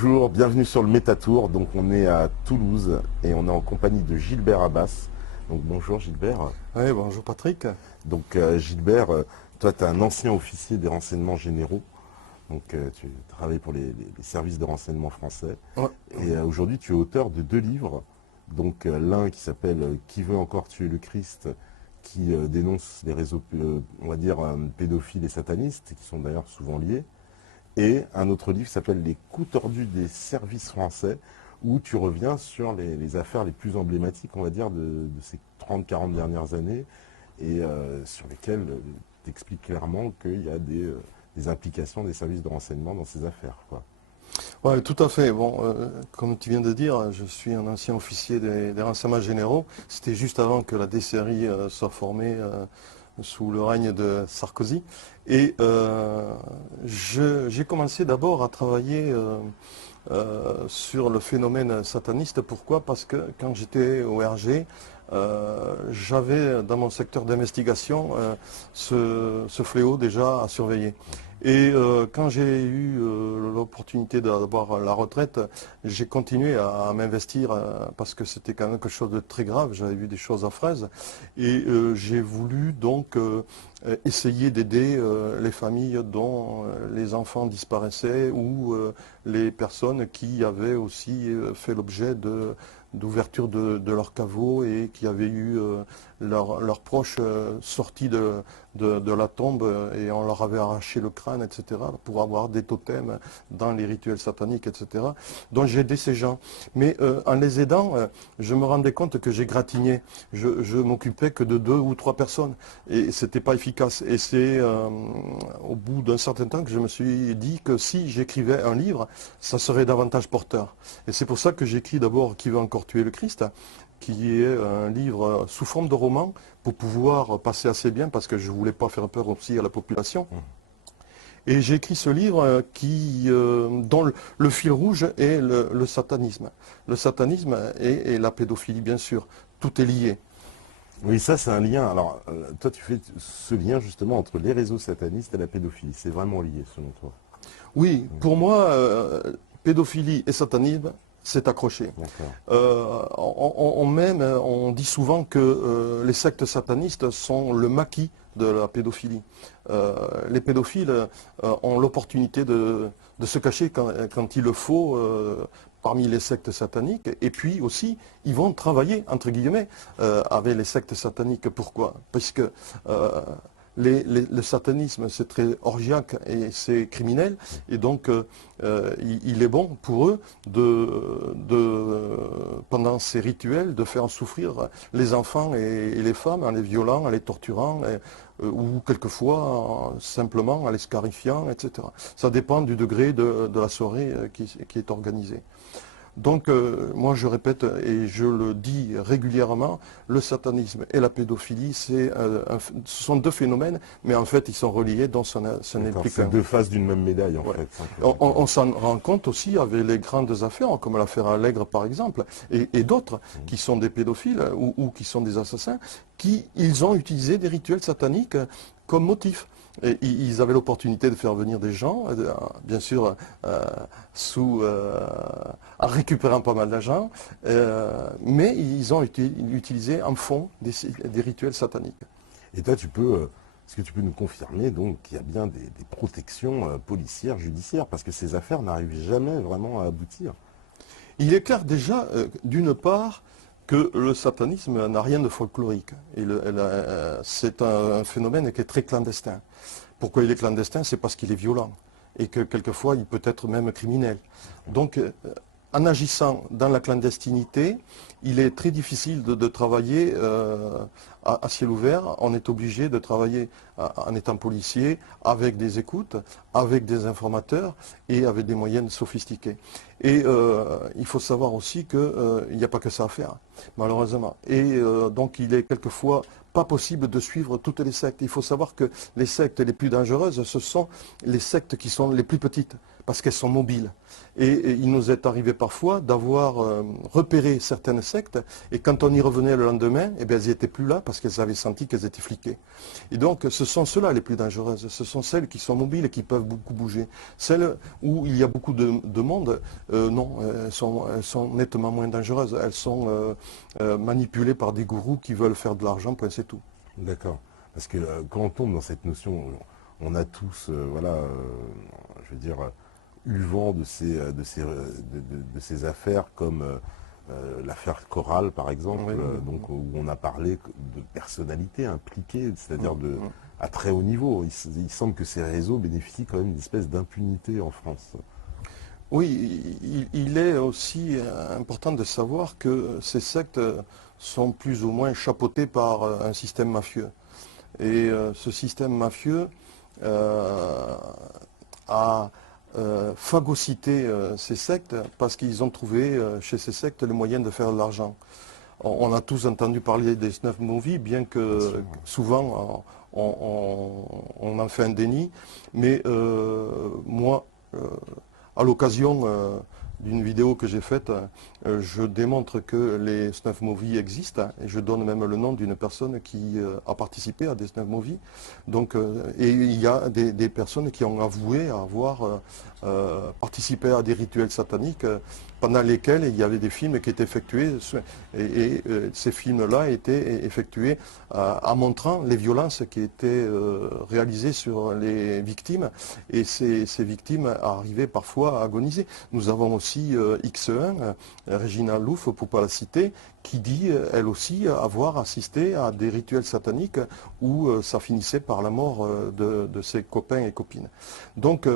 Bonjour, bienvenue sur le Métatour. Donc on est à Toulouse et on est en compagnie de Gilbert Abbas. Donc bonjour Gilbert. Oui, bonjour Patrick. Donc Gilbert, toi tu es un ancien officier des renseignements généraux. Donc tu travailles pour les services de renseignement français. Ouais. Et aujourd'hui tu es auteur de 2 livres. Donc l'un qui s'appelle Qui veut encore tuer le Christ, qui dénonce les réseaux, on va dire, pédophiles et satanistes, qui sont d'ailleurs souvent liés. Et un autre livre qui s'appelle Les coups tordus des services français, où tu reviens sur les affaires les plus emblématiques, on va dire, de ces 30-40 dernières années, et sur lesquelles tu expliques clairement qu'il y a des implications des services de renseignement dans ces affaires, quoi. Ouais, tout à fait. Bon, comme tu viens de dire, je suis un ancien officier des renseignements généraux. C'était juste avant que la DCRI soit formée sous le règne de Sarkozy. Et j'ai commencé d'abord à travailler sur le phénomène sataniste. Pourquoi? Parce que quand j'étais au RG, j'avais dans mon secteur d'investigation ce fléau déjà à surveiller. Et quand j'ai eu l'opportunité d'avoir la retraite, j'ai continué à m'investir parce que c'était quand même quelque chose de très grave. J'avais vu des choses affreuses. Et j'ai voulu donc essayer d'aider les familles dont les enfants disparaissaient ou les personnes qui avaient aussi fait l'objet d'ouverture de leur caveau et qui avaient eu leurs proches sortis de la tombe et on leur avait arraché le crâne, etc., pour avoir des totems dans les rituels sataniques, etc. Donc j'ai aidé ces gens. Mais en les aidant, je me rendais compte que j'égratignais. Je m'occupais que de 2 ou 3 personnes et c'était pas efficace. Et c'est au bout d'un certain temps que je me suis dit que si j'écrivais un livre, ça serait davantage porteur. Et c'est pour ça que j'écris d'abord Qui veut encore tuer le Christ, qui est un livre sous forme de roman pour pouvoir passer assez bien parce que je ne voulais pas faire peur aussi à la population. Et j'ai écrit ce livre dont le fil rouge est le satanisme. Le satanisme et la pédophilie, bien sûr. Tout est lié. Oui, ça c'est un lien. Alors, toi tu fais ce lien justement entre les réseaux satanistes et la pédophilie. C'est vraiment lié selon toi. Oui, pour moi, pédophilie et satanisme, c'est accroché. D'accord. On dit souvent que les sectes satanistes sont le maquis de la pédophilie. Les pédophiles ont l'opportunité de se cacher quand il le faut parmi les sectes sataniques. Et puis aussi, ils vont travailler, entre guillemets, avec les sectes sataniques. Pourquoi? Parce que le satanisme, c'est très orgiaque et c'est criminel. Et donc, il est bon pour eux, pendant ces rituels, de faire souffrir les enfants et les femmes en les violant, en les torturant, ou quelquefois simplement en les scarifiant, etc. Ça dépend du degré de la soirée qui est organisée. Donc, moi, je répète et je le dis régulièrement, le satanisme et la pédophilie, ce sont 2 phénomènes, mais en fait, ils sont reliés, donc ça n'implique C'est qu'un. 2 faces d'une même médaille en Ouais. fait. On s'en rend compte aussi avec les grandes affaires, comme l'affaire Allègre, par exemple, et d'autres qui sont des pédophiles ou qui sont des assassins, ils ont utilisé des rituels sataniques comme motif. Et ils avaient l'opportunité de faire venir des gens, bien sûr, en récupérant pas mal d'argent, mais ils ont utilisé en fond des rituels sataniques. Et toi, est-ce que tu peux nous confirmer donc qu'il y a bien des protections policières, judiciaires, parce que ces affaires n'arrivent jamais vraiment à aboutir? Il est clair déjà, d'une part, que le satanisme n'a rien de folklorique. C'est un phénomène qui est très clandestin. Pourquoi il est clandestin? C'est parce qu'il est violent et que quelquefois il peut être même criminel. Donc, en agissant dans la clandestinité, il est très difficile de travailler à ciel ouvert. On est obligé de travailler en étant policier, avec des écoutes, avec des informateurs et avec des moyens sophistiqués. Et il faut savoir aussi qu'il n'y a pas que ça à faire, malheureusement. Et donc il est quelquefois pas possible de suivre toutes les sectes. Il faut savoir que les sectes les plus dangereuses, ce sont les sectes qui sont les plus petites, parce qu'elles sont mobiles. Et il nous est arrivé parfois d'avoir repéré certaines sectes, et quand on y revenait le lendemain, eh bien, elles n'étaient plus là parce qu'elles avaient senti qu'elles étaient fliquées. Et donc, ce sont ceux-là les plus dangereuses. Ce sont celles qui sont mobiles et qui peuvent beaucoup bouger. Celles où il y a beaucoup de monde, non, elles sont nettement moins dangereuses. Elles sont manipulées par des gourous qui veulent faire de l'argent, point c'est tout. D'accord. Parce que quand on tombe dans cette notion, on a tous, voilà, je veux dire, eu vent de ces affaires comme l'affaire Chorale, par exemple, Oui, donc, où on a parlé de personnalités impliquées, c'est-à-dire oui. à très haut niveau. Il semble que ces réseaux bénéficient quand même d'une espèce d'impunité en France. Oui, il est aussi important de savoir que ces sectes sont plus ou moins chapeautées par un système mafieux. Et ce système mafieux a phagocyté ces sectes parce qu'ils ont trouvé chez ces sectes les moyens de faire de l'argent. On a tous entendu parler des snuff movies, bien que souvent on en fait un déni. Mais moi, à l'occasion d'une vidéo que j'ai faite, je démontre que les snuff movies existent, hein, et je donne même le nom d'une personne qui a participé à des snuff movies. Donc, et il y a des personnes qui ont avoué avoir participé à des rituels sataniques pendant lesquels il y avait des films qui étaient effectués, et ces films-là étaient effectués en montrant les violences qui étaient réalisées sur les victimes, et ces victimes arrivaient parfois à agoniser. Nous avons aussi X1, Régina Louf, pour ne pas la citer, qui dit, elle aussi, avoir assisté à des rituels sataniques où ça finissait par la mort de ses copains et copines. Donc,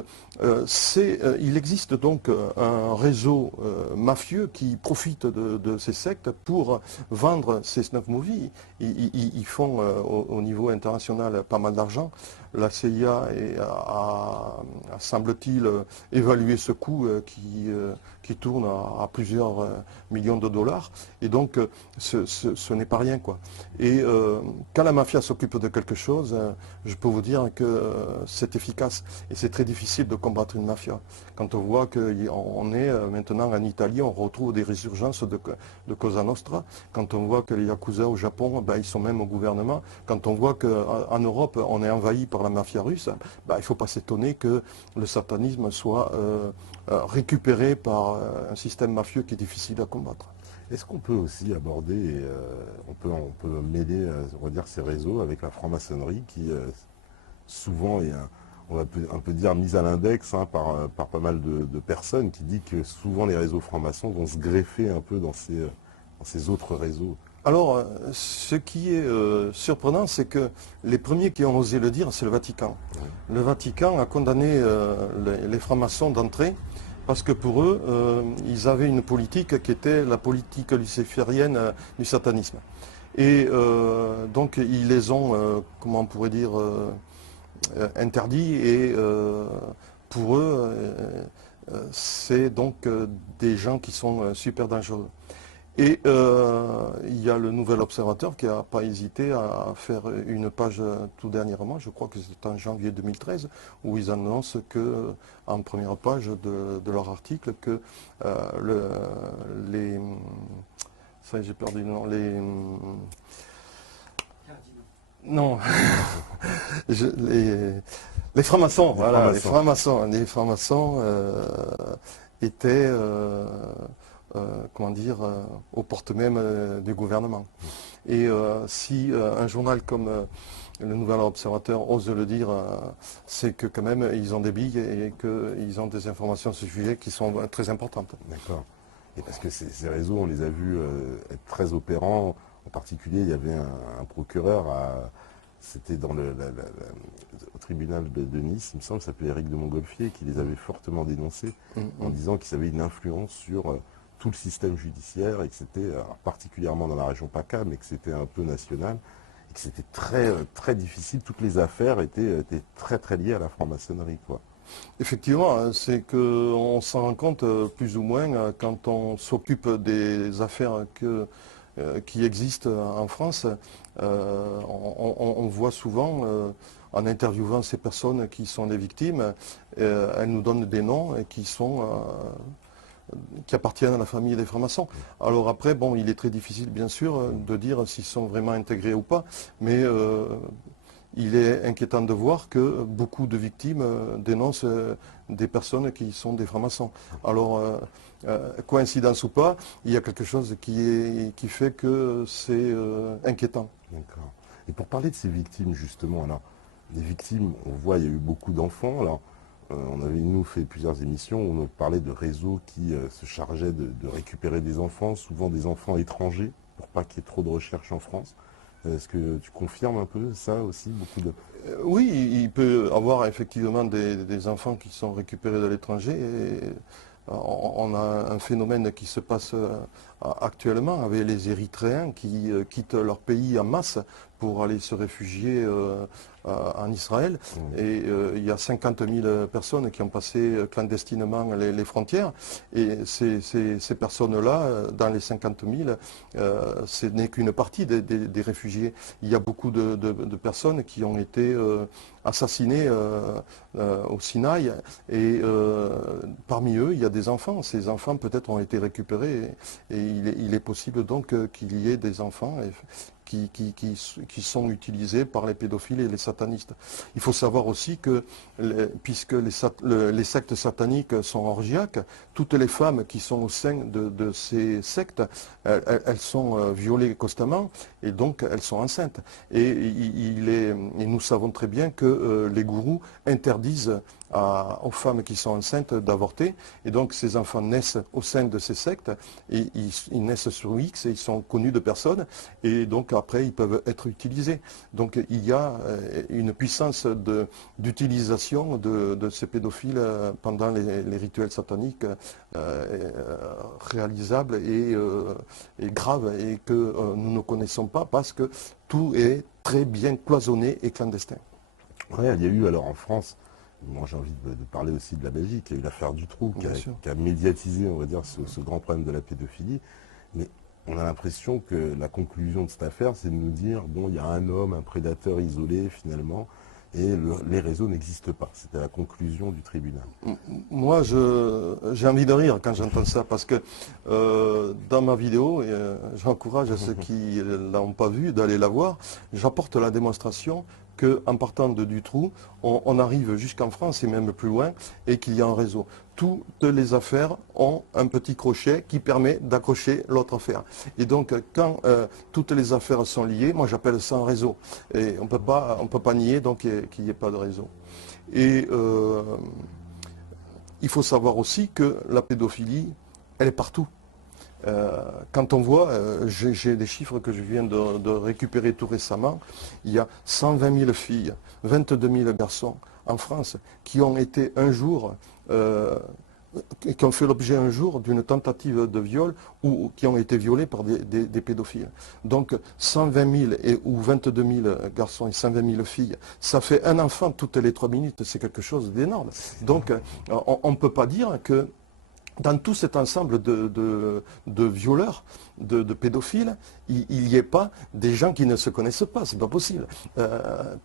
il existe donc un réseau mafieux qui profite de ces sectes pour vendre ces snuff movies. Ils font au niveau international pas mal d'argent. La CIA semble-t-il, évalué ce coût qui tourne à plusieurs millions de dollars. Et donc, ce n'est pas rien, quoi. Et quand la mafia s'occupe de quelque chose, je peux vous dire que c'est efficace. Et c'est très difficile de combattre une mafia. Quand on voit qu'on est maintenant en Italie, on retrouve des résurgences de Cosa Nostra. Quand on voit que les Yakuza au Japon, ben, ils sont même au gouvernement. Quand on voit qu'en Europe, on est envahi par la mafia russe, ben, il ne faut pas s'étonner que le satanisme soit récupéré par un système mafieux qui est difficile à combattre. Est-ce qu'on peut aussi aborder, on peut mêler, on va dire, ces réseaux avec la franc-maçonnerie qui souvent est, on va un peu dire, mise à l'index, hein, par pas mal de personnes, qui dit que souvent les réseaux francs-maçons vont se greffer un peu dans ces autres réseaux. Alors, ce qui est surprenant, c'est que les premiers qui ont osé le dire, c'est le Vatican. Oui. Le Vatican a condamné les francs-maçons d'entrée parce que pour eux, ils avaient une politique qui était la politique luciférienne du satanisme. Et donc, ils les ont, comment on pourrait dire, interdits. Et pour eux, c'est donc des gens qui sont super dangereux. Et il y a le Nouvel Observateur qui n'a pas hésité à faire une page tout dernièrement, je crois que c'est en janvier 2013, où ils annoncent que, en première page de leur article, que les... Ça, j'ai perdu le nom. Non, les francs-maçons, voilà, les francs-maçons étaient... comment dire, aux portes même du gouvernement. Et si un journal comme le Nouvel Observateur ose le dire, c'est que quand même ils ont des billes et qu'ils ont des informations sur ce sujet qui sont très importantes. D'accord. Et parce que ces réseaux, on les a vus être très opérants. En particulier, il y avait un procureur c'était au tribunal de Nice, il me semble, s'appelait Éric de Montgolfier, qui les avait fortement dénoncés en disant qu'ils avaient une influence sur tout le système judiciaire, et que c'était particulièrement dans la région PACA, mais que c'était un peu national, et que c'était très difficile. Toutes les affaires étaient très très liées à la franc-maçonnerie, quoi. Effectivement, c'est qu'on s'en rend compte plus ou moins quand on s'occupe des affaires qui existent en France. On voit souvent, en interviewant ces personnes qui sont des victimes, elles nous donnent des noms et qui appartiennent à la famille des francs-maçons. Alors après, bon, il est très difficile, bien sûr, de dire s'ils sont vraiment intégrés ou pas, mais il est inquiétant de voir que beaucoup de victimes dénoncent des personnes qui sont des francs-maçons. Alors, coïncidence ou pas, il y a quelque chose qui fait que c'est inquiétant. D'accord. Et pour parler de ces victimes, justement, alors, les victimes, on voit, il y a eu beaucoup d'enfants. Alors, on avait, nous, fait plusieurs émissions où on parlait de réseaux qui se chargeaient de récupérer des enfants, souvent des enfants étrangers, pour pas qu'il y ait trop de recherches en France. Est-ce que tu confirmes un peu ça aussi, beaucoup de... Oui, il peut avoir effectivement des enfants qui sont récupérés de l'étranger. On a un phénomène qui se passe actuellement avec les Érythréens qui quittent leur pays en masse pour aller se réfugier en Israël. Et il y a 50 000 personnes qui ont passé clandestinement les frontières. Et ces personnes-là, dans les 50 000, ce n'est qu'une partie des réfugiés. Il y a beaucoup de personnes qui ont été assassinées au Sinaï. Et parmi eux, il y a des enfants. Ces enfants peut-être ont été récupérés. Et il est possible donc qu'il y ait des enfants qui sont utilisés par les pédophiles et les satanistes. Il faut savoir aussi que, puisque les sectes sataniques sont orgiaques, toutes les femmes qui sont au sein de ces sectes, elles sont violées constamment et donc elles sont enceintes. Et nous savons très bien que les gourous interdisent aux femmes qui sont enceintes d'avorter. Et donc ces enfants naissent au sein de ces sectes et ils naissent sur X et ils sont connus de personne. Et donc après, ils peuvent être utilisés. Donc il y a une puissance d'utilisation de ces pédophiles pendant les rituels sataniques réalisables et graves et que nous ne connaissons pas parce que tout est très bien cloisonné et clandestin. Ouais, il y a eu alors en France, moi j'ai envie de parler aussi de la Belgique, il y a eu l'affaire Dutroux qui a médiatisé, on va dire, ce grand problème de la pédophilie. Mais on a l'impression que la conclusion de cette affaire, c'est de nous dire, bon, il y a un homme, un prédateur isolé finalement, et les réseaux n'existent pas. C'était la conclusion du tribunal. Moi, j'ai envie de rire quand j'entends ça, parce que dans ma vidéo, j'encourage ceux qui ne l'ont pas vue d'aller la voir, j'apporte la démonstration qu'en partant de Dutroux, on arrive jusqu'en France et même plus loin, et qu'il y a un réseau. Toutes les affaires ont un petit crochet qui permet d'accrocher l'autre affaire. Et donc, quand toutes les affaires sont liées, moi j'appelle ça un réseau. Et on peut pas nier donc qu'il n'y ait pas de réseau. Et il faut savoir aussi que la pédophilie, elle est partout. Quand on voit, j'ai des chiffres que je viens de récupérer tout récemment, il y a 120 000 filles, 22 000 garçons en France qui ont été un jour, qui ont fait l'objet un jour d'une tentative de viol ou qui ont été violés par des pédophiles. Donc 120 000 ou 22 000 garçons et 120 000 filles, ça fait un enfant toutes les 3 minutes, c'est quelque chose d'énorme. Donc on ne peut pas dire que dans tout cet ensemble de violeurs, de pédophiles, il n'y ait pas des gens qui ne se connaissent pas, c'est pas possible.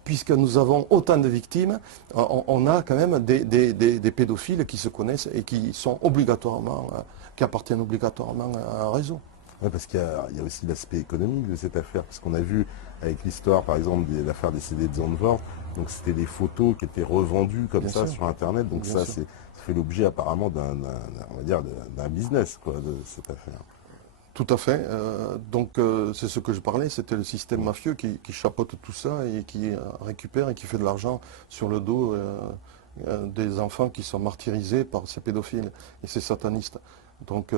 Puisque nous avons autant de victimes, on a quand même des pédophiles qui se connaissent et qui sont obligatoirement, qui appartiennent obligatoirement à un réseau. Ouais, parce qu'il y a aussi l'aspect économique de cette affaire, parce qu'on a vu avec l'histoire, par exemple, de l'affaire des CD de Zandvoort, donc c'était des photos qui étaient revendues comme ça sur Internet, donc ça fait l'objet apparemment d'un business quoi, de cette affaire. Tout à fait. Donc c'est ce que je parlais, c'était le système mafieux qui chapeaute tout ça et qui récupère et qui fait de l'argent sur le dos des enfants qui sont martyrisés par ces pédophiles et ces satanistes. Donc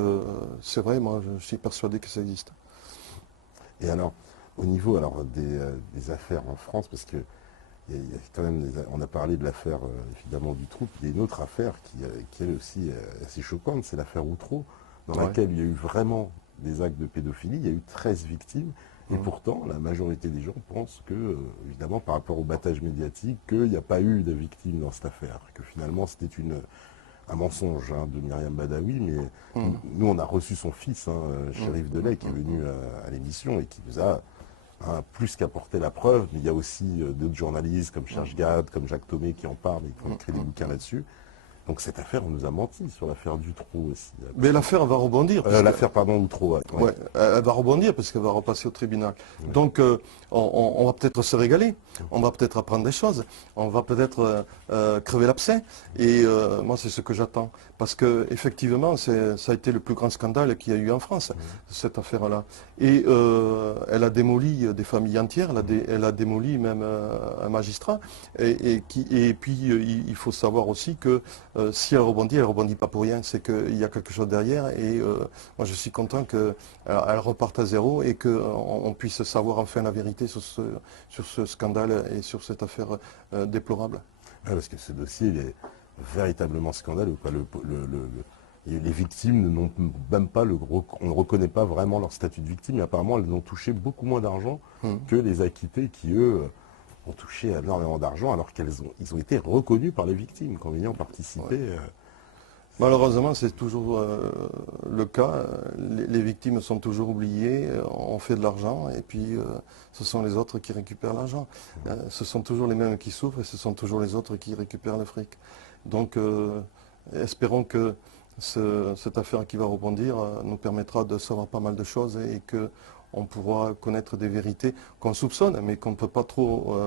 c'est vrai, moi je suis persuadé que ça existe. Et alors, au niveau des affaires en France, parce que il y a quand même on a parlé de l'affaire évidemment Dutroux, il y a une autre affaire qui est aussi assez choquante, c'est l'affaire Outreau, dans laquelle il y a eu vraiment des actes de pédophilie, il y a eu 13 victimes, et pourtant la majorité des gens pensent que, évidemment par rapport au battage médiatique, qu'il n'y a pas eu de victimes dans cette affaire, que finalement c'était un mensonge de Myriam Badawi, mais nous on a reçu son fils, Chérif Delay, qui est venu à l'émission et qui nous a hein, plus qu'apporter la preuve, mais il y a aussi d'autres journalistes comme Serge Gade, comme Jacques Thomé qui en parlent et qui ont écrit des bouquins là-dessus. Donc cette affaire, on nous a menti sur l'affaire Dutroux aussi. Mais l'affaire va rebondir. L'affaire, pardon, Outreau. Ouais. Ouais, elle va rebondir parce qu'elle va repasser au tribunal. Ouais. Donc on va peut-être se régaler, on va peut-être apprendre des choses, on va peut-être crever l'abcès. Et moi c'est ce que j'attends. Parce que effectivement, ça a été le plus grand scandale qu'il y a eu en France, cette affaire-là. Et elle a démoli des familles entières, elle a démoli même un magistrat. Et puis il faut savoir aussi que si elle rebondit pas pour rien. C'est qu'il y a quelque chose derrière. Et moi je suis content qu'elle reparte à zéro et qu'on puisse savoir enfin la vérité sur ce scandale et sur cette affaire déplorable. Ouais, parce que ce dossier, il est véritablement scandaleux. Quoi. Les victimes n'ont même pas on ne reconnaît pas vraiment leur statut de victime. Et apparemment, elles ont touché beaucoup moins d'argent que les acquittés qui, eux, ont touché énormément d'argent alors ils ont été reconnus par les victimes comme ayant participé. Ouais. Malheureusement, c'est toujours le cas. Les victimes sont toujours oubliées, on fait de l'argent et puis ce sont les autres qui récupèrent l'argent. Ce sont toujours les mêmes qui souffrent et ce sont toujours les autres qui récupèrent le fric. Donc espérons que cette affaire qui va rebondir nous permettra de savoir pas mal de choses et que on pourra connaître des vérités qu'on soupçonne mais qu'on ne peut pas trop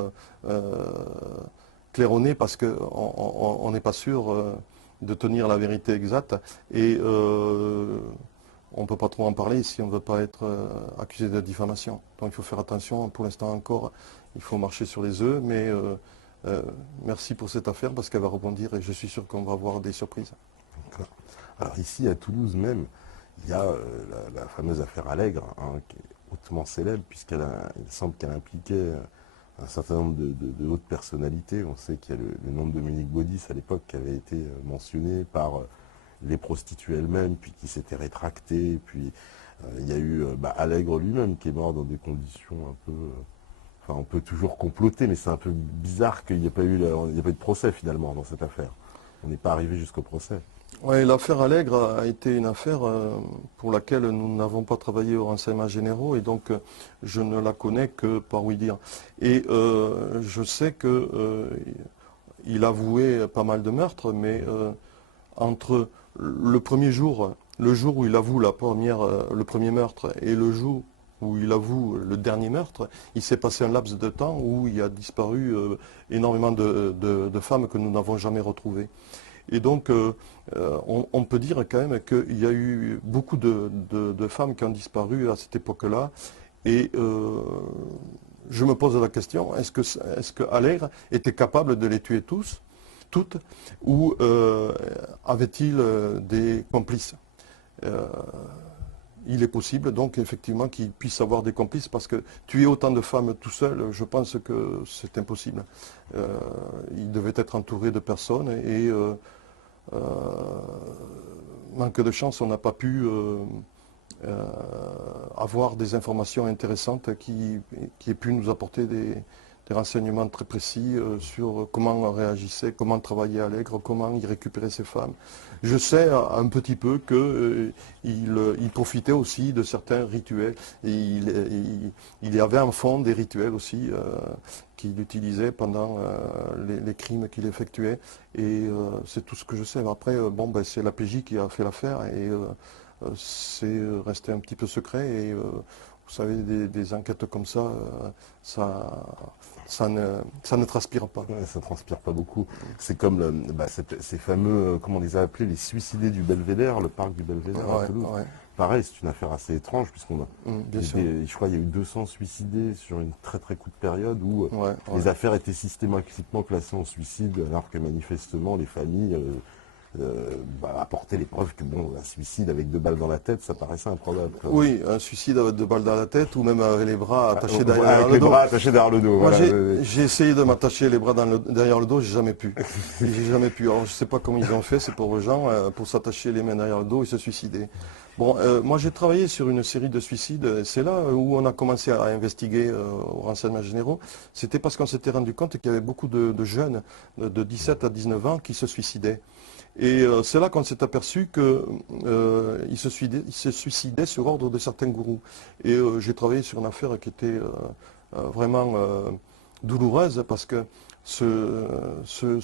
claironner parce qu'on n'est pas sûr de tenir la vérité exacte et on ne peut pas trop en parler si on ne veut pas être accusé de diffamation. Donc il faut faire attention, pour l'instant encore, il faut marcher sur les œufs, mais merci pour cette affaire parce qu'elle va rebondir et je suis sûr qu'on va avoir des surprises. Alors ici à Toulouse même, il y a la fameuse affaire Allègre, hein, qui est hautement célèbre puisqu'il semble qu'elle impliquait un certain nombre de hautes personnalités. On sait qu'il y a le nom de Dominique Baudis à l'époque qui avait été mentionné par les prostituées elles-mêmes, puis qui s'était rétracté. Puis il y a eu Allègre lui-même qui est mort dans des conditions un peu... Enfin, on peut toujours comploter, mais c'est un peu bizarre qu'il n'y ait pas eu de procès finalement dans cette affaire. On n'est pas arrivé jusqu'au procès. Oui, l'affaire Allègre a été une affaire pour laquelle nous n'avons pas travaillé aux renseignements généraux et donc je ne la connais que par oui dire. Et je sais qu'il avouait pas mal de meurtres, mais entre le premier jour, le jour où il avoue le premier meurtre et le jour où il avoue le dernier meurtre, il s'est passé un laps de temps où il a disparu énormément de femmes que nous n'avons jamais retrouvées. Et donc, on peut dire quand même qu'il y a eu beaucoup de femmes qui ont disparu à cette époque-là. Et je me pose la question, est-ce que Allègre était capable de les tuer toutes, ou avait-il des complices? Il est possible donc effectivement qu'il puisse avoir des complices parce que tuer autant de femmes tout seul, je pense que c'est impossible. Il devait être entouré de personnes et manque de chance, on n'a pas pu avoir des informations intéressantes qui aient pu nous apporter des renseignements très précis sur comment réagissait, comment travaillait Allègre, comment il récupérait ses femmes. Je sais un petit peu qu'il profitait aussi de certains rituels. Et il y avait en fond des rituels aussi qu'il utilisait pendant les crimes qu'il effectuait. Et c'est tout ce que je sais. Après, c'est la PJ qui a fait l'affaire et c'est resté un petit peu secret. Et vous savez, des enquêtes comme ça, ça ne transpire pas. Ouais, ça ne transpire pas beaucoup. C'est comme ces fameux, comment on les a appelés, les suicidés du Belvédère, le parc du Belvédère à Toulouse. Ouais. Pareil, c'est une affaire assez étrange, puisqu'on a, je crois, il y a eu 200 suicidés sur une très très courte période où les affaires étaient systématiquement classées en suicide, alors que manifestement les familles apporter les preuves que un suicide avec 2 balles dans la tête, ça paraissait improbable. Oui, un suicide avec 2 balles dans la tête ou même avec les bras attachés derrière le dos. Avec les bras attachés derrière le dos. Moi, j'ai essayé de m'attacher les bras derrière le dos, j'ai jamais pu. J'ai jamais pu. Alors je sais pas comment ils ont fait ces pauvres gens pour s'attacher les mains derrière le dos et se suicider. Bon, moi j'ai travaillé sur une série de suicides. C'est là où on a commencé à investiguer aux renseignements généraux. C'était parce qu'on s'était rendu compte qu'il y avait beaucoup de jeunes de 17 à 19 ans qui se suicidaient. Et c'est là qu'on s'est aperçu qu'il se suicidait sur ordre de certains gourous. Et j'ai travaillé sur une affaire qui était vraiment douloureuse parce que ce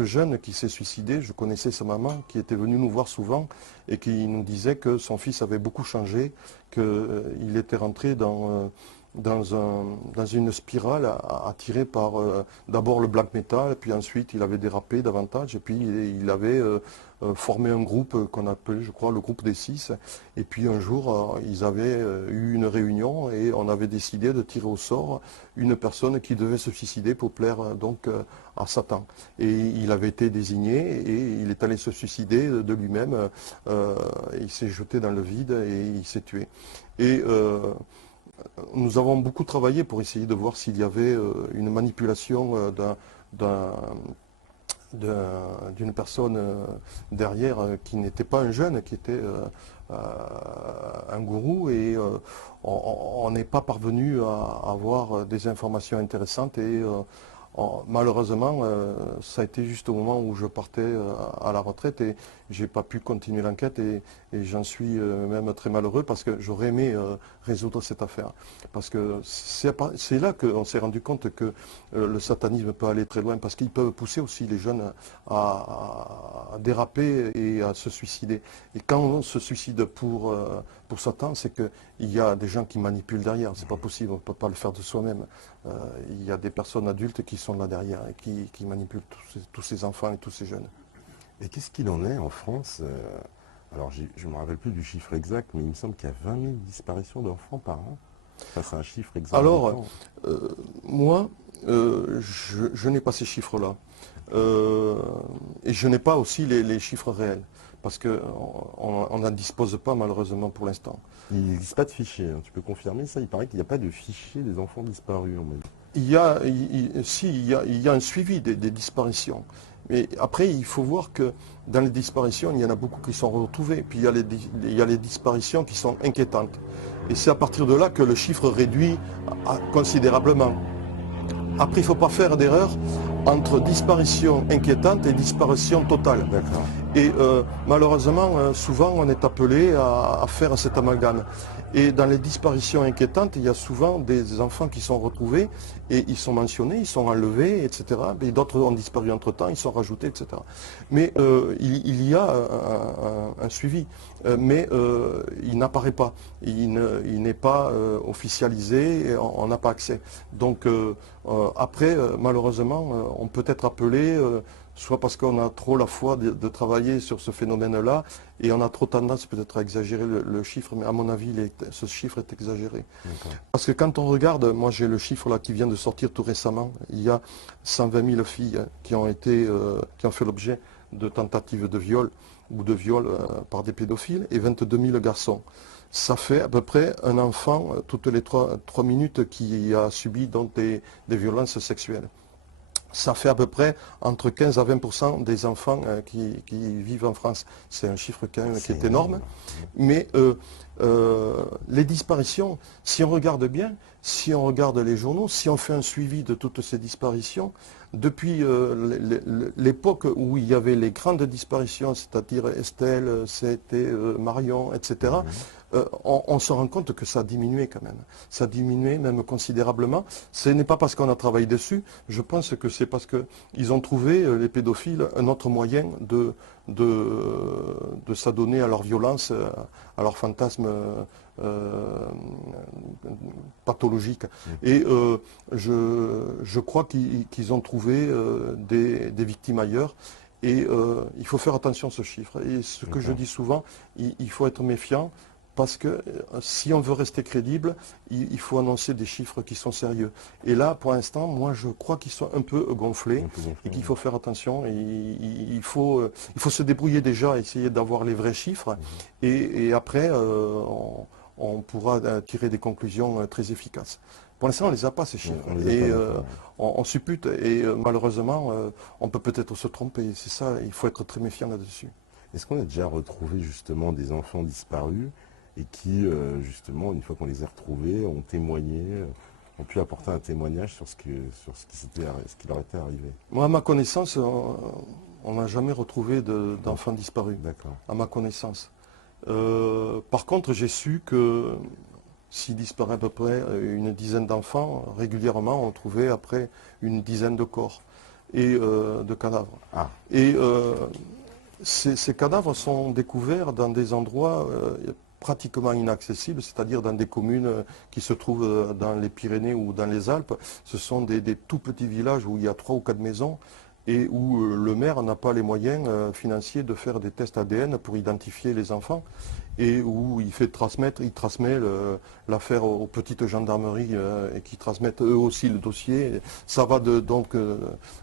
jeune qui s'est suicidé, je connaissais sa maman qui était venue nous voir souvent et qui nous disait que son fils avait beaucoup changé, qu'il était rentré dans une spirale attirée par d'abord le black metal, puis ensuite il avait dérapé davantage, et puis il avait formé un groupe qu'on appelait, je crois, le groupe des Six. Et puis un jour, ils avaient eu une réunion et on avait décidé de tirer au sort une personne qui devait se suicider pour plaire donc à Satan. Et il avait été désigné et il est allé se suicider de lui-même. Il s'est jeté dans le vide et il s'est tué. Et nous avons beaucoup travaillé pour essayer de voir s'il y avait une manipulation d'une personne derrière qui n'était pas un jeune, qui était un gourou, et on n'est pas parvenu à avoir des informations intéressantes et malheureusement ça a été juste au moment où je partais à la retraite et j'ai pas pu continuer l'enquête et j'en suis même très malheureux parce que j'aurais aimé résoudre cette affaire. Parce que c'est là qu'on s'est rendu compte que le satanisme peut aller très loin parce qu'ils peuvent pousser aussi les jeunes à déraper et à se suicider. Et quand on se suicide pour Satan, c'est qu'il y a des gens qui manipulent derrière. C'est pas possible, on ne peut pas le faire de soi-même. Il y a des personnes adultes qui sont là derrière et qui manipulent tous ces enfants et tous ces jeunes. Et qu'est-ce qu'il en est en France alors, je ne me rappelle plus du chiffre exact, mais il me semble qu'il y a 20 000 disparitions d'enfants par an. Ça, c'est un chiffre exact. Alors, moi, je n'ai pas ces chiffres-là. Et je n'ai pas aussi les chiffres réels. Parce qu'on n'en dispose pas, malheureusement, pour l'instant. Il n'existe pas de fichier. Hein. Tu peux confirmer ça? Il paraît qu'il n'y a pas de fichier des enfants disparus. Il y a un suivi des disparitions. Mais après, il faut voir que dans les disparitions, il y en a beaucoup qui sont retrouvés. Puis il y a les disparitions qui sont inquiétantes. Et c'est à partir de là que le chiffre réduit considérablement. Après, il ne faut pas faire d'erreur entre disparition inquiétante et disparition totale. Et malheureusement, souvent, on est appelé à faire cet amalgame. Et dans les disparitions inquiétantes, il y a souvent des enfants qui sont retrouvés et ils sont mentionnés, ils sont enlevés, etc. Et d'autres ont disparu entre-temps, ils sont rajoutés, etc. Mais il y a un suivi, mais il n'apparaît pas. Il n'est pas officialisé, et on n'a pas accès. Donc après, malheureusement, on peut être appelé soit parce qu'on a trop la foi de travailler sur ce phénomène-là, et on a trop tendance peut-être à exagérer le chiffre, mais à mon avis, ce chiffre est exagéré. Parce que quand on regarde, moi j'ai le chiffre là qui vient de sortir tout récemment, il y a 120 000 filles qui ont fait l'objet de tentatives de viol ou de viol par des pédophiles, et 22 000 garçons. Ça fait à peu près un enfant toutes les 3 minutes qui a subi donc des violences sexuelles. Ça fait à peu près entre 15 à 20% des enfants qui vivent en France. C'est un chiffre quand même qui est énorme. Mais les disparitions, si on regarde bien, si on regarde les journaux, si on fait un suivi de toutes ces disparitions, depuis l'époque où il y avait les grandes disparitions, c'est-à-dire Estelle, c'était Marion, etc., on se rend compte que ça a diminué quand même. Ça a diminué même considérablement. Ce n'est pas parce qu'on a travaillé dessus, je pense que c'est parce qu'ils ont trouvé, les pédophiles, un autre moyen de s'adonner à leur violence, à leur fantasme pathologique. Et je crois qu'ils ont trouvé des victimes ailleurs. Et il faut faire attention à ce chiffre. Et ce que je dis souvent, il faut être méfiant. Parce que si on veut rester crédible, il faut annoncer des chiffres qui sont sérieux. Et là, pour l'instant, moi, je crois qu'ils sont un peu gonflés et qu'il faut faire attention. Il faut se débrouiller déjà, essayer d'avoir les vrais chiffres. Et après, on pourra tirer des conclusions très efficaces. Pour l'instant, on ne les a pas, ces chiffres. On suppute. Et malheureusement, on peut peut-être se tromper. C'est ça, il faut être très méfiant là-dessus. Est-ce qu'on a déjà retrouvé justement des enfants disparus et qui, justement, une fois qu'on les a retrouvés, ont témoigné, ont pu apporter un témoignage sur ce qui leur était arrivé? Moi, à ma connaissance, on n'a jamais retrouvé d'enfants disparus, D'accord. à ma connaissance. Par contre, j'ai su que s'il disparaît à peu près une dizaine d'enfants, régulièrement, on trouvait après une dizaine de corps et de cadavres. Ah, Et ces cadavres sont découverts dans des endroits pratiquement inaccessibles, c'est-à-dire dans des communes qui se trouvent dans les Pyrénées ou dans les Alpes. Ce sont des tout petits villages où il y a 3 ou 4 maisons et où le maire n'a pas les moyens financiers de faire des tests ADN pour identifier les enfants et où il transmet l'affaire aux petites gendarmeries et qui transmettent eux aussi le dossier. Ça va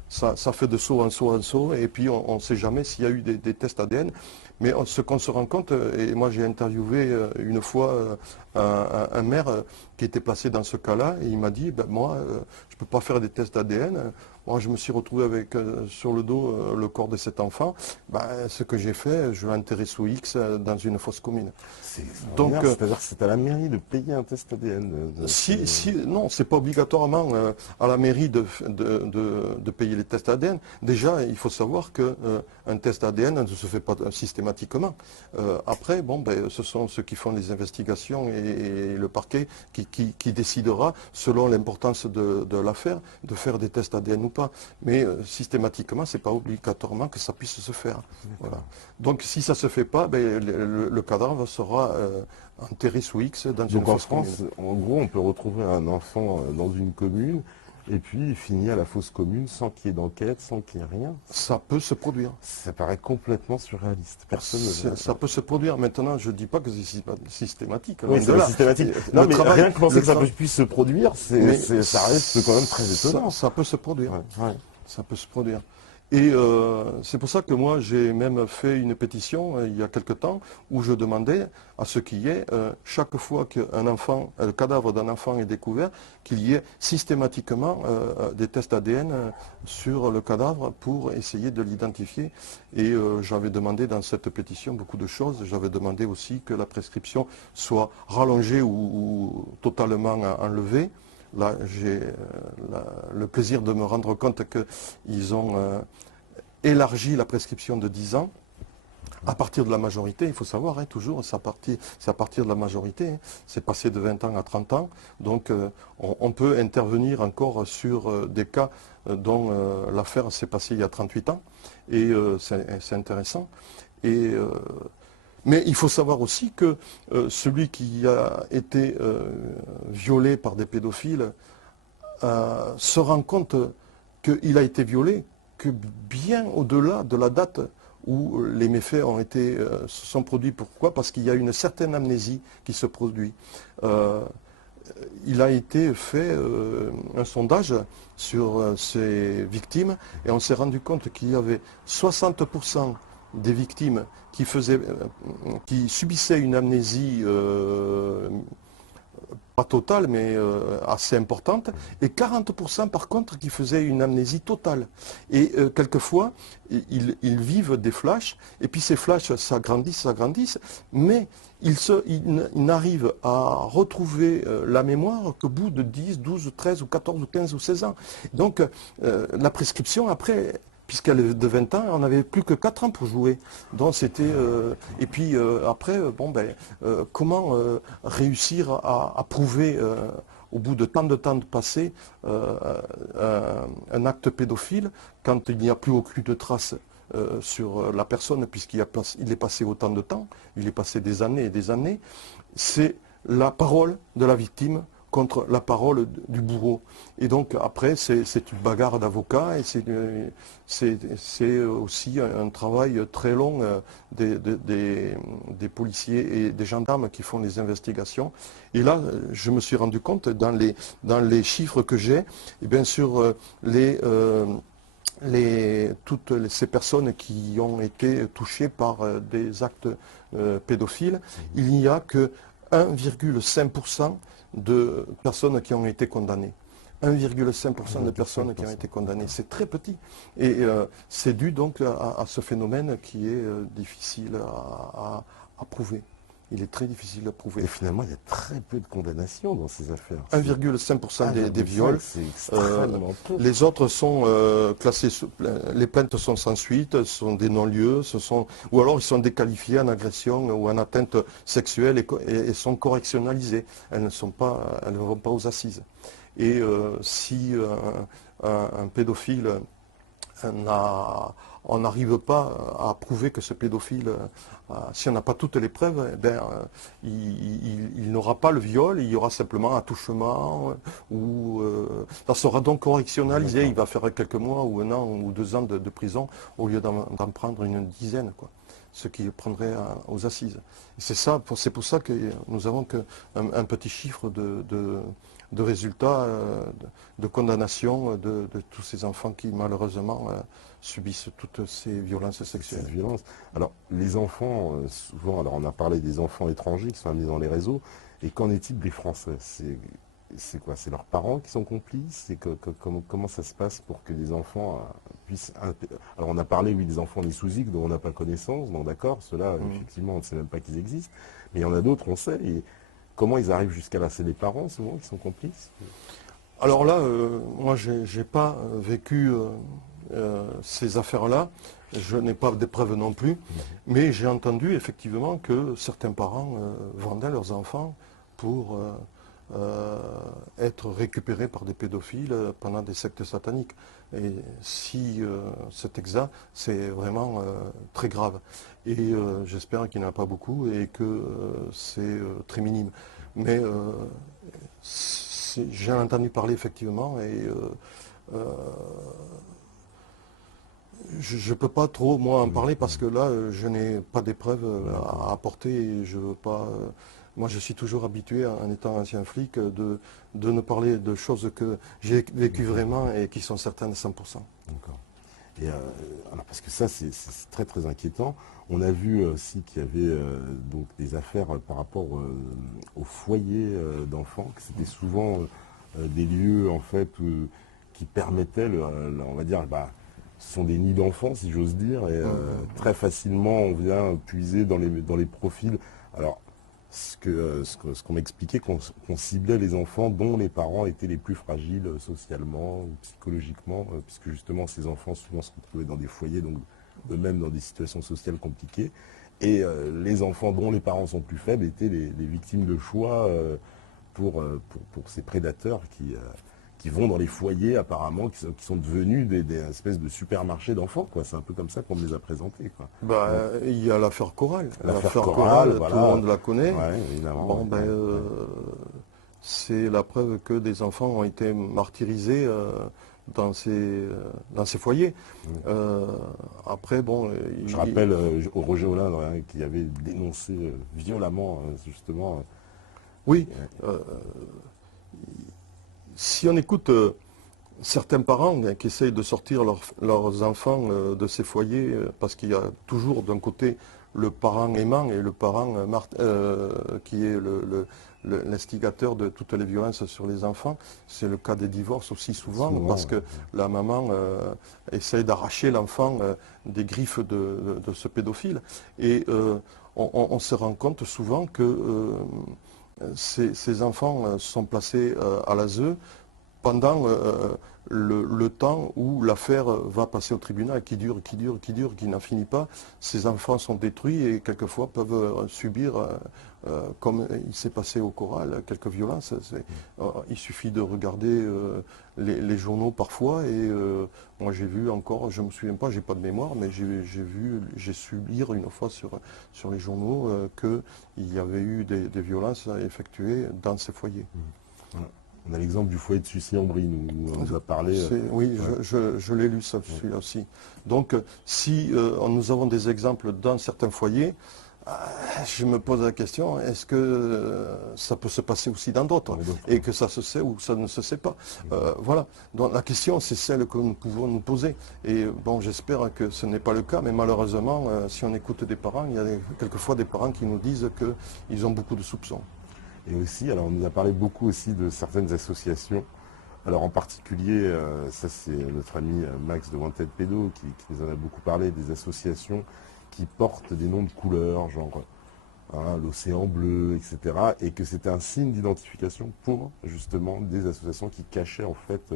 ça fait de saut en saut en saut et puis on ne sait jamais s'il y a eu des tests ADN. Mais ce qu'on se rend compte, et moi j'ai interviewé une fois un maire qui était placé dans ce cas-là, et il m'a dit, ben, moi je ne peux pas faire des tests ADN. Moi je me suis retrouvé avec sur le dos le corps de cet enfant. Ben, ce que j'ai fait, je l'ai enterré sous X dans une fosse commune. c'est Donc, extraordinaire. C'est-à-dire que c'est à la mairie de payer un test ADN. Non, c'est pas obligatoirement à la mairie de payer les tests ADN. Déjà, il faut savoir qu'un test ADN ne se fait pas systématiquement. Après, bon, ben, ce sont ceux qui font les investigations et le parquet qui décidera, selon l'importance de l'affaire, de faire des tests ADN ou pas. Mais systématiquement, c'est pas obligatoirement que ça puisse se faire. Voilà. Donc, si ça se fait pas, ben, le cadavre sera enterré sous X dans une Donc en fosse commune. France, en gros, on peut retrouver un enfant dans une commune et puis il finit à la fosse commune sans qu'il y ait d'enquête, sans qu'il y ait rien. Ça peut se produire. Ça paraît complètement surréaliste. Personne ne Ça peut se produire. Maintenant, je ne dis pas que c'est systématique. Oui, loin c'est de pas là. systématique. Le Non, mais travail- rien que penser le que ça tra- puisse se produire, Mais ça reste quand même très étonnant. Ça peut se produire. Ouais, ouais. Ça peut se produire. Et c'est pour ça que moi, j'ai même fait une pétition il y a quelque temps où je demandais à ce qu'il y ait, chaque fois qu'un enfant, le cadavre d'un enfant est découvert, qu'il y ait systématiquement des tests ADN sur le cadavre pour essayer de l'identifier. Et j'avais demandé dans cette pétition beaucoup de choses. J'avais demandé aussi que la prescription soit rallongée ou totalement enlevée. Là, j'ai le plaisir de me rendre compte qu'ils ont élargi la prescription de 10 ans à partir de la majorité. Il faut savoir, hein, toujours, c'est à partir de la majorité. Hein. C'est passé de 20 ans à 30 ans. Donc, on peut intervenir encore sur des cas dont l'affaire s'est passée il y a 38 ans. Et c'est intéressant. Et mais il faut savoir aussi que celui qui a été violé par des pédophiles se rend compte qu'il a été violé que bien au-delà de la date où les méfaits se sont produits. Pourquoi? Parce qu'il y a une certaine amnésie qui se produit. Il a été fait un sondage sur ces victimes et on s'est rendu compte qu'il y avait 60% des victimes qui subissaient une amnésie pas totale, mais assez importante, et 40% par contre qui faisaient une amnésie totale. Et quelquefois, ils vivent des flashs, et puis ces flashs s'agrandissent, mais ils n'arrivent à retrouver la mémoire qu'au bout de 10, 12, 13 ou 14 ou 15 ou 16 ans. Donc la prescription, après, puisqu'elle est de 20 ans, on n'avait plus que 4 ans pour jouer. Donc c'était et puis après, comment réussir à prouver au bout de tant de temps passé un acte pédophile quand il n'y a plus aucune trace sur la personne puisqu'il est passé autant de temps, il est passé des années et des années. C'est la parole de la victime contre la parole du bourreau. Et donc après, c'est une bagarre d'avocats et c'est aussi un travail très long des policiers et des gendarmes qui font les investigations. Et là, je me suis rendu compte dans les chiffres que j'ai, et bien sûr toutes ces personnes qui ont été touchées par des actes pédophiles, il n'y a que 1,5% de personnes qui ont été condamnées. 1,5% de personnes qui ont été condamnées. C'est très petit. Et c'est dû donc à ce phénomène qui est difficile à prouver. Il est très difficile à prouver. Et finalement, il y a très peu de condamnations dans ces affaires. 1,5% des viols. C'est extrêmement peu. Les autres sont classés, les plaintes sont sans suite, ce sont des non-lieux, ou alors ils sont déqualifiés en agression ou en atteinte sexuelle et sont correctionnalisés. Elles ne vont pas aux assises. Et si un pédophile on n'arrive pas à prouver que ce pédophile, si on n'a pas toutes les preuves, il n'aura pas le viol, il y aura simplement un attouchement, ou ça sera donc correctionnalisé, il va faire quelques mois ou 1 an ou 2 ans de prison au lieu d'en prendre une dizaine, quoi, ce qui prendrait aux assises. C'est pour ça que nous avons un petit chiffre de résultats, de condamnation de tous ces enfants qui malheureusement subissent toutes ces violences sexuelles. Cette violence. Alors, les enfants, souvent, alors on a parlé des enfants étrangers qui sont amenés dans les réseaux, et qu'en est-il des Français? C'est quoi? C'est leurs parents qui sont complices? Comment ça se passe pour que les enfants puissent... Alors, on a parlé, oui, des enfants des sous-IC dont on n'a pas connaissance, bon d'accord, ceux-là, effectivement, on ne sait même pas qu'ils existent, mais il y en a d'autres, on sait, et comment ils arrivent jusqu'à là? C'est les parents, souvent, qui sont complices? Alors là, moi, j'ai pas vécu ces affaires-là. Je n'ai pas de preuves non plus. Mais j'ai entendu effectivement que certains parents vendaient leurs enfants pour être récupérés par des pédophiles pendant des sectes sataniques. Et si c'est exact, c'est vraiment très grave. Et j'espère qu'il n'y en a pas beaucoup et que c'est très minime. Mais j'ai entendu parler effectivement et je ne peux pas trop moi en parler parce que là je n'ai pas d'épreuves à apporter et je veux pas. Moi je suis toujours habitué en étant ancien flic de ne parler de choses que j'ai vécues vraiment et qui sont certaines à 100%. D'accord. Et alors parce que ça c'est très très inquiétant. On a vu aussi qu'il y avait donc des affaires par rapport aux foyers d'enfants, que c'était souvent des lieux en fait qui permettaient, on va dire, ce sont des nids d'enfants si j'ose dire, et très facilement on vient puiser dans les profils. Alors ce qu'on m'expliquait, qu'on ciblait les enfants dont les parents étaient les plus fragiles socialement ou psychologiquement, puisque justement ces enfants souvent se retrouvaient dans des foyers, donc eux-mêmes dans des situations sociales compliquées, et les enfants dont les parents sont plus faibles étaient les victimes de choix pour ces prédateurs qui vont dans les foyers apparemment, qui sont devenus des espèces de supermarchés d'enfants, quoi. C'est un peu comme ça qu'on me les a présentés, quoi. Il y a l'affaire Chorale. L'affaire Chorale, voilà. Tout le monde la connaît. Ouais, évidemment. Bon, c'est la preuve que des enfants ont été martyrisés dans ces foyers. Après, bon... Je rappelle Roger Hollande qui avait dénoncé violemment, justement... Oui. Si on écoute certains parents qui essayent de sortir leurs enfants de ces foyers, parce qu'il y a toujours d'un côté le parent aimant et le parent qui est l'instigateur de toutes les violences sur les enfants. C'est le cas des divorces aussi souvent parce que la maman essaye d'arracher l'enfant des griffes de ce pédophile. Et on se rend compte souvent que ces enfants sont placés à l'ASE pendant le temps où l'affaire va passer au tribunal, qui dure, qui n'en finit pas. Ces enfants sont détruits et quelquefois peuvent subir, comme il s'est passé au Choral, quelques violences. Il suffit de regarder les journaux parfois et moi j'ai vu encore, je ne me souviens pas, j'ai pas de mémoire, mais j'ai su lire une fois sur les journaux qu'il y avait eu des violences effectuées dans ces foyers. On a l'exemple du foyer de Sucy-en-Brie, où on nous a parlé. Oui, je l'ai lu, ça celui-là aussi. Donc, si nous avons des exemples dans certains foyers, je me pose la question, est-ce que ça peut se passer aussi dans d'autres et que ça se sait ou ça ne se sait pas? Voilà. Donc, la question, c'est celle que nous pouvons nous poser. Et bon, j'espère que ce n'est pas le cas, mais malheureusement, si on écoute des parents, il y a quelquefois des parents qui nous disent qu'ils ont beaucoup de soupçons. Et aussi, alors on nous a parlé beaucoup aussi de certaines associations. Alors en particulier, ça c'est notre ami Max de Wanted Pédo qui nous en a beaucoup parlé, des associations qui portent des noms de couleurs, genre hein, l'océan bleu, etc. Et que c'était un signe d'identification pour justement des associations qui cachaient en fait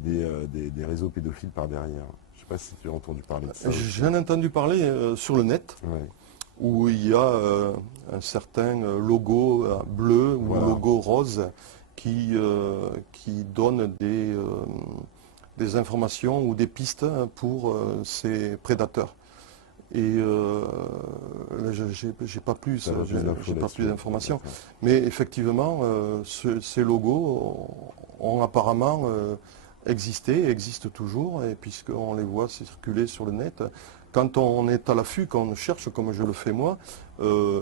des réseaux pédophiles par derrière. Je ne sais pas si tu as entendu parler de ça aussi. J'en ai entendu parler sur le net, Ouais, où il y a un certain logo bleu ou voilà, logo rose qui donne des informations ou des pistes pour ces prédateurs. Et là, j'ai pas plus, tu as plus d'infos j'ai pas là-dessus. plus d'informations. D'accord. Mais effectivement, ces logos ont apparemment existé, existent toujours, et puisqu'on les voit circuler sur le net, quand on est à l'affût, quand on cherche, comme je le fais moi, euh,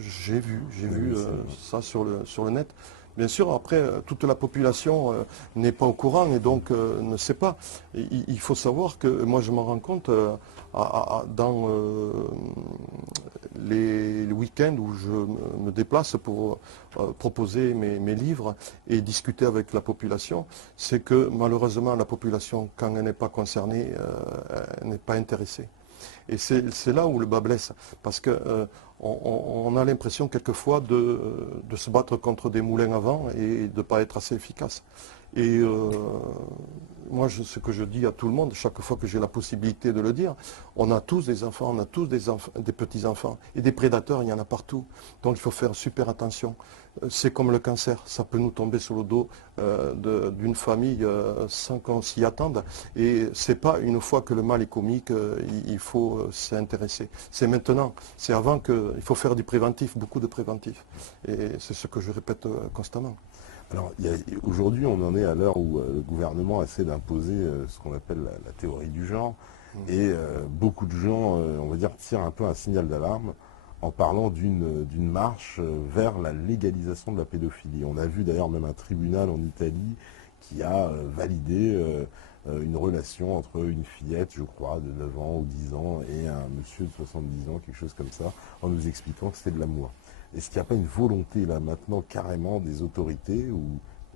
j'ai Oui, vu c'est- ça sur le net. Bien sûr, après, toute la population n'est pas au courant et donc ne sait pas. Il faut savoir que moi, je m'en rends compte dans les week-ends où je me déplace pour proposer mes livres et discuter avec la population, c'est que malheureusement, la population, quand elle n'est pas concernée, elle n'est pas intéressée. Et c'est là où le bas blesse, parce que on a l'impression quelquefois de se battre contre des moulins à vent et de ne pas être assez efficace. Et moi, ce que je dis à tout le monde, chaque fois que j'ai la possibilité de le dire, on a tous des enfants, on a tous des petits-enfants. Et des prédateurs, il y en a partout. Donc il faut faire super attention. C'est comme le cancer, ça peut nous tomber sur le dos d'une famille sans qu'on s'y attende. Et c'est pas une fois que le mal est commis qu'il faut s'y intéresser. C'est maintenant, c'est avant il faut faire du préventif, beaucoup de préventif. Et c'est ce que je répète constamment. Alors, aujourd'hui, on en est à l'heure où le gouvernement essaie d'imposer ce qu'on appelle la théorie du genre. Et beaucoup de gens, on va dire, tirent un peu un signal d'alarme en parlant d'une marche vers la légalisation de la pédophilie. On a vu d'ailleurs même un tribunal en Italie qui a validé une relation entre une fillette, je crois, de 9 ans ou 10 ans et un monsieur de 70 ans, quelque chose comme ça, en nous expliquant que c'était de l'amour. Est-ce qu'il n'y a pas une volonté là maintenant carrément des autorités ou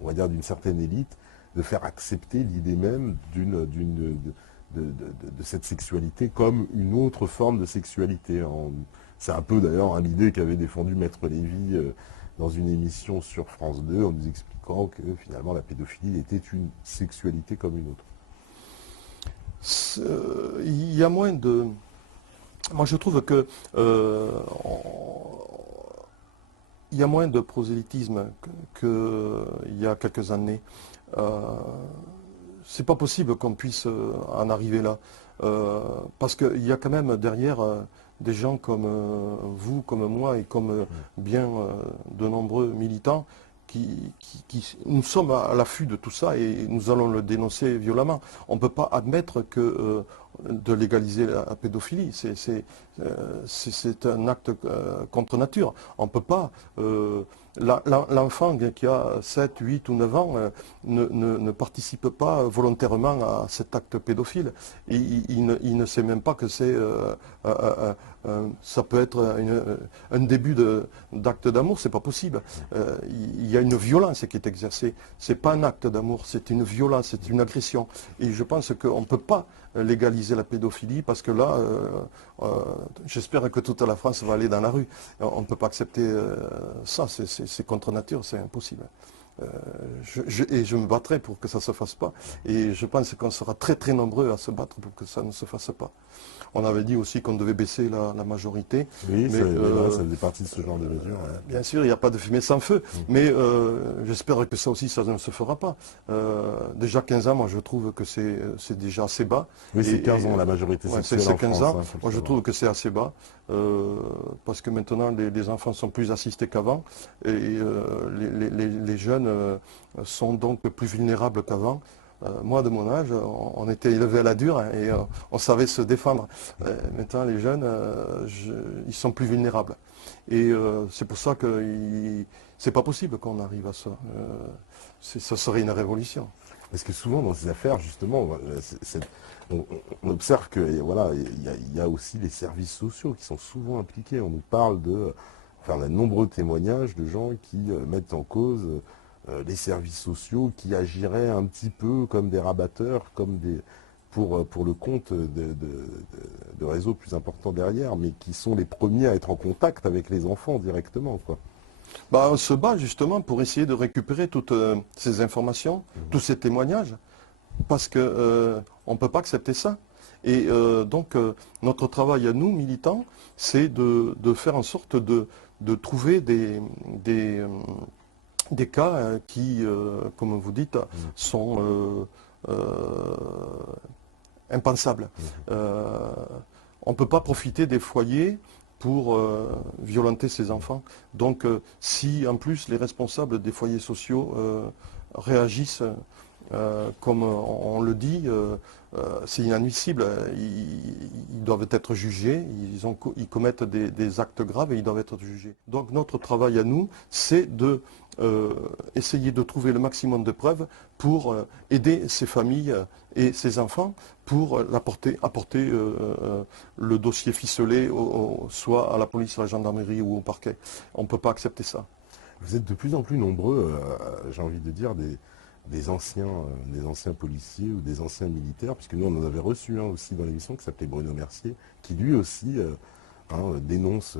on va dire d'une certaine élite de faire accepter l'idée même de cette sexualité comme une autre forme de sexualité? C'est un peu d'ailleurs l'idée qu'avait défendu Maître Lévy dans une émission sur France 2 en nous expliquant que finalement la pédophilie était une sexualité comme une autre. Il y a moins de... Moi, je trouve que il y a moins de prosélytisme qu'il y a quelques années. Euh, c'est pas possible qu'on puisse en arriver là. Parce qu'il y a quand même derrière des gens comme vous, comme moi et comme bien de nombreux militants nous sommes à l'affût de tout ça et nous allons le dénoncer violemment. On ne peut pas admettre que de légaliser la pédophilie, c'est un acte contre nature. On ne peut pas. L'enfant qui a 7, 8 ou 9 ans ne participe pas volontairement à cet acte pédophile. Et il ne sait même pas que ça peut être un début d'acte d'amour, c'est pas possible. Il y a une violence qui est exercée. C'est pas un acte d'amour, c'est une violence, c'est une agression. Et je pense qu'on ne peut pas légaliser la pédophilie parce que là, j'espère que toute la France va aller dans la rue. On ne peut pas accepter ça, c'est contre nature, c'est impossible. Et je me battrai pour que ça ne se fasse pas. Et je pense qu'on sera très très nombreux à se battre pour que ça ne se fasse pas. On avait dit aussi qu'on devait baisser la majorité. Oui, Mais, ça faisait partie de ce genre de mesures. Ouais. bien sûr, il n'y a pas de fumée sans feu. Mais j'espère que ça aussi, ça ne se fera pas. Déjà 15 ans, moi je trouve que c'est déjà assez bas. Oui, c'est 15 ans la majorité sexuelle c'est en 15 France. ans. Faut le Moi je savoir. trouve que c'est assez bas. Parce que maintenant les enfants sont plus assistés qu'avant. Et les jeunes sont donc plus vulnérables qu'avant. Moi, de mon âge, on était élevé à la dure hein, et on savait se défendre. Maintenant, les jeunes, ils sont plus vulnérables. Et c'est pour ça que c'est pas possible qu'on arrive à ça. Ça serait une révolution. Parce que souvent dans ces affaires, justement, on observe que voilà, il y a aussi les services sociaux qui sont souvent impliqués. On nous parle enfin, on a de nombreux témoignages de gens qui mettent en cause les services sociaux, qui agiraient un petit peu comme des rabatteurs, pour le compte de réseaux plus importants derrière, mais qui sont les premiers à être en contact avec les enfants directement, quoi. Bah, on se bat justement pour essayer de récupérer toutes ces informations, tous ces témoignages, parce que on ne peut pas accepter ça. Et donc notre travail à nous, militants, c'est de faire en sorte de trouver des cas qui, comme vous dites, sont impensables. On ne peut pas profiter des foyers pour violenter ses enfants. Donc si en plus les responsables des foyers sociaux réagissent comme on le dit, c'est inadmissible. Ils doivent être jugés, ils commettent des actes graves et ils doivent être jugés. Donc notre travail à nous, c'est de essayer de trouver le maximum de preuves pour aider ces familles et ces enfants pour apporter le dossier ficelé soit à la police, à la gendarmerie ou au parquet. On ne peut pas accepter ça. Vous êtes de plus en plus nombreux, j'ai envie de dire, des anciens policiers ou des anciens militaires, puisque nous on en avait reçu un aussi dans l'émission qui s'appelait Bruno Mercier, qui lui aussi dénonce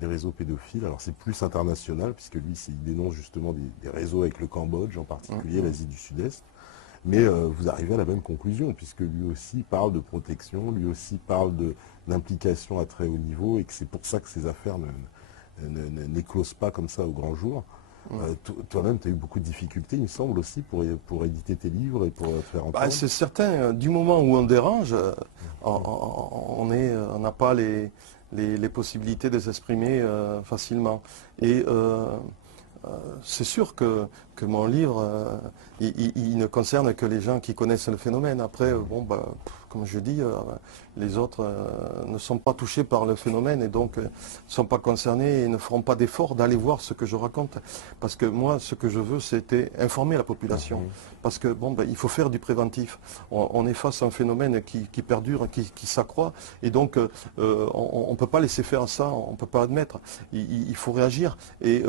des réseaux pédophiles. Alors c'est plus international, puisque lui il dénonce justement des réseaux avec le Cambodge, en particulier l'Asie du Sud-Est. Mais vous arrivez à la même conclusion, puisque lui aussi parle de protection, lui aussi parle d'implication à très haut niveau, et que c'est pour ça que ces affaires n'éclosent pas comme ça au grand jour. Toi-même, tu as eu beaucoup de difficultés, il me semble aussi, pour éditer tes livres et pour faire entendre. C'est certain, du moment où on dérange, on n'a pas les possibilités de s'exprimer facilement. Et c'est sûr que mon livre, il ne concerne que les gens qui connaissent le phénomène. Après, comme je dis, les autres ne sont pas touchés par le phénomène et donc ne sont pas concernés et ne feront pas d'effort d'aller voir ce que je raconte. Parce que moi, ce que je veux, c'était informer la population. Parce que il faut faire du préventif. On est face à un phénomène qui perdure, qui s'accroît. Et donc, on ne peut pas laisser faire ça, on ne peut pas admettre. Il faut réagir. Et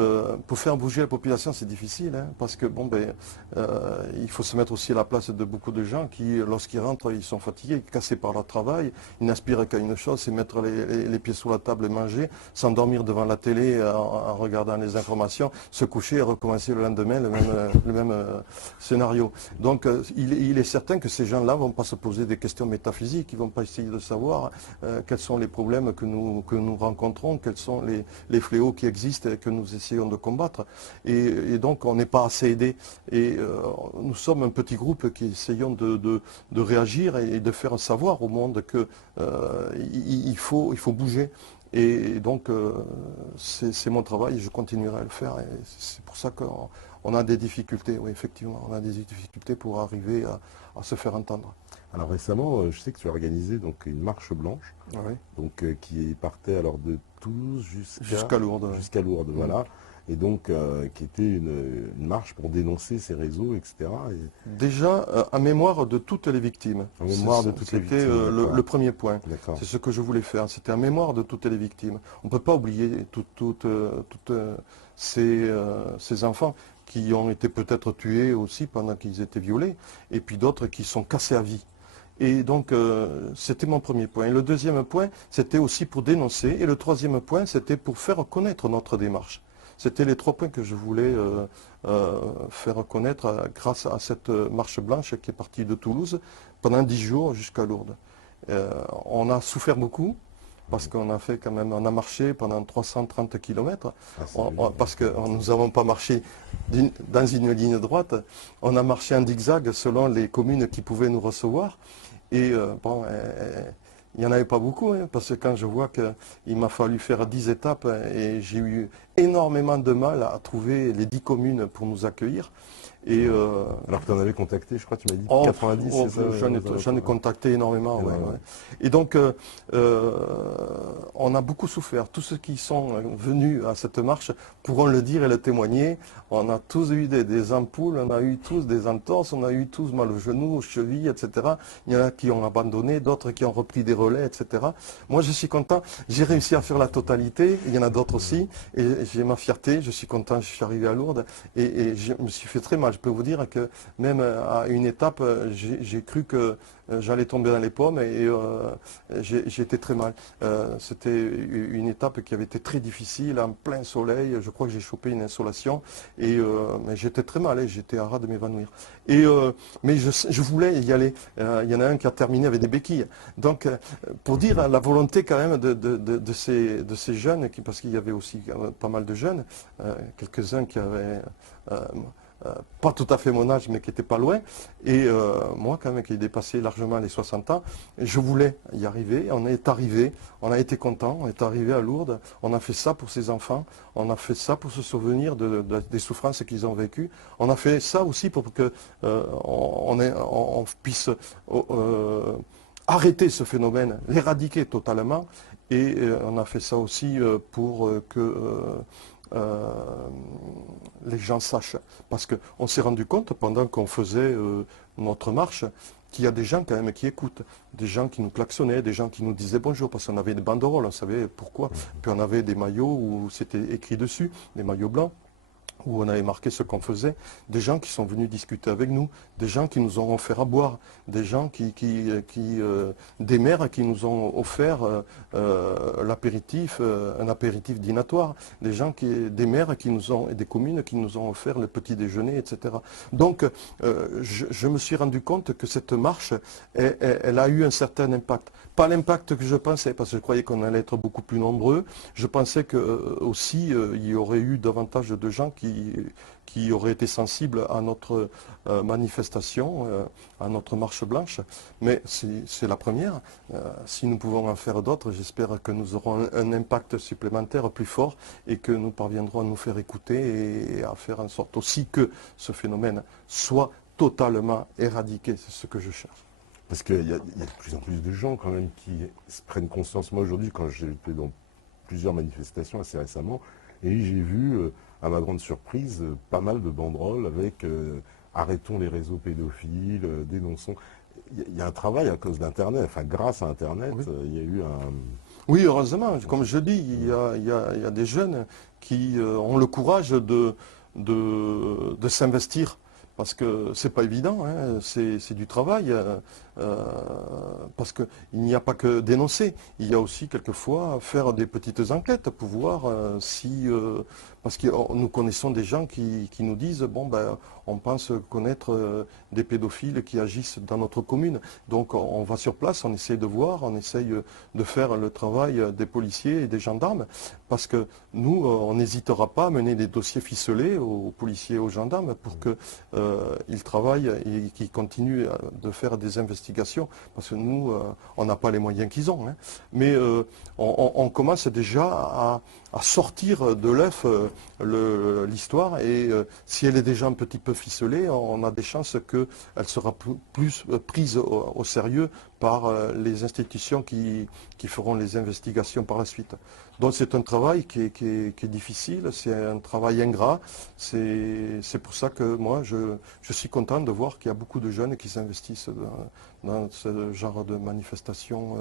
pour faire bouger la population, c'est difficile. Hein, parce que il faut se mettre aussi à la place de beaucoup de gens qui, lorsqu'ils rentrent, ils sont fatigués, cassés par leur travail. Ils n'aspirent qu'à une chose, c'est mettre les pieds sous la table et manger, s'endormir devant la télé en regardant les informations, se coucher et recommencer le lendemain le même scénario. Donc il est certain que ces gens-là ne vont pas se poser des questions métaphysiques, ils ne vont pas essayer de savoir quels sont les problèmes que nous rencontrons, quels sont les fléaux qui existent et que nous essayons de combattre. Et donc on n'est pas assez aidés. Et nous sommes un petit groupe qui essayons de réagir et de faire savoir au monde qu'il faut bouger. Et donc c'est mon travail et je continuerai à le faire. Et c'est pour ça qu'on a des difficultés, oui effectivement, on a des difficultés pour arriver à se faire entendre. Alors récemment, je sais que tu as organisé donc une marche blanche, donc qui partait alors de Toulouse jusqu'à Lourdes. Jusqu'à Lourdes, voilà. Et donc qui était une marche pour dénoncer ces réseaux, etc. Déjà, en mémoire de toutes les victimes. En mémoire de toutes les victimes. C'était le premier point. D'accord. C'est ce que je voulais faire. C'était en mémoire de toutes les victimes. On ne peut pas oublier toutes ces enfants qui ont été peut-être tués aussi pendant qu'ils étaient violés, et puis d'autres qui sont cassés à vie. Et donc, c'était mon premier point. Et le deuxième point, c'était aussi pour dénoncer. Et le troisième point, c'était pour faire connaître notre démarche. C'était les trois points que je voulais faire connaître grâce à cette marche blanche qui est partie de Toulouse pendant 10 jours jusqu'à Lourdes. On a souffert beaucoup parce qu'on a fait quand même, on a marché pendant 330 km parce que nous n'avons pas marché dans une ligne droite, on a marché en zigzag selon les communes qui pouvaient nous recevoir. Et il n'y en avait pas beaucoup, hein, parce que quand je vois qu'il m'a fallu faire 10 étapes et j'ai eu énormément de mal à trouver les 10 communes pour nous accueillir. Et alors que tu en avais contacté, je crois que tu m'as dit 90, c'est ça? J'en ai contacté énormément, ouais. Et donc, on a beaucoup souffert. Tous ceux qui sont venus à cette marche pourront le dire et le témoigner. On a tous eu des ampoules, on a eu tous des entorses, on a eu tous mal aux genoux, aux chevilles, etc. Il y en a qui ont abandonné, d'autres qui ont repris des relais, etc. Moi, je suis content. J'ai réussi à faire la totalité. Il y en a d'autres aussi. Et j'ai ma fierté. Je suis content. Je suis arrivé à Lourdes et je me suis fait très mal. peux vous dire que même à une étape, j'ai cru que j'allais tomber dans les pommes et j'ai été très mal. C'était une étape qui avait été très difficile, en plein soleil. Je crois que j'ai chopé une insolation mais j'étais très mal, j'étais à ras de m'évanouir. Mais je voulais y aller. Il y en a un qui a terminé avec des béquilles. Donc, pour dire la volonté quand même de ces jeunes, parce qu'il y avait aussi pas mal de jeunes, quelques-uns qui avaient pas tout à fait mon âge, mais qui n'étaient pas loin. Et moi, quand même, qui ai dépassé largement les 60 ans, je voulais y arriver. On est arrivé, on a été content, on est arrivé à Lourdes. On a fait ça pour ces enfants, on a fait ça pour se souvenir des souffrances qu'ils ont vécues. On a fait ça aussi pour que on puisse arrêter ce phénomène, l'éradiquer totalement. Et on a fait ça aussi pour que les gens sachent. Parce qu'on s'est rendu compte pendant qu'on faisait notre marche qu'il y a des gens quand même qui écoutent, des gens qui nous klaxonnaient, des gens qui nous disaient bonjour, parce qu'on avait des banderoles, on savait pourquoi. Puis on avait des maillots où c'était écrit dessus, des maillots blancs, où on avait marqué ce qu'on faisait, des gens qui sont venus discuter avec nous, des gens qui nous ont offert à boire, des gens des maires qui nous ont offert l'apéritif, un apéritif dînatoire, des maires et des communes qui nous ont offert le petit déjeuner, etc. Donc, je me suis rendu compte que cette marche, elle a eu un certain impact. Pas l'impact que je pensais, parce que je croyais qu'on allait être beaucoup plus nombreux. Je pensais que aussi il y aurait eu davantage de gens qui auraient été sensibles à notre manifestation, à notre marche blanche. Mais c'est la première. Si nous pouvons en faire d'autres, j'espère que nous aurons un impact supplémentaire plus fort et que nous parviendrons à nous faire écouter et à faire en sorte aussi que ce phénomène soit totalement éradiqué. C'est ce que je cherche. Parce qu'il y a de plus en plus de gens quand même qui se prennent conscience. Moi aujourd'hui, quand j'ai été dans plusieurs manifestations assez récemment, et j'ai vu, à ma grande surprise, pas mal de banderoles avec arrêtons les réseaux pédophiles, dénonçons. Il y a un travail à cause d'Internet, enfin grâce à Internet, Oui. il y a eu un... Oui, heureusement, comme je dis, il y a des jeunes qui ont le courage de s'investir. Parce que c'est pas évident, hein, c'est du travail, parce qu'il n'y a pas que dénoncer, il y a aussi quelquefois faire des petites enquêtes pour voir parce que nous connaissons des gens qui nous disent, bon ben, on pense connaître des pédophiles qui agissent dans notre commune. Donc on va sur place, on essaie de voir, on essaye de faire le travail des policiers et des gendarmes, parce que nous, on n'hésitera pas à mener des dossiers ficelés aux policiers et aux gendarmes pour qu'ils travaillent et qu'ils continuent de faire des investigations, parce que nous, on n'a pas les moyens qu'ils ont. Hein. Mais on commence déjà à sortir de l'œuf l'histoire, et si elle est déjà un petit peu ficelée, on a des chances qu'elle sera plus prise au sérieux par les institutions qui feront les investigations par la suite. Donc c'est un travail qui est difficile, c'est un travail ingrat. C'est pour ça que moi je suis content de voir qu'il y a beaucoup de jeunes qui s'investissent dans ce genre de manifestations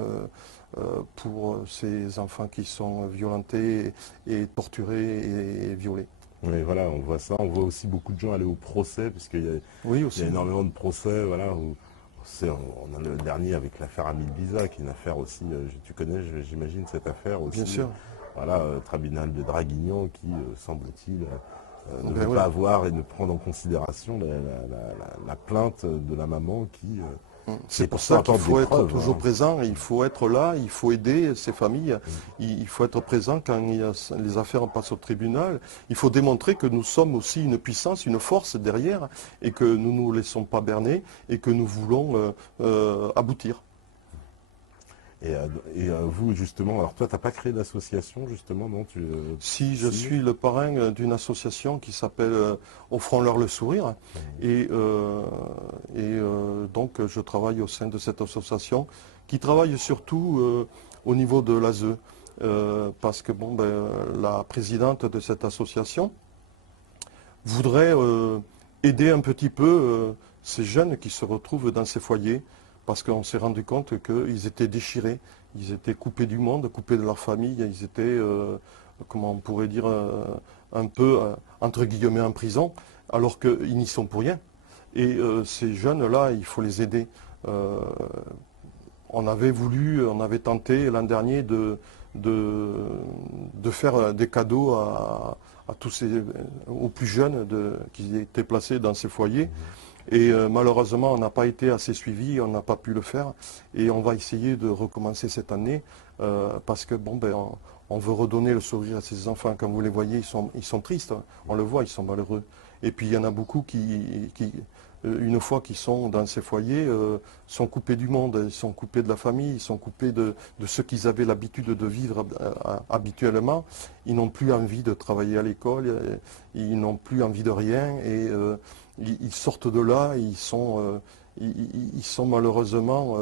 pour ces enfants qui sont violentés et torturés et violés. Mais voilà, on voit ça. On voit aussi beaucoup de gens aller au procès, parce qu'il y a, Oui, il y aussi. a énormément de procès, voilà, où on en a le dernier avec l'affaire Amil Biza, qui est une affaire aussi, tu connais, j'imagine, cette affaire aussi. Bien sûr. Voilà, tribunal de Draguignan qui, semble-t-il, ne Ben veut oui. pas avoir et ne prendre en considération la plainte de la maman qui... C'est et pour ça qu'il apporte faut des être preuves, toujours hein. présent, il faut être là, il faut aider ces familles, il faut être présent quand les affaires passent au tribunal. Il faut démontrer que nous sommes aussi une puissance, une force derrière, et que nous ne nous laissons pas berner, et que nous voulons aboutir. Vous, justement, alors toi, tu n'as pas créé d'association, justement, non Si je suis le parrain d'une association qui s'appelle Offrons-leur le sourire, et donc je travaille au sein de cette association qui travaille surtout au niveau de l'ASE, parce que bon, ben, la présidente de cette association voudrait aider un petit peu ces jeunes qui se retrouvent dans ces foyers, parce qu'on s'est rendu compte qu'ils étaient déchirés, ils étaient coupés du monde, coupés de leur famille, ils étaient, comment on pourrait dire, un peu, entre guillemets, en prison. alors qu'ils n'y sont pour rien. Et ces jeunes-là, il faut les aider. On avait tenté l'an dernier de faire des cadeaux à tous aux plus jeunes qui étaient placés dans ces foyers. Et malheureusement, on n'a pas été assez suivi, on n'a pas pu le faire. Et on va essayer de recommencer cette année parce que on veut redonner le sourire à ces enfants. Comme vous les voyez, ils sont tristes. On le voit, ils sont malheureux. Et puis il y en a beaucoup une fois qu'ils sont dans ces foyers, sont coupés du monde, ils sont coupés de la famille, ils sont coupés de ce qu'ils avaient l'habitude de vivre habituellement. Ils n'ont plus envie de travailler à l'école, ils n'ont plus envie de rien et ils sortent de là, ils sont malheureusement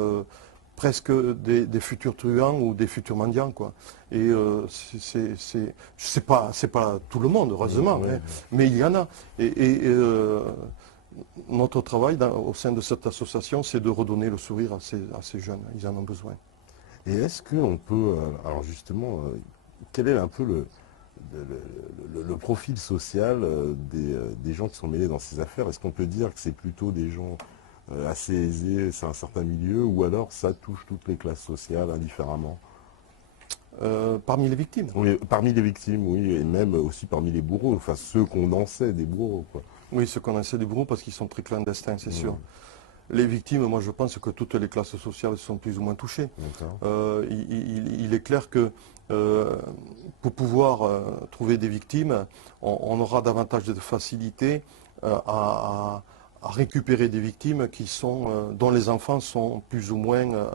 presque des futurs truands ou des futurs mendiants, quoi. Et c'est pas tout le monde, heureusement, Oui, hein, mais il y en a. Notre travail au sein de cette association, c'est de redonner le sourire à ces jeunes. Ils en ont besoin. Et est-ce qu'on peut, alors justement, quel est un peu le profil social des gens qui sont mêlés dans ces affaires? Est-ce qu'on peut dire que c'est plutôt des gens assez aisés, c'est un certain milieu, ou alors ça touche toutes les classes sociales indifféremment? Parmi les victimes. Oui, parmi les victimes, oui, et même aussi parmi les bourreaux, enfin ceux qu'on en sait des bourreaux, quoi. Oui, ceux qu'on essaie des bourreaux parce qu'ils sont très clandestins, c'est sûr. Ouais, Les victimes, moi je pense que toutes les classes sociales sont plus ou moins touchées. d'accord. Il est clair que pour pouvoir trouver des victimes, on aura davantage de facilité à récupérer des victimes dont les enfants sont plus ou moins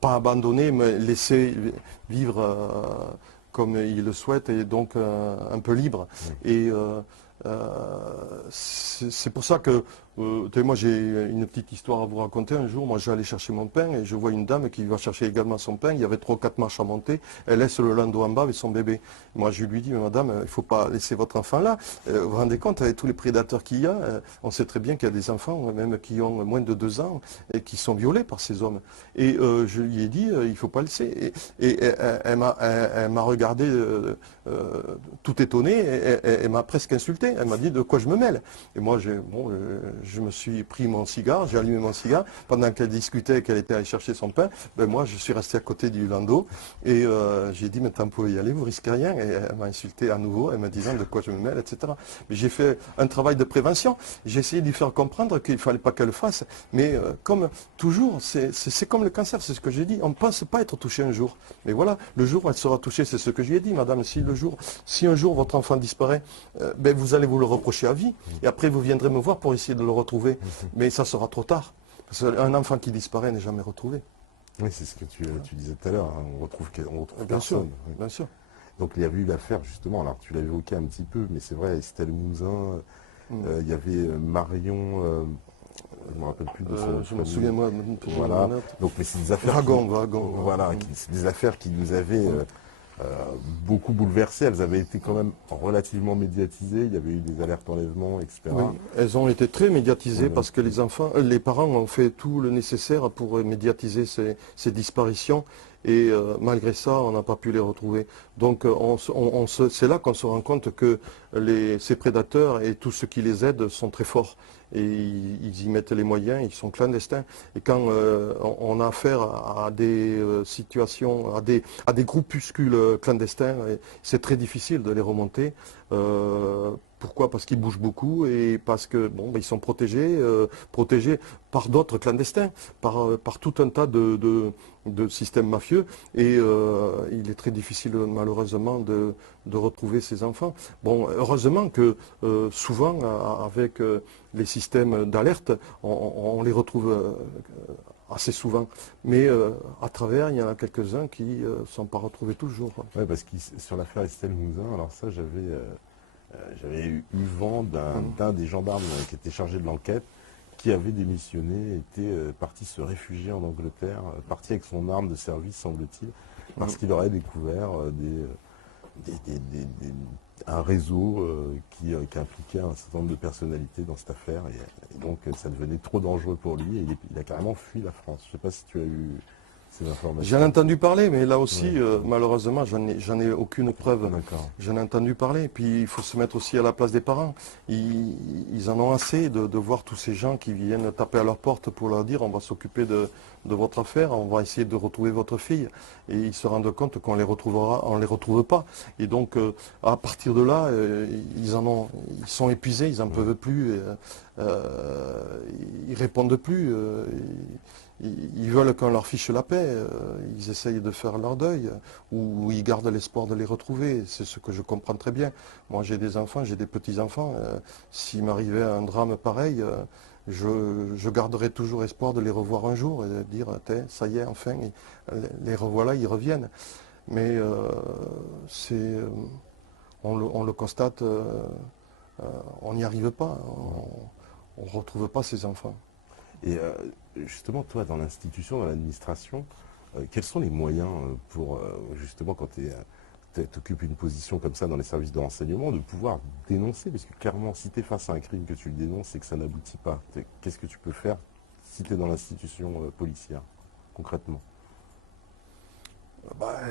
pas abandonnés, mais laissés vivre comme ils le souhaitent et donc un peu libres. Et c'est pour ça que, moi j'ai une petite histoire à vous raconter. Un jour, moi j'allais chercher mon pain et je vois une dame qui va chercher également son pain. Il y avait 3 ou 4 marches à monter. Elle laisse le landau en bas avec son bébé. Moi je lui dis, mais madame, il ne faut pas laisser votre enfant là. Vous vous rendez compte, avec tous les prédateurs qu'il y a, on sait très bien qu'il y a des enfants, même qui ont moins de 2 ans, et qui sont violés par ces hommes. Et je lui ai dit, il ne faut pas le laisser. Et elle m'a regardé tout étonné, elle m'a presque insulté. Elle m'a dit de quoi je me mêle. Et moi, je me suis pris mon cigare, j'ai allumé mon cigare. Pendant qu'elle discutait et qu'elle était allée chercher son pain, moi, je suis resté à côté du landau. Et j'ai dit, maintenant, vous pouvez y aller, vous risquez rien. Et elle m'a insulté à nouveau, en me disant de quoi je me mêle, etc. Mais j'ai fait un travail de prévention. J'ai essayé de lui faire comprendre qu'il ne fallait pas qu'elle le fasse. Mais comme toujours, c'est comme le cancer, c'est ce que j'ai dit. On ne pense pas être touché un jour. Mais voilà, le jour où elle sera touchée, c'est ce que je lui ai dit, madame. Si un jour votre enfant disparaît, vous allez vous le reprocher à vie. Et après, vous viendrez me voir pour essayer de le retrouver. Mais ça sera trop tard. Parce qu'un enfant qui disparaît n'est jamais retrouvé. Oui, c'est ce que tu disais tout à l'heure, hein, on retrouve Bien sûr, personne. Oui. bien sûr. Donc il y avait eu l'affaire justement, alors tu l'as évoqué un petit peu, mais c'est vrai, Estelle Mouzin, il y avait Marion, je ne me rappelle plus de son nom. Je me souviens, moi, Voilà. Donc, mais c'est des affaires Wagon. c'est des affaires qui nous avaient beaucoup bouleversés. Elles avaient été quand même relativement médiatisées. Il y avait eu des alertes enlèvement, etc. Oui, elles ont été très médiatisées Oui. parce que les parents ont fait tout le nécessaire pour médiatiser ces disparitions et malgré ça, on n'a pas pu les retrouver. Donc c'est là qu'on se rend compte que ces prédateurs et tous ceux qui les aident sont très forts et ils y mettent les moyens, ils sont clandestins. Et quand on a affaire à des situations, à des groupuscules clandestins, c'est très difficile de les remonter. Pourquoi? Parce qu'ils bougent beaucoup et parce que ils sont protégés par d'autres clandestins, par tout un tas de systèmes mafieux. Et il est très difficile malheureusement de retrouver ces enfants. Bon, heureusement que souvent avec les systèmes d'alerte, on les retrouve assez souvent. Mais à travers, il y en a quelques-uns qui ne sont pas retrouvés toujours. Oui, parce que sur l'affaire Estelle Mouzin, alors ça, j'avais eu vent d'un des gendarmes qui était chargé de l'enquête, qui avait démissionné, était parti se réfugier en Angleterre, parti avec son arme de service, semble-t-il, parce qu'il aurait découvert un réseau qui impliquait un certain nombre de personnalités dans cette affaire. Et donc ça devenait trop dangereux pour lui et il a carrément fui la France. Je ne sais pas si tu as eu ces informations? J'en ai entendu parler, mais là aussi, malheureusement, j'en ai aucune preuve. D'accord. J'en ai entendu parler. Puis il faut se mettre aussi à la place des parents. Ils en ont assez de voir tous ces gens qui viennent taper à leur porte pour leur dire on va s'occuper de votre affaire, on va essayer de retrouver votre fille. Et ils se rendent compte qu'on les retrouvera, on les retrouve pas. Et donc, à partir de là, ils sont épuisés, ils en peuvent plus. Ils répondent plus. Ils veulent qu'on leur fiche la paix, ils essayent de faire leur deuil, ou ils gardent l'espoir de les retrouver. C'est ce que je comprends très bien. Moi j'ai des enfants, j'ai des petits-enfants. S'il m'arrivait un drame pareil, je garderai toujours espoir de les revoir un jour et de dire, ça y est, enfin, les revoilà, ils reviennent. Mais on le constate, on n'y arrive pas, on ne retrouve pas ces enfants. Et justement, toi, dans l'institution, dans l'administration, quels sont les moyens pour, justement, quand tu occupes une position comme ça dans les services de renseignement, de pouvoir dénoncer? Parce que clairement, si tu es face à un crime que tu le dénonces et que ça n'aboutit pas, qu'est-ce que tu peux faire si tu es dans l'institution policière, concrètement?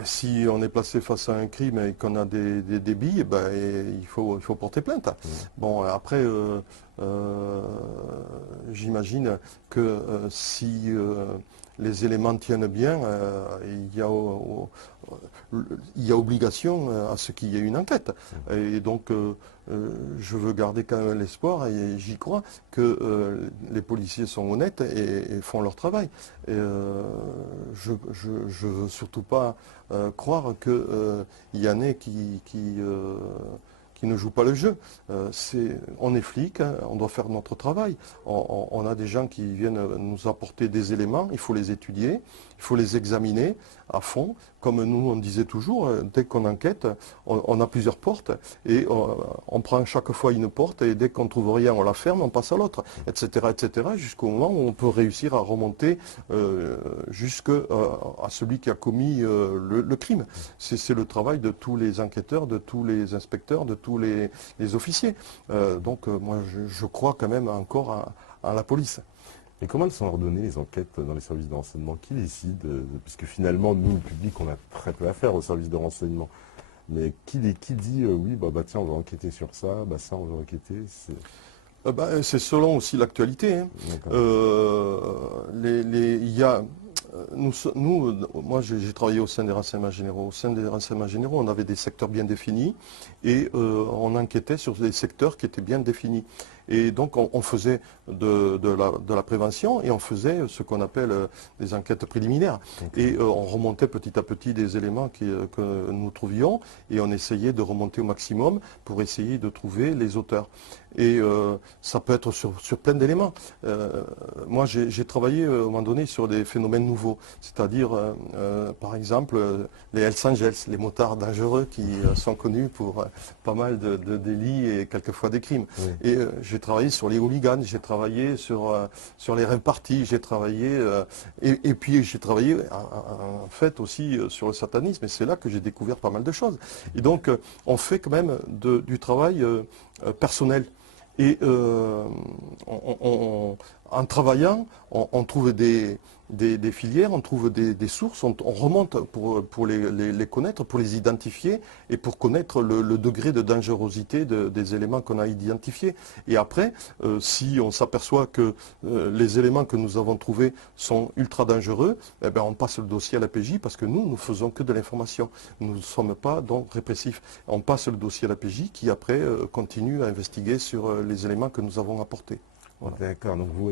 Si on est placé face à un crime et qu'on a des billes, il faut porter plainte. Bon, après, j'imagine que si les éléments tiennent bien, il y a obligation à ce qu'il y ait une enquête. Et donc, je veux garder quand même l'espoir, et j'y crois, que les policiers sont honnêtes et font leur travail. Et, je ne veux surtout pas croire qu'il y en ait qui ne jouent pas le jeu. On est flic, hein, on doit faire notre travail. On a des gens qui viennent nous apporter des éléments, il faut les étudier, il faut les examiner à fond. Comme nous, on disait toujours, dès qu'on enquête, on a plusieurs portes et on prend chaque fois une porte et dès qu'on ne trouve rien, on la ferme, on passe à l'autre, etc., jusqu'au moment où on peut réussir à remonter jusqu'à celui qui a commis le crime. C'est le travail de tous les enquêteurs, de tous les inspecteurs, de tous les officiers. Donc moi, je crois quand même encore à la police. Et comment elles sont ordonnées, les enquêtes dans les services de renseignement? Qui décide? Puisque finalement, nous, le public, on a très peu à faire aux services de renseignement. Mais qui dit oui, tiens, on va enquêter sur ça, ça, on va enquêter? C'est selon aussi l'actualité. Hein. Moi, j'ai travaillé au sein des renseignements généraux. Au sein des renseignements généraux, on avait des secteurs bien définis et on enquêtait sur des secteurs qui étaient bien définis. Et donc, on faisait de la prévention et on faisait ce qu'on appelle des enquêtes préliminaires. Et on remontait petit à petit des éléments que nous trouvions et on essayait de remonter au maximum pour essayer de trouver les auteurs. Et ça peut être sur plein d'éléments. Moi, j'ai travaillé à un moment donné sur des phénomènes nouveaux, c'est-à-dire, par exemple, les Hells Angels, les motards dangereux qui sont connus pour pas mal de délits et quelquefois des crimes. Oui. Et j'ai travaillé sur les hooligans, j'ai travaillé sur les rêves parties, j'ai travaillé, et puis j'ai travaillé en fait aussi sur le satanisme, et c'est là que j'ai découvert pas mal de choses. Et donc, on fait quand même du travail personnel. Et en travaillant, on trouve des filières, on trouve des sources, on remonte pour les connaître, pour les identifier et pour connaître le degré de dangerosité des éléments qu'on a identifiés. Et après, si on s'aperçoit que les éléments que nous avons trouvés sont ultra dangereux, on passe le dossier à la PJ parce que nous faisons que de l'information. Nous ne sommes pas donc répressifs. On passe le dossier à la PJ qui après continue à investiguer sur les éléments que nous avons apportés. Voilà. D'accord, donc vous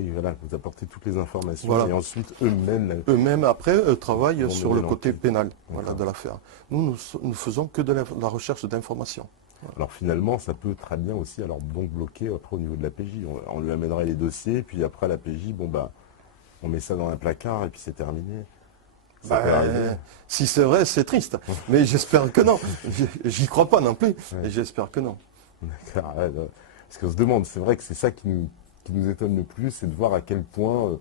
apportez toutes les informations et ensuite eux-mêmes après travaillent sur le côté pénal de l'affaire. Nous faisons que de la recherche d'informations. Voilà. Alors finalement, ça peut très bien aussi donc bloquer après au niveau de la PJ. On lui amènerait les dossiers, puis après la PJ, on met ça dans un placard et puis c'est terminé. Si c'est vrai, c'est triste. Mais j'espère que non. J'y crois pas non plus. Et j'espère que non. D'accord. Parce qu'on se demande, c'est vrai que c'est ça qui nous étonne le plus, c'est de voir à quel point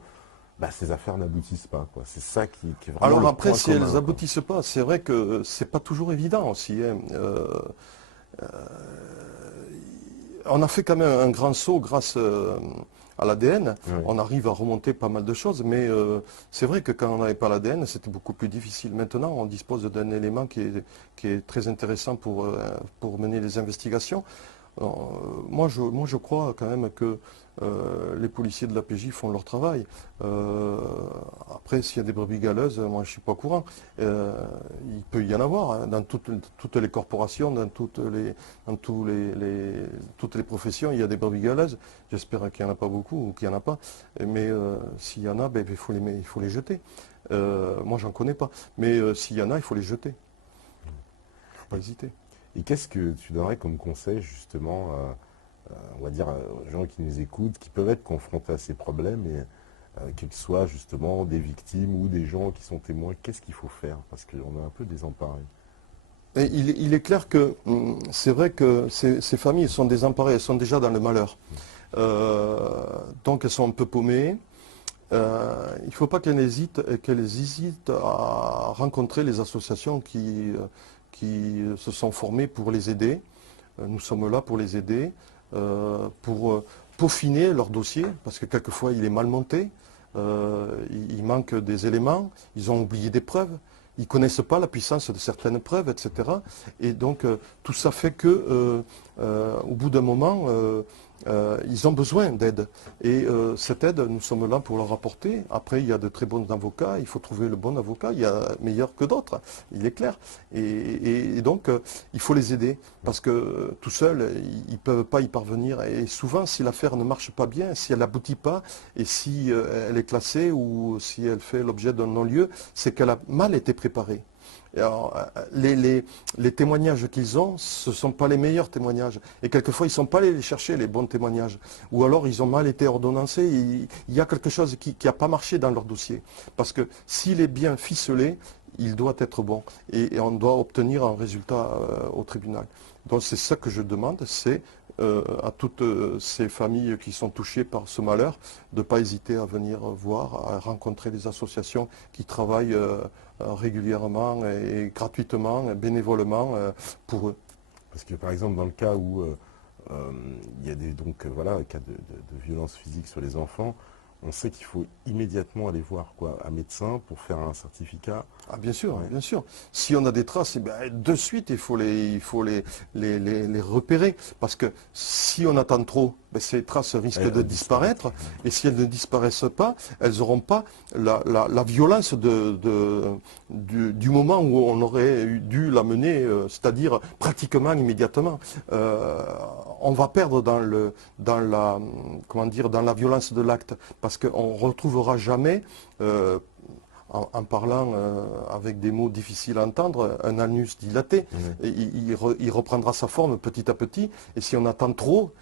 ces affaires n'aboutissent pas. C'est ça qui est vraiment. Alors après, si elles n'aboutissent pas, c'est vrai que c'est pas toujours évident aussi. Hein. On a fait quand même un grand saut grâce à l'ADN, Oui. on arrive à remonter pas mal de choses, mais c'est vrai que quand on n'avait pas l'ADN, c'était beaucoup plus difficile. Maintenant, on dispose d'un élément qui est très intéressant pour mener les investigations. Moi, je crois quand même que les policiers de la PJ font leur travail. Après, s'il y a des brebis galeuses, moi, je ne suis pas au courant. Il peut y en avoir hein, dans toutes les corporations, toutes les professions, il y a des brebis galeuses. J'espère qu'il n'y en a pas beaucoup ou qu'il n'y en a pas. Mais s'il y en a, ben, il faut les jeter. Moi, j'en connais pas. Mais s'il y en a, il faut les jeter. Il ne faut pas hésiter. Et qu'est-ce que tu donnerais comme conseil justement, on va dire, aux gens qui nous écoutent, qui peuvent être confrontés à ces problèmes, et qu'ils soient justement des victimes ou des gens qui sont témoins, qu'est-ce qu'il faut faire? Parce qu'on est un peu désemparés. Et il est clair que c'est vrai que ces familles sont désemparées, elles sont déjà dans le malheur. Donc elles sont un peu paumées. Il ne faut pas qu'elles hésitent à rencontrer les associations qui se sont formées pour les aider. Nous sommes là pour les aider, pour peaufiner leur dossier, parce que quelquefois il est mal monté, il manque des éléments, ils ont oublié des preuves, ils ne connaissent pas la puissance de certaines preuves, etc. Et donc tout ça fait que, au bout d'un moment, ils ont besoin d'aide. Et cette aide, nous sommes là pour leur apporter. Après, il y a de très bons avocats, il faut trouver le bon avocat, il y a meilleur que d'autres, il est clair. Et donc, il faut les aider, parce que tout seuls, ils ne peuvent pas y parvenir. Et souvent, si l'affaire ne marche pas bien, si elle n'aboutit pas, et si elle est classée ou si elle fait l'objet d'un non-lieu, c'est qu'elle a mal été préparée. Et alors, les témoignages qu'ils ont, ce ne sont pas les meilleurs témoignages. Et quelquefois, ils ne sont pas allés les chercher, les bons témoignages. Ou alors, ils ont mal été ordonnancés. Il y a quelque chose qui n'a pas marché dans leur dossier. Parce que s'il est bien ficelé, il doit être bon. Et on doit obtenir un résultat au tribunal. Donc, c'est ça que je demande, c'est à toutes ces familles qui sont touchées par ce malheur, de ne pas hésiter à venir voir, à rencontrer des associations qui travaillent régulièrement et gratuitement, bénévolement pour eux. Parce que par exemple, dans le cas où il y a voilà, cas de violence physique sur les enfants, on sait qu'il faut immédiatement aller voir un médecin pour faire un certificat. Ah, bien sûr, Ouais. bien sûr. Si on a des traces, eh ben, de suite, il faut les repérer. Parce que si on attend trop, ben, ces traces risquent de disparaître. Et si elles ne disparaissent pas, elles n'auront pas la violence du moment où on aurait dû la mener, c'est-à-dire pratiquement immédiatement. On va perdre dans la violence de l'acte. Parce qu'on ne retrouvera jamais... en parlant avec des mots difficiles à entendre, un anus dilaté. Et il reprendra sa forme petit à petit. Et si on attend trop,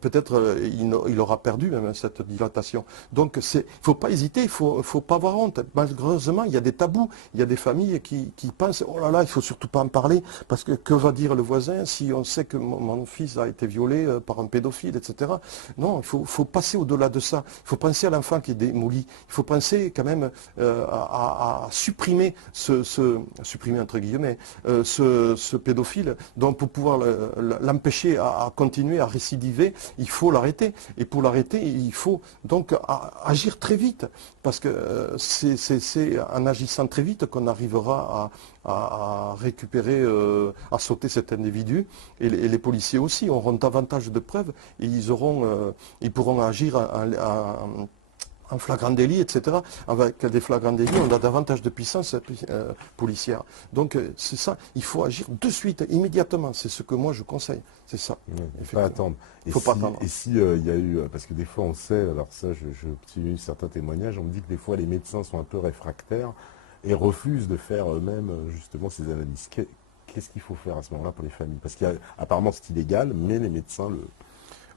peut-être il aura perdu même cette dilatation. Donc il ne faut pas hésiter, il ne faut pas avoir honte. Malheureusement, il y a des tabous. Il y a des familles qui pensent, oh là là, il ne faut surtout pas en parler, parce que va dire le voisin si on sait que mon fils a été violé par un pédophile, etc. Non, il faut passer au-delà de ça. Il faut penser à l'enfant qui est démoli. Il faut penser quand même à supprimer supprimer entre guillemets, ce pédophile. Donc pour pouvoir l'empêcher à continuer à récidiver, il faut l'arrêter. Et pour l'arrêter, il faut donc agir très vite. Parce que c'est en agissant très vite qu'on arrivera à récupérer, à sauter cet individu. Et les policiers aussi auront davantage de preuves et ils pourront agir en flagrant délit, etc. Avec des flagrants délits, on a davantage de puissance policière. Donc c'est ça, il faut agir de suite, immédiatement. C'est ce que moi je conseille. C'est ça. Il ne faut pas attendre. Il faut pas attendre. Et si il y a eu, parce que des fois on sait, alors ça j'ai eu certains témoignages, on me dit que des fois les médecins sont un peu réfractaires et refusent de faire eux-mêmes justement ces analyses. Qu'est-ce qu'il faut faire à ce moment-là pour les familles? Parce qu'apparemment c'est illégal, mais les médecins le...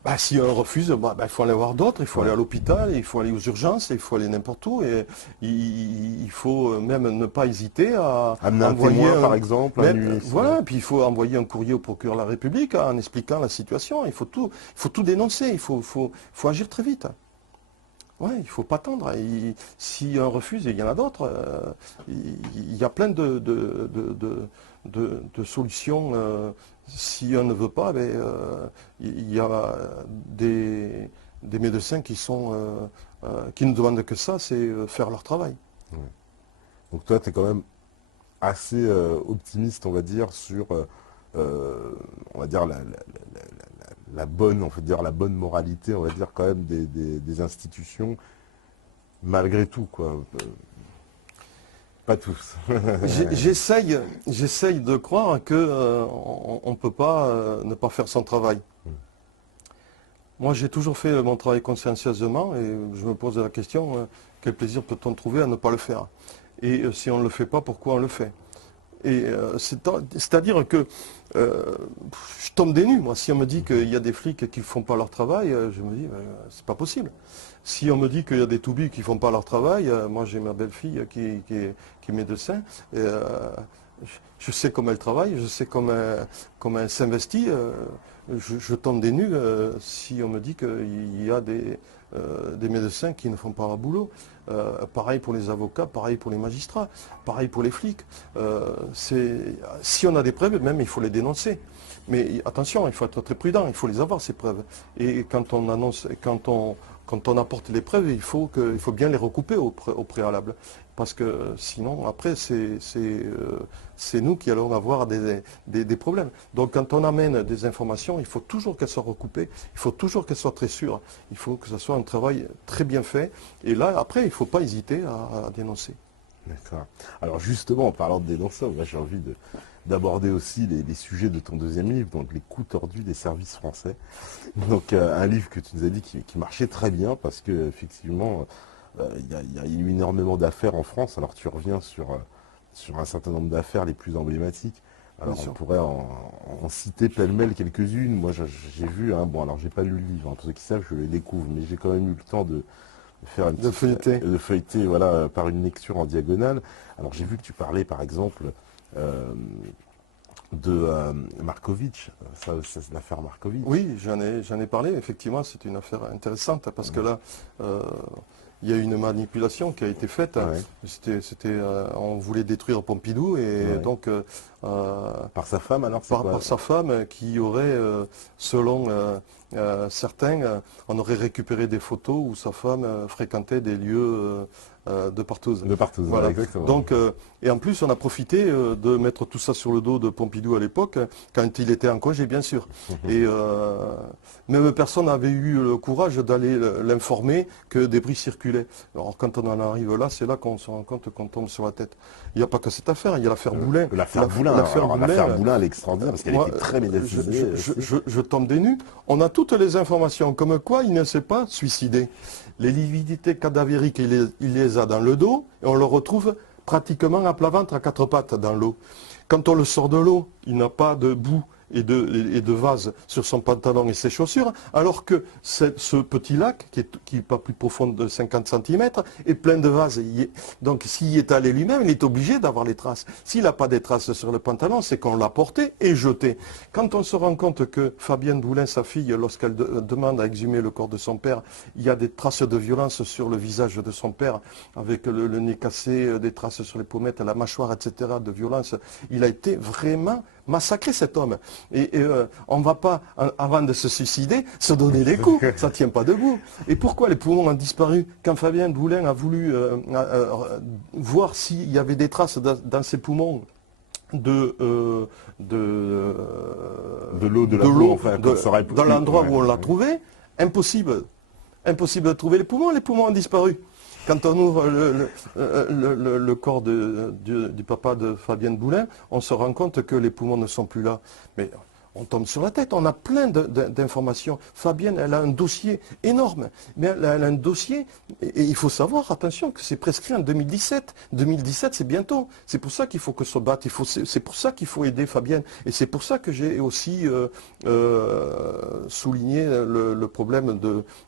Bah, si on refuse, il faut aller voir d'autres, il faut aller à l'hôpital, il faut aller aux urgences, il faut aller n'importe où. Et il faut même ne pas hésiter à amener un envoyer témoin, par exemple, à nuit. Voilà, puis il faut envoyer un courrier au procureur de la République en expliquant la situation. Il faut tout dénoncer, il faut agir très vite. Ouais, il ne faut pas attendre. Si on refuse, il y en a d'autres. Il y a plein de solutions. Si on ne veut pas, il y a des médecins qui ne demandent que ça, c'est faire leur travail. Ouais. Donc toi, tu es quand même assez optimiste, on va dire, sur on va dire la bonne, on va dire la bonne moralité, on va dire quand même des institutions, malgré tout, quoi. Pas tous. J'essaye de croire que on ne peut pas ne pas faire son travail. Moi, j'ai toujours fait mon travail consciencieusement et je me pose la question, quel plaisir peut-on trouver à ne pas le faire? Et si on ne le fait pas, pourquoi on le fait? Et c'est-à-dire que je tombe des nues, moi. Si on me dit qu'il y a des flics qui ne font pas leur travail, je me dis, c'est pas possible. Si on me dit qu'il y a des toubis qui ne font pas leur travail, moi j'ai ma belle-fille qui est médecin, et, je sais comment elle travaille, je sais comment elle s'investit. Je tombe des nues si on me dit qu'il y a des médecins qui ne font pas leur boulot. Pareil pour les avocats, pareil pour les magistrats, pareil pour les flics. Si on a des preuves, même il faut les dénoncer. Mais attention, il faut être très prudent, il faut les avoir ces preuves. Et quand on apporte les preuves, il faut bien les recouper au préalable. Parce que sinon, après, c'est nous qui allons avoir des problèmes. Donc quand on amène des informations, il faut toujours qu'elles soient recoupées, il faut toujours qu'elles soient très sûres. Il faut que ce soit un travail très bien fait. Et là, après, il ne faut pas hésiter à dénoncer. D'accord. Alors justement, en parlant de dénonceurs, j'ai envie d'aborder aussi les sujets de ton deuxième livre, donc les coups tordus des services français. Donc un livre que tu nous as dit qui marchait très bien parce que effectivement, il y a eu énormément d'affaires en France. Alors tu reviens sur un certain nombre d'affaires les plus emblématiques. Alors on pourrait en citer pêle-mêle quelques-unes. Moi j'ai vu, bon alors j'ai pas lu le livre, pour ceux qui savent, je le découvre, mais j'ai quand même eu le temps de faire de feuilleter voilà, par une lecture en diagonale. Alors j'ai vu que tu parlais par exemple de Markovitch, c'est l'affaire Markovitch. Oui, j'en ai parlé, effectivement, c'est une affaire intéressante parce que là, il y a une manipulation qui a été faite. Ouais. On voulait détruire Pompidou et ouais. Donc par sa femme alors par sa femme qui aurait, selon certains, on aurait récupéré des photos où sa femme fréquentait des lieux de partouze. De partouze, voilà. Exactement. Donc, et en plus, on a profité de mettre tout ça sur le dos de Pompidou à l'époque, quand il était en congé, bien sûr. Et même personne n'avait eu le courage d'aller l'informer que des bris circulaient. Alors quand on en arrive là, c'est là qu'on se rend compte qu'on tombe sur la tête. Il n'y a pas que cette affaire, il y a l'affaire Boulin. L'affaire Boulin, elle est extraordinaire parce qu'elle était très médiatisée. Je tombe des nues. On a toutes les informations, comme quoi il ne s'est pas suicidé. Les lividités cadavériques, il les a dans le dos et on le retrouve pratiquement à plat ventre, à quatre pattes dans l'eau. Quand on le sort de l'eau, il n'a pas de boue et de vase sur son pantalon et ses chaussures, alors que ce petit lac, qui est pas plus profond de 50 cm, est plein de vases. Donc s'il y est allé lui-même, il est obligé d'avoir les traces. S'il n'a pas des traces sur le pantalon, c'est qu'on l'a porté et jeté. Quand on se rend compte que Fabienne Boulin, sa fille, lorsqu'elle demande à exhumer le corps de son père, il y a des traces de violence sur le visage de son père, avec le nez cassé, des traces sur les pommettes, la mâchoire, etc., de violence, il a été vraiment massacré, cet homme. Et on ne va pas, avant de se suicider, se donner des coups. Ça ne tient pas debout. Et pourquoi les poumons ont disparu? Quand Fabien Boulin a voulu voir s'il y avait des traces dans ses poumons de l'eau, de l'eau, enfin, dans l'endroit où on l'a trouvé, impossible. Impossible de trouver les poumons ont disparu. Quand on ouvre le corps du papa de Fabienne Boulin, on se rend compte que les poumons ne sont plus là. Mais on tombe sur la tête, on a plein d'informations. Fabienne, elle a un dossier énorme. Mais elle a un dossier, et il faut savoir, attention, que c'est prescrit en 2017. 2017, c'est bientôt. C'est pour ça qu'il faut que se battre. C'est pour ça qu'il faut aider Fabienne. Et c'est pour ça que j'ai aussi souligné le problème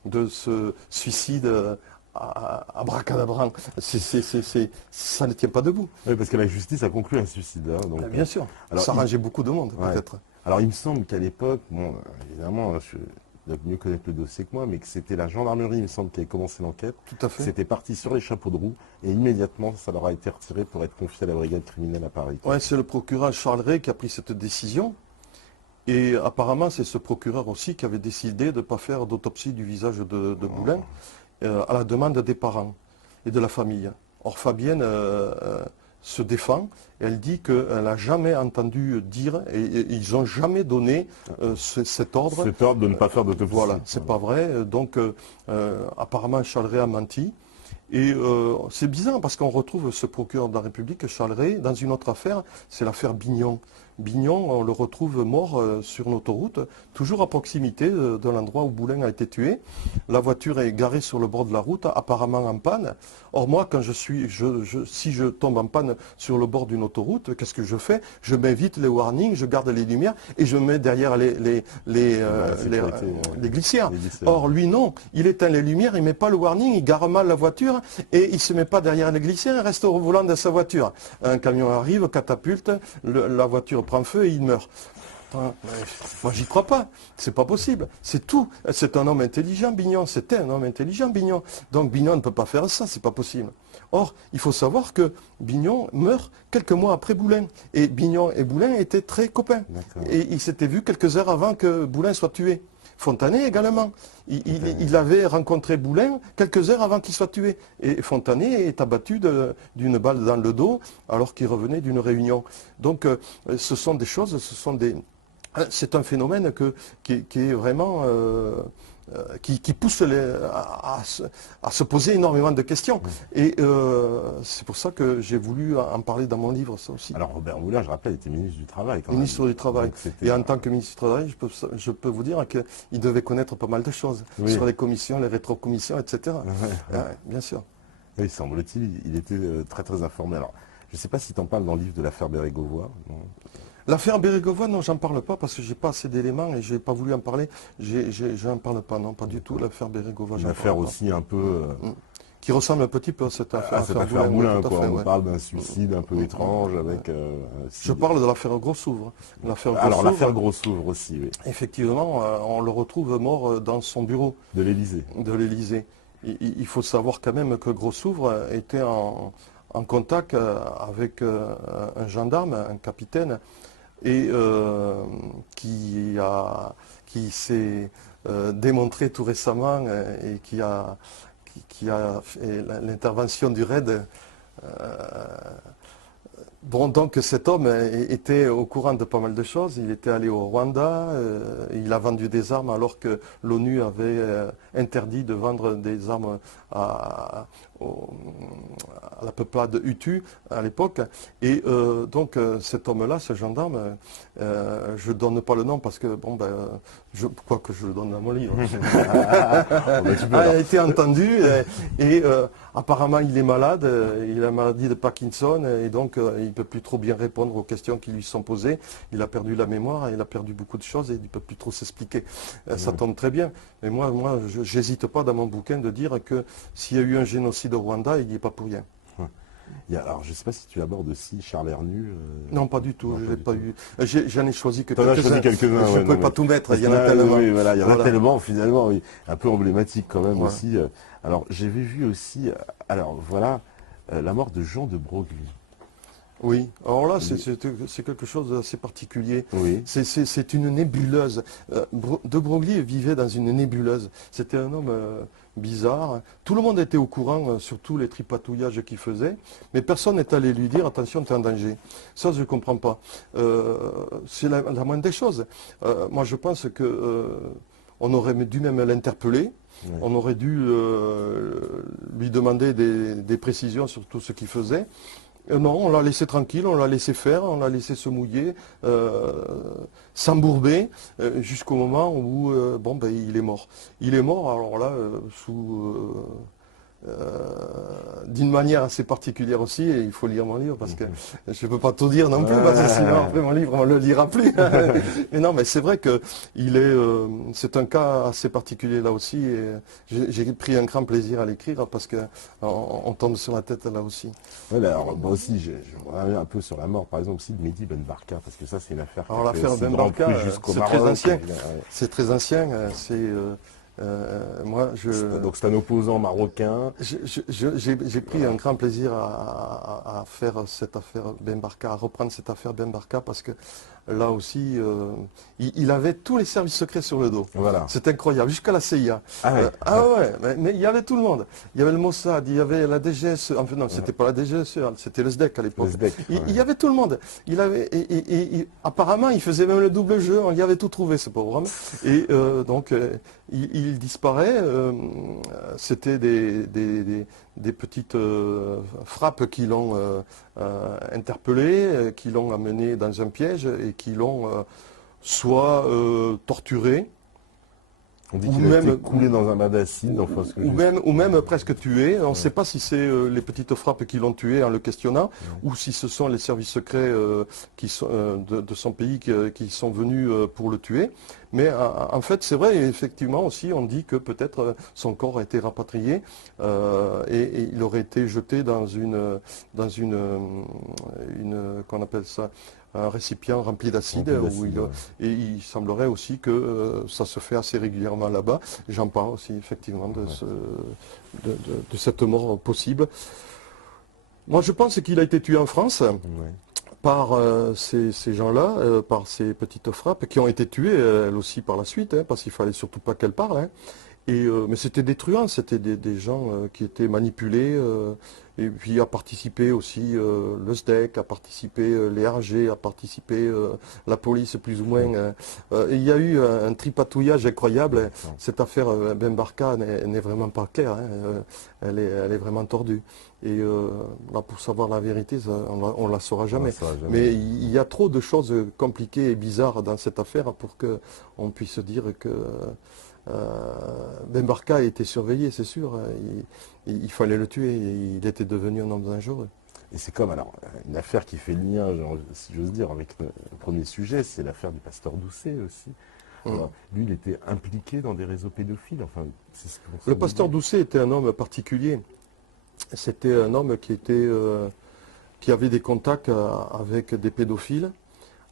de ce suicide à bracadabrant. Ça ne tient pas debout. Oui, parce que la justice a conclu un suicide. Hein, donc, bien sûr. Alors, ça arrangeait beaucoup de monde, peut-être. Alors, il me semble qu'à l'époque, bon, évidemment, je dois mieux connaître le dossier que moi, mais que c'était la gendarmerie, il me semble, qui avait commencé l'enquête. Tout à fait. C'était parti sur les chapeaux de roue, et immédiatement, ça leur a été retiré pour être confié à la brigade criminelle à Paris. Oui, c'est le procureur Charles Ray qui a pris cette décision. Et apparemment, c'est ce procureur aussi qui avait décidé de ne pas faire d'autopsie du visage de Boulin à la demande des parents et de la famille. Or, Fabienne se défend. Elle dit qu'elle n'a jamais entendu dire, et ils n'ont jamais donné cet ordre. Cet ordre de ne pas faire d'autopsie. Voilà, c'est pas vrai. Donc, apparemment, Chaleret a menti. Et c'est bizarre parce qu'on retrouve ce procureur de la République, Chaleret, dans une autre affaire, c'est l'affaire Bignon. Bignon, on le retrouve mort sur une autoroute, toujours à proximité de l'endroit où Boulin a été tué. La voiture est garée sur le bord de la route, apparemment en panne. Or moi, quand si je tombe en panne sur le bord d'une autoroute, qu'est-ce que je fais? Je m'évite les warnings, je garde les lumières et je mets derrière les glissières. Or lui non, il éteint les lumières, il ne met pas le warning, il gare mal la voiture et il ne se met pas derrière les glissières, il reste au volant de sa voiture. Un camion arrive, catapulte, la voiture prend feu et il meurt. Moi, j'y crois pas. C'est pas possible. C'est tout. C'est un homme intelligent, Bignon. C'était un homme intelligent, Bignon. Donc, Bignon ne peut pas faire ça. C'est pas possible. Or, il faut savoir que Bignon meurt quelques mois après Boulin. Et Bignon et Boulin étaient très copains. Et ils s'étaient vus quelques heures avant que Boulin soit tué. Fontanet également. Il avait rencontré Boulin quelques heures avant qu'il soit tué. Et Fontanet est abattu d'une balle dans le dos alors qu'il revenait d'une réunion. Donc, ce sont des choses, c'est un phénomène qui est vraiment qui pousse à se poser énormément de questions. Et c'est pour ça que j'ai voulu en parler dans mon livre, ça aussi. Alors Robert Boulin, je rappelle, était ministre du Travail. Ministre du Travail. Et en tant que ministre du Travail, je peux vous dire qu'il devait connaître pas mal de choses sur les commissions, les rétrocommissions, etc. Bien sûr. Oui, semble-t-il, il était très très informé. Alors, je ne sais pas si tu en parles dans le livre de l'affaire Bérégovoy. L'affaire Bérégovoy, non, j'en parle pas parce que j'ai pas assez d'éléments et j'ai pas voulu en parler. J'en parle pas, non, pas du tout. L'affaire Bérégovoy. Une affaire aussi un peu qui ressemble un petit peu à cette affaire. Cette affaire Boulin, quoi. On parle d'un suicide un peu étrange avec. Je parle de l'affaire Grossouvre. Alors l'affaire Grossouvre aussi, oui. Effectivement, on le retrouve mort dans son bureau. De l'Élysée. De l'Élysée. Il faut savoir quand même que Grossouvre était en contact avec un gendarme, un capitaine, et qui s'est démontré tout récemment et qui a fait l'intervention du RAID. Bon, donc cet homme était au courant de pas mal de choses. Il était allé au Rwanda, il a vendu des armes alors que l'ONU avait interdit de vendre des armes à la peuplade Hutu à l'époque. Et donc cet homme-là, ce gendarme, je ne donne pas le nom parce que, bon, quoi que je le donne dans mon livre, a été entendu et apparemment il est malade, il a la maladie de Parkinson et donc il ne peut plus trop bien répondre aux questions qui lui sont posées. Il a perdu la mémoire, il a perdu beaucoup de choses et il ne peut plus trop s'expliquer. Ça tombe très bien. Mais moi je n'hésite pas dans mon bouquin de dire que s'il y a eu un génocide au Rwanda, il n'y est pas pour rien. Alors, je ne sais pas si tu abordes aussi Charles Hernu. Non, pas du tout. Non, je l'ai pas eu. J'en ai choisi que quelques-uns. Je ne peux pas tout mettre. Il y en a tellement. Oui, voilà, il y en a tellement, finalement, oui. Un peu emblématique quand même aussi. Alors, j'avais vu aussi, alors voilà, la mort de Jean de Broglie. Oui, alors là, c'est quelque chose d'assez particulier. Oui. C'est une nébuleuse. De Broglie vivait dans une nébuleuse. C'était un homme bizarre. Tout le monde était au courant sur tous les tripatouillages qu'il faisait, mais personne n'est allé lui dire « attention, tu es en danger ». Ça, je ne comprends pas. C'est la moindre des choses. Moi, je pense qu'on aurait dû même l'interpeller. Oui. On aurait dû lui demander des précisions sur tout ce qu'il faisait. Non, on l'a laissé tranquille, on l'a laissé faire, on l'a laissé se mouiller, s'embourber, jusqu'au moment où il est mort. Il est mort, alors là, d'une manière assez particulière aussi, et il faut lire mon livre parce que je ne peux pas tout dire non plus, parce que sinon après mon livre on ne le lira plus. Mais non, mais c'est vrai que c'est un cas assez particulier là aussi, et j'ai pris un grand plaisir à l'écrire parce qu'on tombe sur la tête là aussi. Ouais, alors moi aussi, je reviens un peu sur la mort par exemple aussi de Mehdi Ben Barka, parce que ça c'est une affaire alors l'affaire Ben Barka, c'est très ancien, c'est très ancien, Donc c'est un opposant marocain. J'ai pris un grand plaisir à faire cette affaire Ben Barka, à reprendre cette affaire Ben Barka parce que là aussi, il avait tous les services secrets sur le dos. Voilà. C'est incroyable, jusqu'à la CIA. Ah ouais. Mais il y avait tout le monde. Il y avait le Mossad, il y avait la DGSE, enfin non, c'était pas la DGSE, c'était le SDEC à l'époque. Il y avait tout le monde. Apparemment, il faisait même le double jeu, on y avait tout trouvé, ce pauvre homme. Et donc, il disparaît. C'était des petites frappes qui l'ont interpellé, qui l'ont amené dans un piège et qui l'ont soit torturé, On dit qu'il a été coulé dans un bain d'acide. ou même presque tué. On ne sait pas si c'est les petites frappes qui l'ont tué en le questionnant, ou si ce sont les services secrets de son pays qui sont venus pour le tuer. Mais en fait, c'est vrai, effectivement aussi, on dit que peut-être son corps a été rapatrié et il aurait été jeté dans qu'on appelle ça, un récipient rempli d'acide. Et il semblerait aussi que ça se fait assez régulièrement là-bas. J'en parle aussi effectivement de cette mort possible. Moi, je pense qu'il a été tué en France par ces gens-là, par ces petites frappes, qui ont été tuées, elles aussi, par la suite, parce qu'il fallait surtout pas qu'elles parlent. Mais c'était des truands, c'était des gens qui étaient manipulés, et puis a participé aussi le SDEC, a participé les RG, a participé la police plus ou moins. Il y a eu un tripatouillage incroyable. Cette affaire Ben Barka n'est vraiment pas claire, elle est vraiment tordue. Et là, pour savoir la vérité, on ne la saura jamais. Mais il y a trop de choses compliquées et bizarres dans cette affaire pour qu'on puisse dire que Ben Barka a été surveillé, c'est sûr. Il fallait le tuer. Il était devenu un homme dangereux. Et c'est comme, alors, une affaire qui fait le lien, si j'ose dire, avec le premier sujet, c'est l'affaire du pasteur Doucet aussi. Alors, lui, il était impliqué dans des réseaux pédophiles. Enfin, le pasteur Doucet était un homme particulier. C'était un homme qui avait des contacts avec des pédophiles,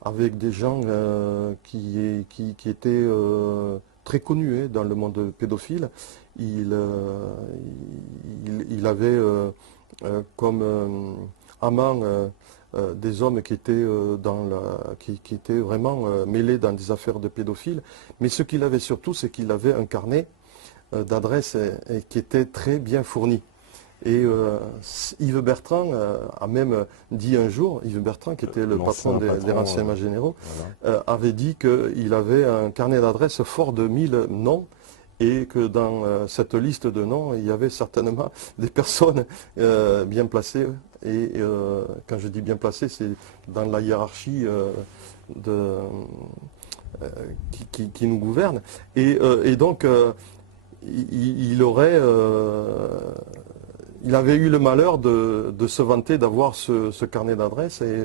avec des gens qui étaient très connus dans le monde pédophile. Il avait comme amant des hommes qui étaient, qui étaient vraiment mêlés dans des affaires de pédophiles. Mais ce qu'il avait surtout, c'est qu'il avait un carnet d'adresses qui était très bien fourni. Et Yves Bertrand a même dit un jour, Yves Bertrand, qui était le patron des renseignements généraux, avait dit qu'il avait un carnet d'adresses fort de 1000 noms et que dans cette liste de noms, il y avait certainement des personnes bien placées. Et quand je dis bien placées, c'est dans la hiérarchie qui nous gouverne. Et donc, il avait eu le malheur de se vanter d'avoir ce carnet d'adresses et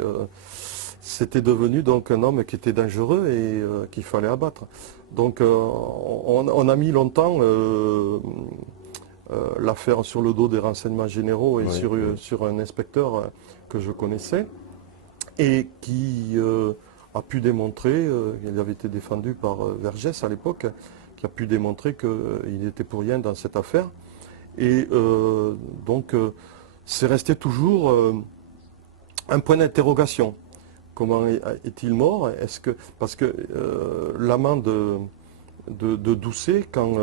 c'était devenu donc un homme qui était dangereux et qu'il fallait abattre. Donc on a mis longtemps l'affaire sur le dos des renseignements généraux et sur un inspecteur que je connaissais et qui a pu démontrer, il avait été défendu par Vergès à l'époque, qui a pu démontrer qu'il n'était pour rien dans cette affaire. Et donc, c'est resté toujours un point d'interrogation. Comment est-il mort? Parce que l'amant de Doucet, quand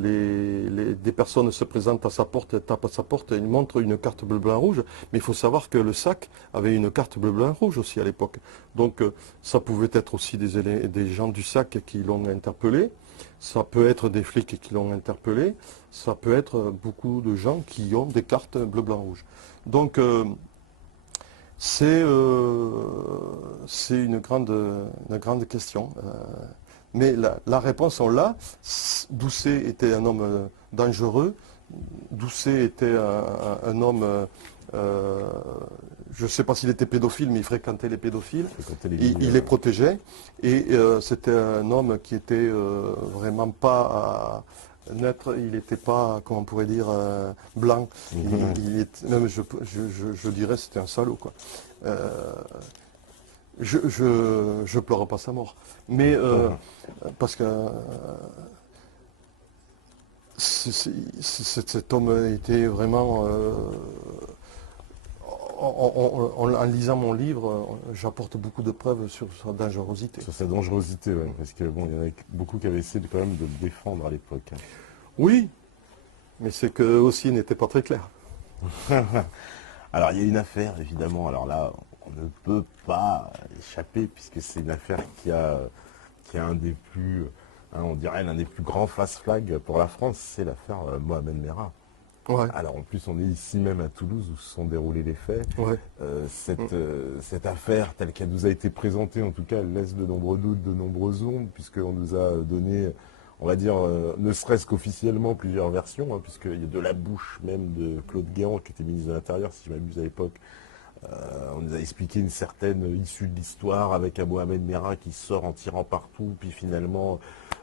des personnes se présentent à sa porte, tapent à sa porte, il montre une carte bleu-blanc-rouge. Mais il faut savoir que le SAC avait une carte bleu-blanc-rouge aussi à l'époque. Donc, ça pouvait être aussi des gens du SAC qui l'ont interpellé. Ça peut être des flics qui l'ont interpellé, ça peut être beaucoup de gens qui ont des cartes bleu, blanc, rouge. Donc c'est une grande question. Mais la réponse, on l'a. Doucet était un homme dangereux. Doucet était un homme, je ne sais pas s'il était pédophile, mais il fréquentait les pédophiles. Il les protégeait. Et c'était un homme qui était vraiment pas neutre. Il n'était pas, comment on pourrait dire, blanc. Même je dirais c'était un salaud, quoi. Je pleure pas sa mort. Mais parce que cet homme était vraiment... En lisant mon livre, j'apporte beaucoup de preuves sur sa dangerosité. Sur sa dangerosité, ouais, parce que bon, il y en a beaucoup qui avaient essayé quand même de le défendre à l'époque. Oui, mais c'est qu'eux aussi n'étaient pas très clairs. Alors il y a une affaire, évidemment, alors là, on ne peut pas échapper, puisque c'est une affaire qui a un des plus, hein, on dirait l'un des plus grands face-flag pour la France, c'est l'affaire Mohamed Merah. Ouais, Alors en plus on est ici même à Toulouse où se sont déroulés les faits. ouais. Cette affaire telle qu'elle nous a été présentée, en tout cas, elle laisse de nombreux doutes, de nombreuses ombres, puisqu'on nous a donné, on va dire, ne serait-ce qu'officiellement plusieurs versions, hein, puisqu'il y a de la bouche même de Claude Guéant, qui était ministre de l'Intérieur, si je m'abuse à l'époque. On nous a expliqué une certaine issue de l'histoire avec un Mohamed Merah qui sort en tirant partout, puis finalement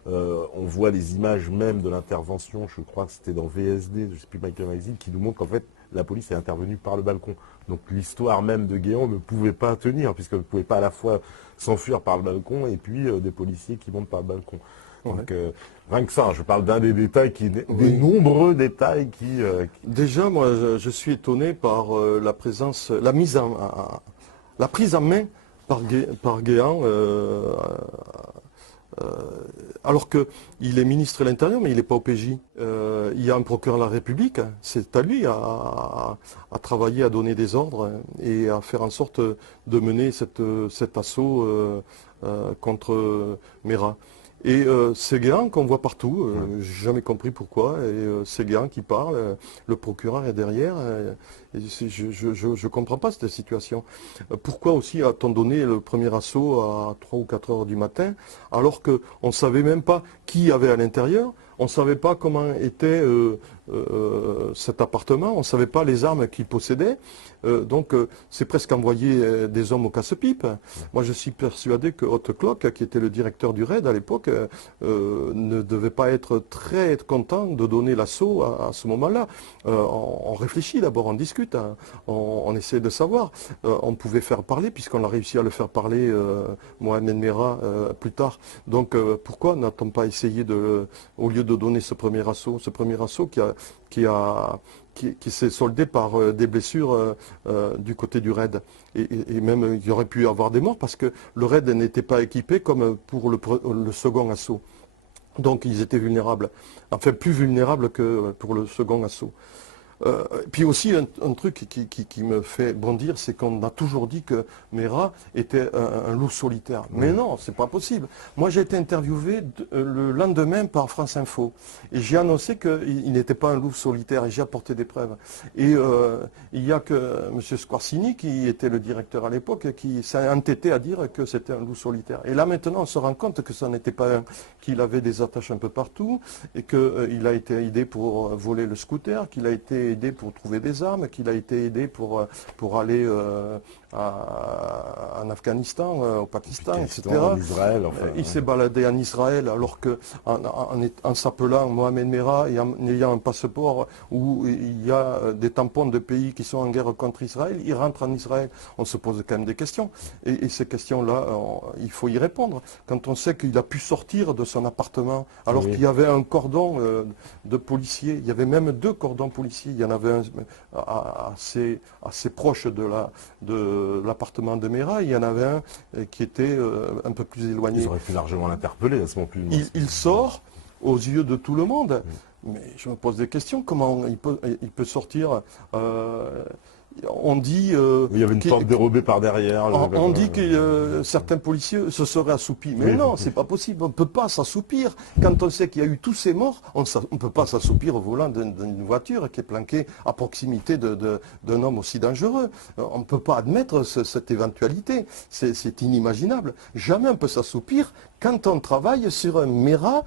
on voit les images même de l'intervention, je crois que c'était dans VSD, je ne sais plus, Michael Magazine, qui nous montre qu'en fait la police est intervenue par le balcon. Donc l'histoire même de Guéant ne pouvait pas tenir, puisqu'on ne pouvait pas à la fois s'enfuir par le balcon et puis des policiers qui montent par le balcon. Donc rien que ça, je parle d'un des détails, des nombreux détails qui... Déjà, moi, je suis étonné par la présence, la prise en main par Guéant, alors qu'il est ministre de l'Intérieur, mais il n'est pas au PJ. Il y a un procureur de la République, c'est à lui à travailler, à donner des ordres et à faire en sorte de mener cet assaut contre Merah. Et c'est Guéant qu'on voit partout, j'ai jamais compris pourquoi, et c'est Guéant qui parle, le procureur est derrière, et je comprends pas cette situation. Pourquoi aussi a-t-on donné le premier assaut à 3 ou 4 heures du matin, alors qu'on ne savait même pas qui y avait à l'intérieur, on ne savait pas comment était cet appartement, on ne savait pas les armes qu'il possédait, donc c'est presque envoyer des hommes au casse-pipe. Moi je suis persuadé que Haute Cloque, qui était le directeur du RAID à l'époque, ne devait pas être très content de donner l'assaut à ce moment-là. On réfléchit d'abord, on discute, hein, on essaie de savoir. On pouvait faire parler, puisqu'on a réussi à le faire parler, Mohamed Merah, plus tard. Donc pourquoi n'a-t-on pas essayé au lieu de donner ce premier assaut qui s'est soldé par des blessures du côté du RAID. Et même, il y aurait pu y avoir des morts parce que le RAID n'était pas équipé comme pour le second assaut. Donc ils étaient vulnérables, enfin plus vulnérables que pour le second assaut. Puis aussi un truc qui me fait bondir, c'est qu'on a toujours dit que Merah était un loup solitaire. Mais non, c'est pas possible. Moi j'ai été interviewé le lendemain par France Info et j'ai annoncé qu'il n'était pas un loup solitaire et j'ai apporté des preuves. Et il n'y a que M. Squarcini, qui était le directeur à l'époque, qui s'est entêté à dire que c'était un loup solitaire. Et là maintenant on se rend compte que ça n'était pas un, qu'il avait des attaches un peu partout et qu'il a été aidé pour voler le scooter, qu'il a été aidé pour trouver des armes, qu'il a été aidé pour aller en Afghanistan, au Pakistan, etc. En Israël, enfin, il s'est baladé en Israël alors que en s'appelant Mohamed Merah et en ayant un passeport où il y a des tampons de pays qui sont en guerre contre Israël, il rentre en Israël. On se pose quand même des questions. Et ces questions-là, il faut y répondre. Quand on sait qu'il a pu sortir de son appartement alors qu'il y avait un cordon de policiers, il y avait même 2 cordons policiers, il y en avait un assez proche de l'appartement de Merah, il y en avait un qui était un peu plus éloigné. Ils auraient pu largement l'interpeller à ce moment-là. Il sort aux yeux de tout le monde, mais je me pose des questions, comment il peut sortir on dit... il y avait une porte dérobée par derrière. On dit que certains policiers se seraient assoupis. Mais non, c'est pas possible. On ne peut pas s'assoupir. Quand on sait qu'il y a eu tous ces morts, on ne peut pas s'assoupir au volant d'une voiture qui est planquée à proximité d'un homme aussi dangereux. On ne peut pas admettre cette éventualité. C'est inimaginable. Jamais on peut s'assoupir quand on travaille sur un Merah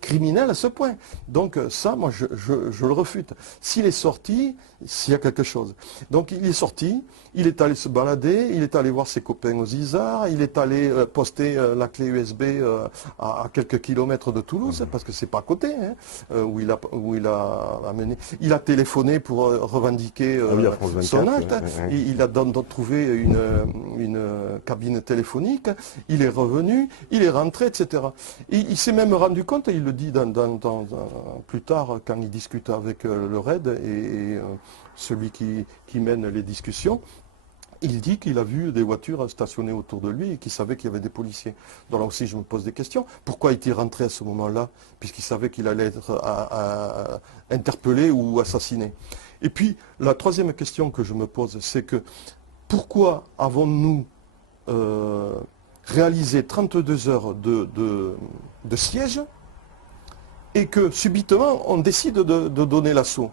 criminel à ce point. Donc ça, moi, je le refute. S'il est sorti, s'il y a quelque chose. Donc il est sorti, il est allé se balader, il est allé voir ses copains aux Isards, il est allé poster la clé USB à quelques kilomètres de Toulouse, parce que c'est pas à côté, hein, où il a amené. Il a téléphoné pour revendiquer son acte. Il a trouvé une cabine téléphonique, il est revenu, il est rentré, etc. Et il s'est même rendu compte, et il le dit plus tard quand il discute avec le RAID et celui qui mène les discussions, Il dit qu'il a vu des voitures stationnées autour de lui et qu'il savait qu'il y avait des policiers. Donc là aussi, je me pose des questions. Pourquoi est-il rentré à ce moment-là, puisqu'il savait qu'il allait être interpellé ou assassiné? Et puis, la troisième question que je me pose, c'est que pourquoi avons-nous réalisé 32 heures de siège et que subitement, on décide de donner l'assaut?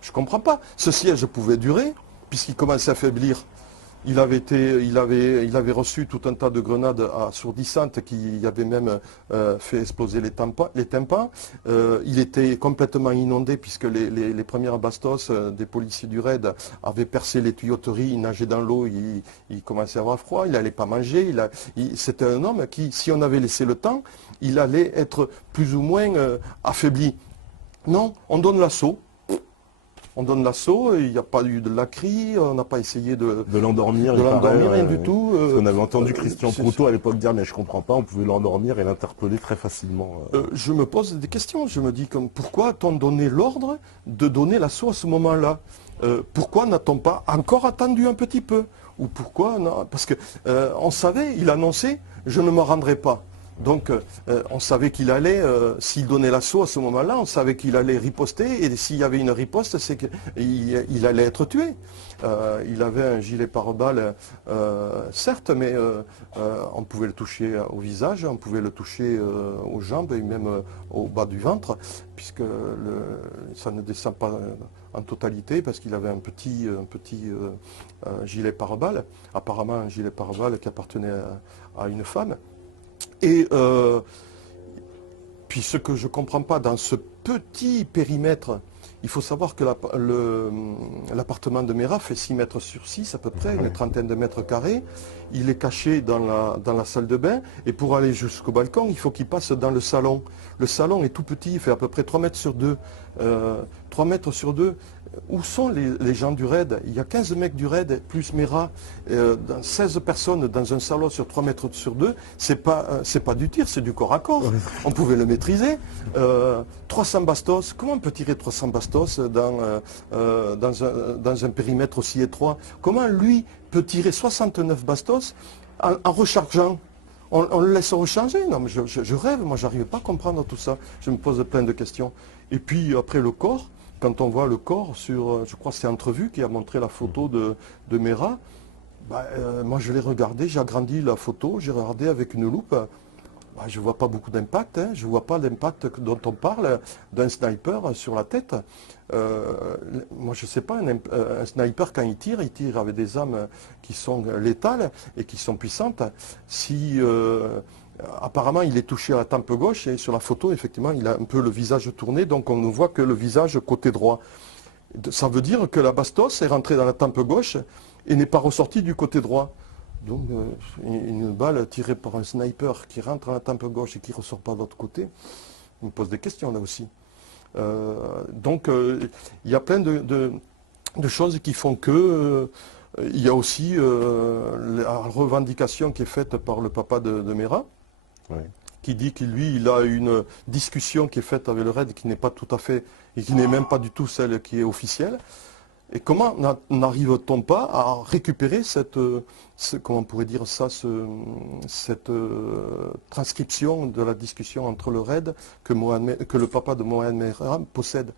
Je ne comprends pas. Ce siège pouvait durer, puisqu'il commençait à faiblir. Il avait reçu tout un tas de grenades assourdissantes qui avaient même fait exploser les tympans. Il était complètement inondé puisque les premières bastos des policiers du raid avaient percé les tuyauteries, il nageait dans l'eau, il commençait à avoir froid, il n'allait pas manger. C'était un homme qui, si on avait laissé le temps, il allait être plus ou moins affaibli. Non, on donne l'assaut. On donne l'assaut, il n'y a pas eu de la crie, on n'a pas essayé de l'endormir, rien du tout. Parce qu'on avait entendu Christian Proto à l'époque dire mais je comprends pas, on pouvait l'endormir et l'interpeller très facilement. Je me pose des questions, je me dis pourquoi a-t-on donné l'ordre de donner l'assaut à ce moment-là? Pourquoi n'a-t-on pas encore attendu un petit peu? Ou pourquoi non? Parce que on savait, il annonçait, je ne me rendrai pas. Donc on savait qu'il allait, s'il donnait l'assaut à ce moment-là, on savait qu'il allait riposter, et s'il y avait une riposte, c'est qu'il allait être tué. Il avait un gilet pare-balles, certes, mais on pouvait le toucher au visage, on pouvait le toucher aux jambes et même au bas du ventre, puisque ça ne descend pas en totalité, parce qu'il avait un petit gilet pare-balles, apparemment un gilet pare-balles qui appartenait à une femme. Et puis ce que je ne comprends pas dans ce petit périmètre, il faut savoir que l'appartement de Meyrat fait 6 mètres sur 6 à peu près, une trentaine de mètres carrés. Il est caché dans la salle de bain et pour aller jusqu'au balcon, il faut qu'il passe dans le salon. Le salon est tout petit, il fait à peu près 3 mètres sur 2. 3 mètres sur 2. Où sont les gens du raid? Il y a 15 mecs du raid, plus Meyrat, 16 personnes dans un salon sur 3 mètres sur 2. C'est pas du tir, c'est du corps à corps. On pouvait le maîtriser. 300 bastos, comment on peut tirer 300 bastos dans un périmètre aussi étroit? Comment lui peut tirer 69 bastos en rechargeant? On le laisse recharger? Non, mais je rêve, moi j'arrive pas à comprendre tout ça. Je me pose plein de questions. Et puis après le corps, quand on voit le corps sur, je crois que c'est Entrevue qui a montré la photo de Meyrat, moi je l'ai regardé, j'ai agrandi la photo, j'ai regardé avec une loupe. Je ne vois pas beaucoup d'impact, hein. Je ne vois pas l'impact dont on parle d'un sniper sur la tête. Moi je ne sais pas, un sniper quand il tire avec des armes qui sont létales et qui sont puissantes. Si apparemment il est touché à la tempe gauche et sur la photo effectivement il a un peu le visage tourné, donc on ne voit que le visage côté droit. Ça veut dire que la bastos est rentrée dans la tempe gauche et n'est pas ressortie du côté droit. Donc une balle tirée par un sniper qui rentre dans la tempe gauche et qui ne ressort pas de l'autre côté, on me pose des questions là aussi. Donc il y a plein de choses qui font que il y a aussi la revendication qui est faite par le papa de Meyrat, qui dit que lui, il a une discussion qui est faite avec le raid qui n'est pas tout à fait, et qui n'est même pas du tout celle qui est officielle. Et comment n'arrive-t-on pas à récupérer comment on pourrait dire ça, cette transcription de la discussion entre le raid que le papa de Mohamed Meyrat possède?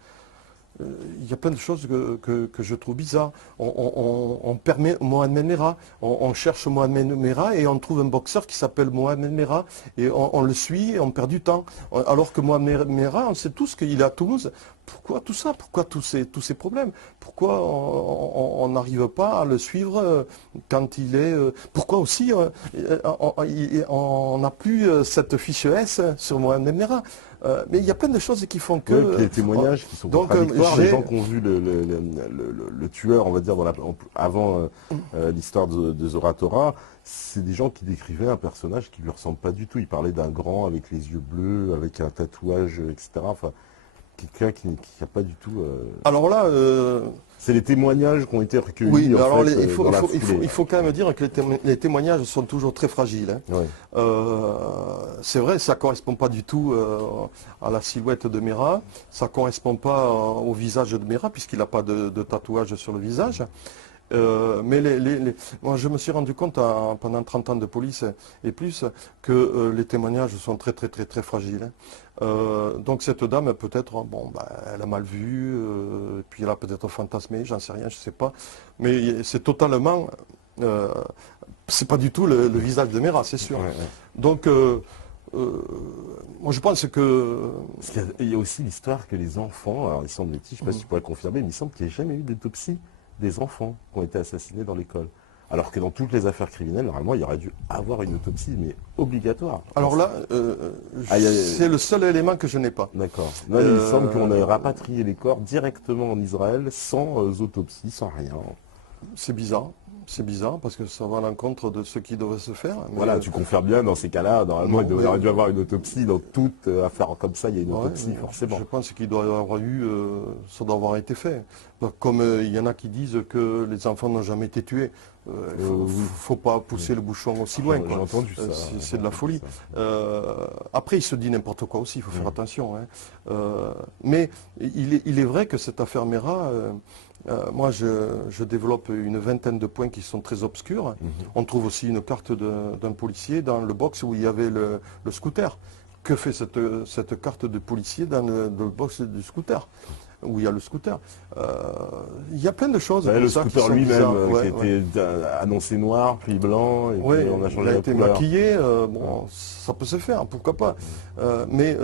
Il y a plein de choses que je trouve bizarres. On permet Mohamed Meyrat, on cherche Mohamed Meyrat et on trouve un boxeur qui s'appelle Mohamed Meyrat et on le suit et on perd du temps. Alors que Mohamed Meyrat, on sait tous qu'il est à Toulouse. Pourquoi tout ça? Pourquoi tous ces problèmes? Pourquoi on n'arrive pas à le suivre quand il est... Pourquoi aussi on n'a plus cette fiche S sur Mohamed Meyrat? Mais il y a plein de choses qui font que... puis les témoignages qui sont contradictoires, les gens qui ont vu le tueur, on va dire, avant l'histoire de Zoratora, c'est des gens qui décrivaient un personnage qui ne lui ressemble pas du tout. Ils parlaient d'un grand avec les yeux bleus, avec un tatouage, etc. Enfin, quelqu'un qui n'a pas du tout... Alors là... C'est les témoignages qui ont été recueillis. Oui, mais alors il faut quand même dire que les témoignages sont toujours très fragiles. Hein. Ouais. C'est vrai, ça ne correspond pas du tout à la silhouette de Meyrat, ça ne correspond pas au visage de Meyrat, puisqu'il n'a pas de tatouage sur le visage. Mais moi, je me suis rendu compte pendant 30 ans de police et plus que les témoignages sont très très très très fragiles. Donc cette dame, peut-être, bon, bah, elle a mal vu, puis elle a peut-être fantasmé, j'en sais rien, je sais pas. Mais c'est totalement, c'est pas du tout le visage de Mera, c'est sûr. Ouais, ouais. Donc moi je pense que Parce qu'il y a aussi l'histoire que les enfants, alors il semble, je ne sais pas si tu pourrais le confirmer, mais il semble qu'il n'y ait jamais eu d'autopsie des enfants qui ont été assassinés dans l'école. Alors que dans toutes les affaires criminelles, normalement, il y aurait dû avoir une autopsie, mais obligatoire. alors là, c'est le seul élément que je n'ai pas. D'accord. Non, il semble qu'on ait rapatrié les corps directement en Israël, sans autopsie, sans rien. C'est bizarre. C'est bizarre parce que ça va à l'encontre de ce qui devrait se faire. Mais Voilà, tu confirmes bien, dans ces cas-là, normalement, il aurait dû avoir une autopsie. Dans toute affaire comme ça, il y a une autopsie, forcément. Je pense qu'il doit y avoir eu, ça doit avoir été fait. Comme il y en a qui disent que les enfants n'ont jamais été tués. Il faut pas pousser le bouchon aussi loin. J'ai entendu ça. C'est de la folie. Après, il se dit n'importe quoi aussi, il faut faire attention. Mais il est vrai que cette affaire Mera, moi je développe une vingtaine de points qui sont très obscurs. On trouve aussi une carte d'un policier dans le box où il y avait le scooter. Que fait cette carte de policier dans le box du scooter où il y a le scooter? Il y a plein de choses. Le ça scooter qui sont lui-même, bizarres. qui était annoncé noir, puis blanc, et puis on a changé il a la été couleur. maquillé, bon, ça peut se faire, pourquoi pas. Mais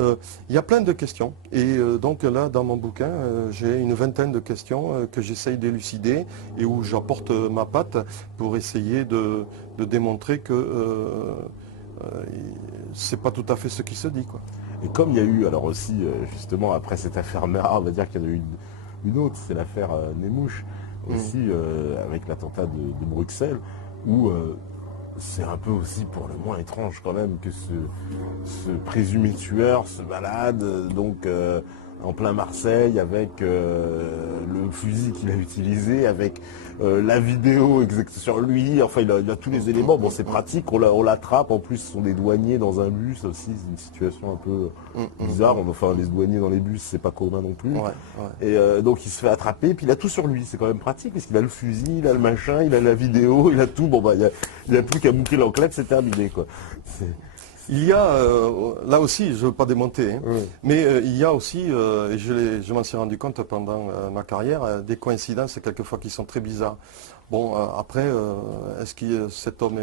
il y a plein de questions. Et donc là, dans mon bouquin, j'ai une vingtaine de questions que j'essaye d'élucider et où j'apporte ma patte pour essayer de démontrer que c'est pas tout à fait ce qui se dit, quoi. Et comme il y a eu, alors aussi, justement, après cette affaire Mera, on va dire qu'il y en a eu une autre, c'est l'affaire Nemouche, aussi avec l'attentat de Bruxelles, où c'est un peu aussi pour le moins étrange quand même que ce présumé tueur se balade donc en plein Marseille avec le fusil qu'il a utilisé, avec la vidéo exacte sur lui, enfin il a tous les éléments. Bon, c'est pratique, on l'attrape, en plus ce sont des douaniers dans un bus aussi, c'est une situation un peu bizarre. Enfin, les douaniers dans les bus, c'est pas commun non plus. Et donc il se fait attraper, puis il a tout sur lui, c'est quand même pratique parce qu'il a le fusil, il a le machin, il a la vidéo, il a tout. Bon, bah il n'y a plus qu'à boucler l'enquête, c'est terminé, quoi. Il y a, là aussi, je ne veux pas démonter, mais il y a aussi, et je m'en suis rendu compte pendant ma carrière, des coïncidences quelquefois qui sont très bizarres. Bon, après, est-ce que cet homme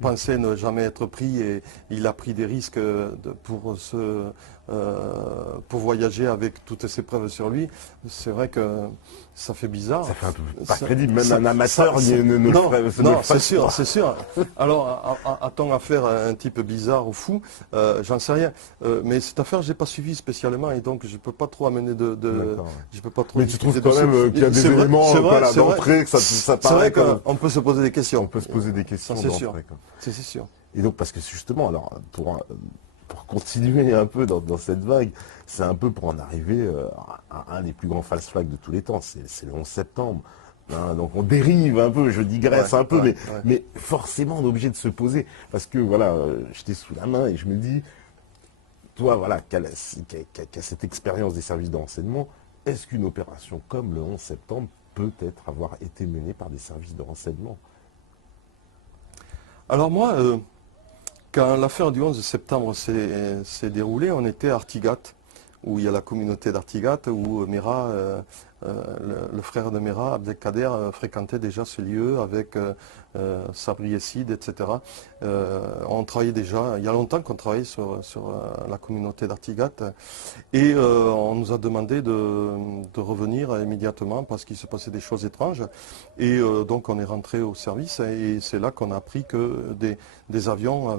pensait ne jamais être pris et il a pris des risques pour voyager avec toutes ces preuves sur lui? C'est vrai que ça fait bizarre. Ça fait un peu pas crédible, même un amateur ne le ferait. Non, c'est sûr, c'est sûr. Alors, a-t-on affaire à un type bizarre ou fou? J'en sais rien. Mais cette affaire, je n'ai pas suivi spécialement et donc je ne peux pas trop amener je peux pas trop. Mais tu trouves quand même qu'il y a des éléments d'entrée, que ça paraît. C'est vrai qu'on peut se poser des questions. On peut se poser des questions. C'est sûr. C'est sûr. Et donc, parce que justement, alors, pour continuer un peu dans cette vague, c'est un peu pour en arriver à un des plus grands false flags de tous les temps, c'est le 11 septembre. Hein, donc on dérive un peu, je digresse un peu, mais forcément on est obligé de se poser, parce que voilà, j'étais sous la main et je me dis, toi voilà, qui a cette expérience des services de renseignement, est-ce qu'une opération comme le 11 septembre peut-être avoir été menée par des services de renseignement? Alors moi, quand l'affaire du 11 septembre s'est déroulée, on était à Artigat, où il y a la communauté d'Artigat, où Mera, le frère de Mera, Abdelkader, fréquentait déjà ce lieu avec Sabri Essid, etc. On travaillait déjà, il y a longtemps qu'on travaillait sur la communauté d'Artigat, et on nous a demandé de revenir immédiatement parce qu'il se passait des choses étranges. Et donc on est rentré au service et c'est là qu'on a appris que des avions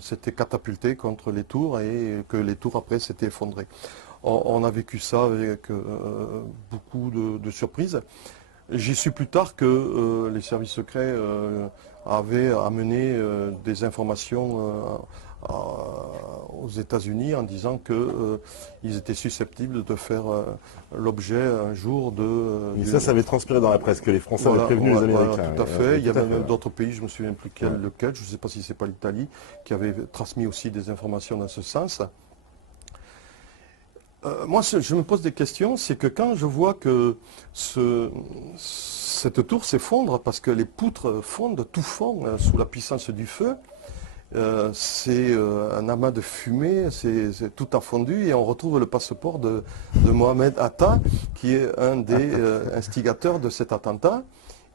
s'étaient catapultés contre les tours et que les tours après s'étaient effondrées. On a vécu ça avec beaucoup de surprises. J'ai su plus tard que les services secrets avaient amené des informations aux États-Unis en disant qu'ils étaient susceptibles de faire l'objet un jour de... Et ça avait transpiré dans la presse, que les Français avaient prévenu les Américains. Voilà, tout à fait. Il y avait même d'autres pays, je ne me souviens plus lequel, je ne sais pas si ce n'est pas l'Italie, qui avait transmis aussi des informations dans ce sens. Moi, je me pose des questions, c'est que quand je vois que cette tour s'effondre, parce que les poutres fondent, tout fond sous la puissance du feu, c'est un amas de fumée, tout a fondu et on retrouve le passeport de Mohamed Atta, qui est un des instigateurs de cet attentat.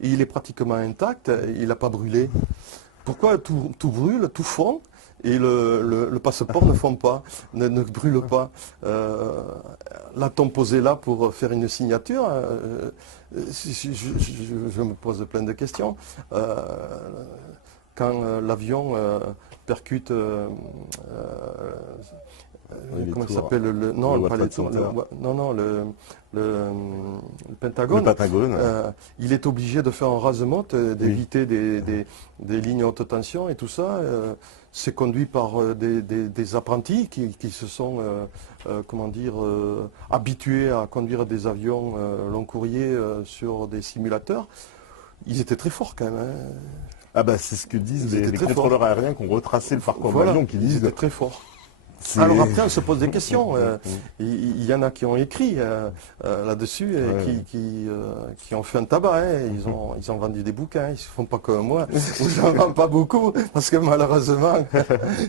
Et il est pratiquement intact, il n'a pas brûlé. Pourquoi tout brûle, tout fond et le passeport ne fond pas, ne brûle pas. L'a-t-on posé là pour faire une signature? Je me pose plein de questions. Quand l'avion percute, Oui, les comment il tours, s'appelle non, le World pas les Trade tours, Center. non, non, le Le Pentagone. Patagone, ouais. Il est obligé de faire un rasement, Oui. d'éviter des lignes haute tension et tout ça. C'est conduit par des apprentis qui se sont, comment dire, habitués à conduire des avions long courrier sur des simulateurs. Ils étaient très forts quand même, hein. Ah bah c'est ce que disent Ils étaient les très contrôleurs forts. aériens qui ont retracé le parcours de Voilà, l'avion, qui ils disent étaient très forts. c'est... Alors après, on se pose des questions. Mm. Il y en a qui ont écrit là-dessus et Ouais. qui ont fait un tabac, hein. Ils ont vendu des bouquins. Ils ne font pas comme moi. Je n'en vends pas beaucoup parce que malheureusement,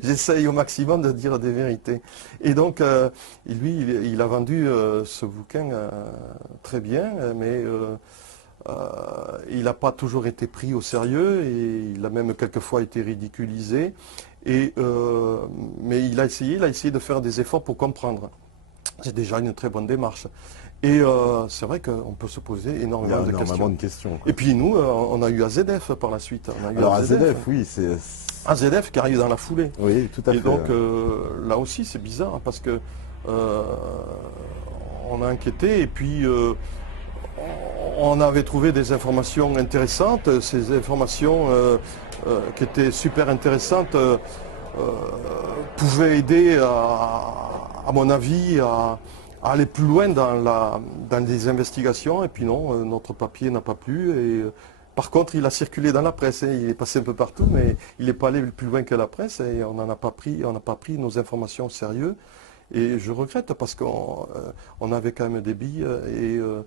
j'essaye au maximum de dire des vérités. Et donc, lui, il a vendu ce bouquin très bien, mais il n'a pas toujours été pris au sérieux et il a même quelquefois été ridiculisé. Mais il a essayé de faire des efforts pour comprendre. C'est déjà une très bonne démarche. Et c'est vrai qu'on peut se poser Il y énormément a de énormément questions. de questions, quoi. Et puis nous, on a eu AZF par la suite. On a eu Alors AZF, oui, c'est... AZF qui arrive dans la foulée. Oui, tout à Et fait. donc là aussi c'est bizarre parce que euh, on a enquêté et puis on avait trouvé des informations intéressantes. Ces informations qui étaient super intéressantes pouvaient aider à mon avis à aller plus loin dans les investigations. Et puis non, notre papier n'a pas plu. Et, par contre, il a circulé dans la presse, hein. Il est passé un peu partout, mais il n'est pas allé plus loin que la presse et on n'a pas pris nos informations au sérieux. Et je regrette parce qu'on avait quand même des billes et euh,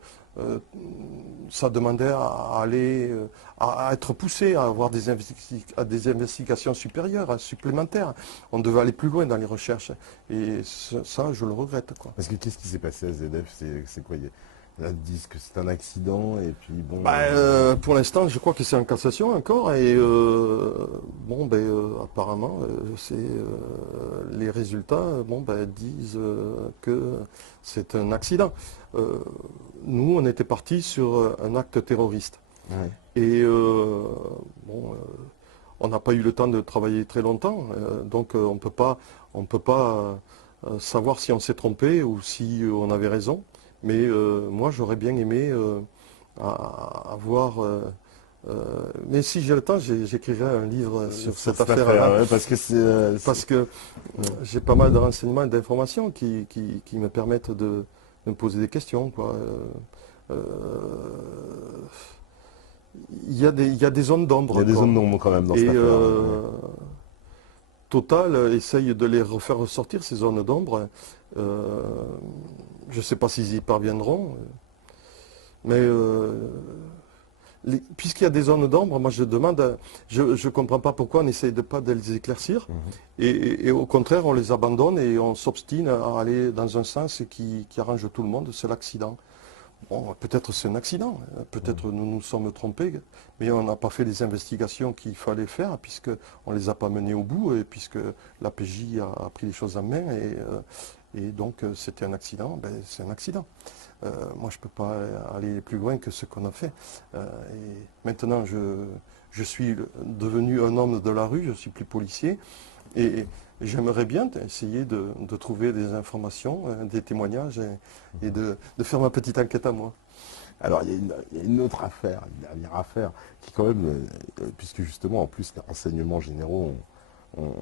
ça demandait à aller, à être poussé, à avoir à des investigations supérieures, supplémentaires. On devait aller plus loin dans les recherches. Et ça, je le regrette, quoi. Parce que qu'est-ce qui s'est passé à ZF? C'est quoi? Là, ils disent que c'est un accident, et puis bon... Pour l'instant, je crois que c'est en cassation encore, et apparemment, les résultats disent que c'est un accident. Nous, on était partis sur un acte terroriste, ouais. et on n'a pas eu le temps de travailler très longtemps, donc on peut pas savoir si on s'est trompé ou si on avait raison. Mais moi, j'aurais bien aimé avoir. Mais si j'ai le temps, j'écrirai un livre sur cette affaire-là. Ouais, parce que Parce que j'ai pas mal de renseignements et d'informations qui me permettent de me poser des questions, quoi. Euh, il y a des zones d'ombre. il y a des quoi. zones d'ombre quand même dans cette Et affaire. Ouais. Total essaye de les refaire ressortir, ces zones d'ombre. Je ne sais pas s'ils y parviendront. Mais puisqu'il y a des zones d'ombre, moi je demande, je ne comprends pas pourquoi on n'essaye pas de les éclaircir. Mhm. Et au contraire, on les abandonne et on s'obstine à aller dans un sens qui arrange tout le monde, c'est l'accident. Bon, peut-être c'est un accident, peut-être nous nous sommes trompés, mais on n'a pas fait les investigations qu'il fallait faire puisqu'on ne les a pas menées au bout et puisque la PJ a pris les choses en main et donc c'était un accident, c'est un accident. Moi je ne peux pas aller plus loin que ce qu'on a fait. Et maintenant je suis devenu un homme de la rue, je ne suis plus policier et j'aimerais bien essayer de trouver des informations, des témoignages et de faire ma petite enquête à moi. Alors il y a une autre affaire, une dernière affaire, qui quand même, puisque justement en plus les renseignements généraux ont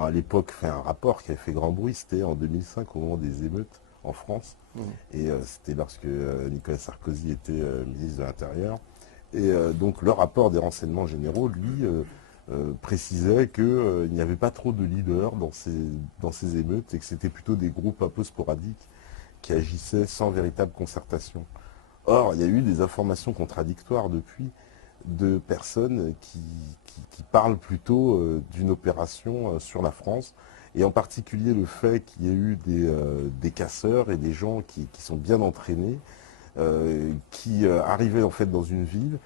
à l'époque fait un rapport qui avait fait grand bruit, c'était en 2005 au moment des émeutes en France. Et c'était lorsque Nicolas Sarkozy était ministre de l'Intérieur. Et donc le rapport des renseignements généraux, lui, précisait qu'il n'y avait pas trop de leaders dans ces émeutes et que c'était plutôt des groupes un peu sporadiques. qui agissaient sans véritable concertation. Or, il y a eu des informations contradictoires depuis de personnes qui parlent plutôt d'une opération sur la France, et en particulier le fait qu'il y ait eu des casseurs et des gens qui sont bien entraînés, qui arrivaient en fait dans une ville,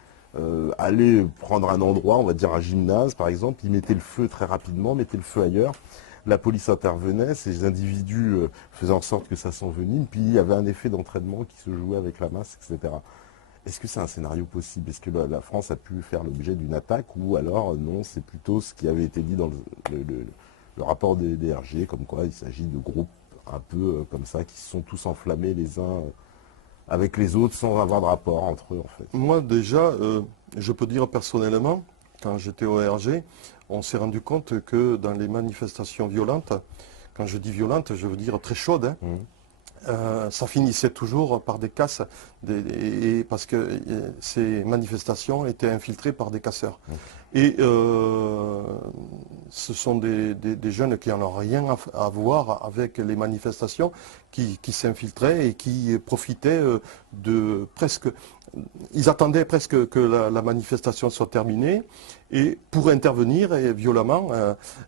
allaient prendre un endroit, on va dire un gymnase par exemple, ils mettaient le feu très rapidement, mettaient le feu ailleurs, la police intervenait, ces individus faisaient en sorte que ça s'envenime, puis il y avait un effet d'entraînement qui se jouait avec la masse, etc. Est-ce que c'est un scénario possible? Est-ce que la France a pu faire l'objet d'une attaque, ou alors non, c'est plutôt ce qui avait été dit dans le rapport des DRG, comme quoi il s'agit de groupes un peu comme ça, qui se sont tous enflammés les uns avec les autres sans avoir de rapport entre eux en fait? Moi déjà, je peux dire personnellement, quand j'étais au RG, on s'est rendu compte que dans les manifestations violentes, quand je dis violentes, je veux dire très chaudes, hein, ça finissait toujours par des casses, parce que ces manifestations étaient infiltrées par des casseurs. Et ce sont des jeunes qui n'en ont rien à voir avec les manifestations, qui s'infiltraient et qui profitaient de presque... Ils attendaient presque que la manifestation soit terminée et pour intervenir violemment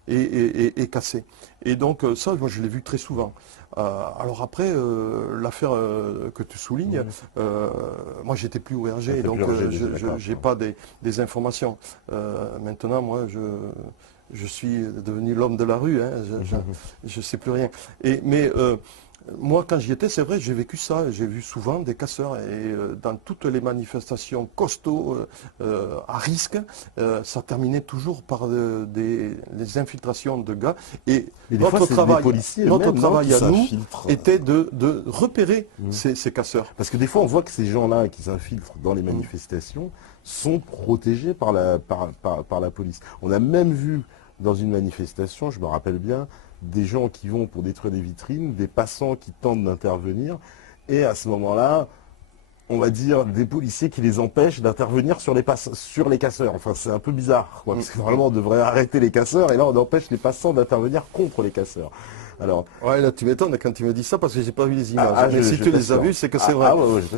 et casser. Et donc ça, moi je l'ai vu très souvent. Alors après, l'affaire que tu soulignes, moi j'étais plus au RG, donc je n'ai pas des informations. Maintenant, moi je suis devenu l'homme de la rue, hein, je ne sais plus rien. Mais moi, quand j'y étais, c'est vrai, j'ai vécu ça. J'ai vu souvent des casseurs. Et dans toutes les manifestations costauds, à risque, ça terminait toujours par des infiltrations de gars. Et notre travail à nous était de repérer ces casseurs. Parce que des fois, on voit que ces gens-là qui s'infiltrent dans les manifestations sont protégés par la police. On a même vu dans une manifestation, je me rappelle bien, des gens qui vont pour détruire des vitrines, des passants qui tentent d'intervenir, et à ce moment-là, on va dire des policiers qui les empêchent d'intervenir sur les casseurs. Enfin, c'est un peu bizarre, quoi, parce que normalement on devrait arrêter les casseurs, et là on empêche les passants d'intervenir contre les casseurs. Alors, ouais, là tu m'étonnes quand tu me dis ça, parce que j'ai pas vu les images. Mais si tu les as vues, c'est que c'est vrai.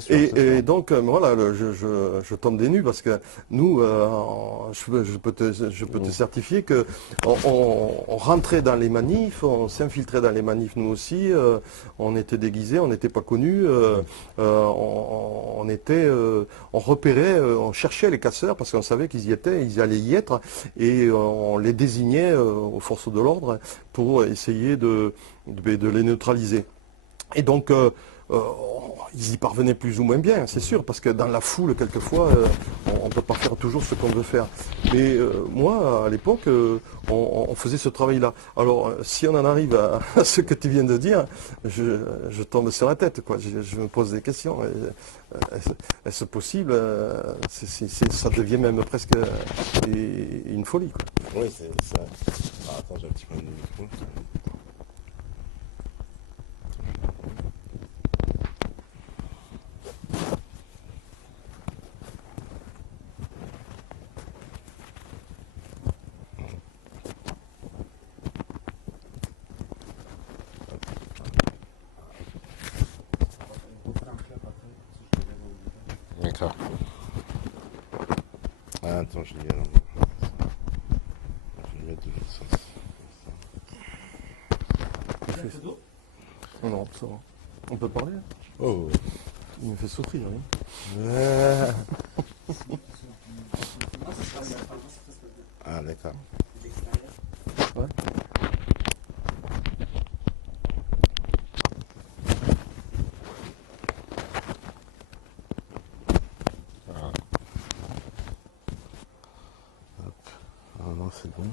Et donc voilà, je tombe des nues, parce que nous, je peux te certifier que on rentrait dans les manifs, on s'infiltrait dans les manifs nous aussi, on était déguisés, on n'était pas connus, on repérait, on cherchait les casseurs parce qu'on savait qu'ils y étaient, ils allaient y être, et on les désignait aux forces de l'ordre pour essayer de les neutraliser. Et donc, ils y parvenaient plus ou moins bien, c'est sûr, parce que dans la foule, quelquefois, on ne peut pas faire toujours ce qu'on veut faire. Mais moi, à l'époque, on faisait ce travail-là. Alors, si on en arrive à ce que tu viens de dire, je tombe sur la tête, quoi. Je me pose des questions. Est-ce possible? Ça devient même presque une folie, quoi. Oui, c'est ça. Ah, attends, j'ai un petit problème de micro. D'accord. Ah, attends, je vais mettre de l'autre sens. Non, ça va. On peut parler? Oh. Il me fait souffrir, hein. Ah, d'accord. Ouais. Ah non, c'est bon.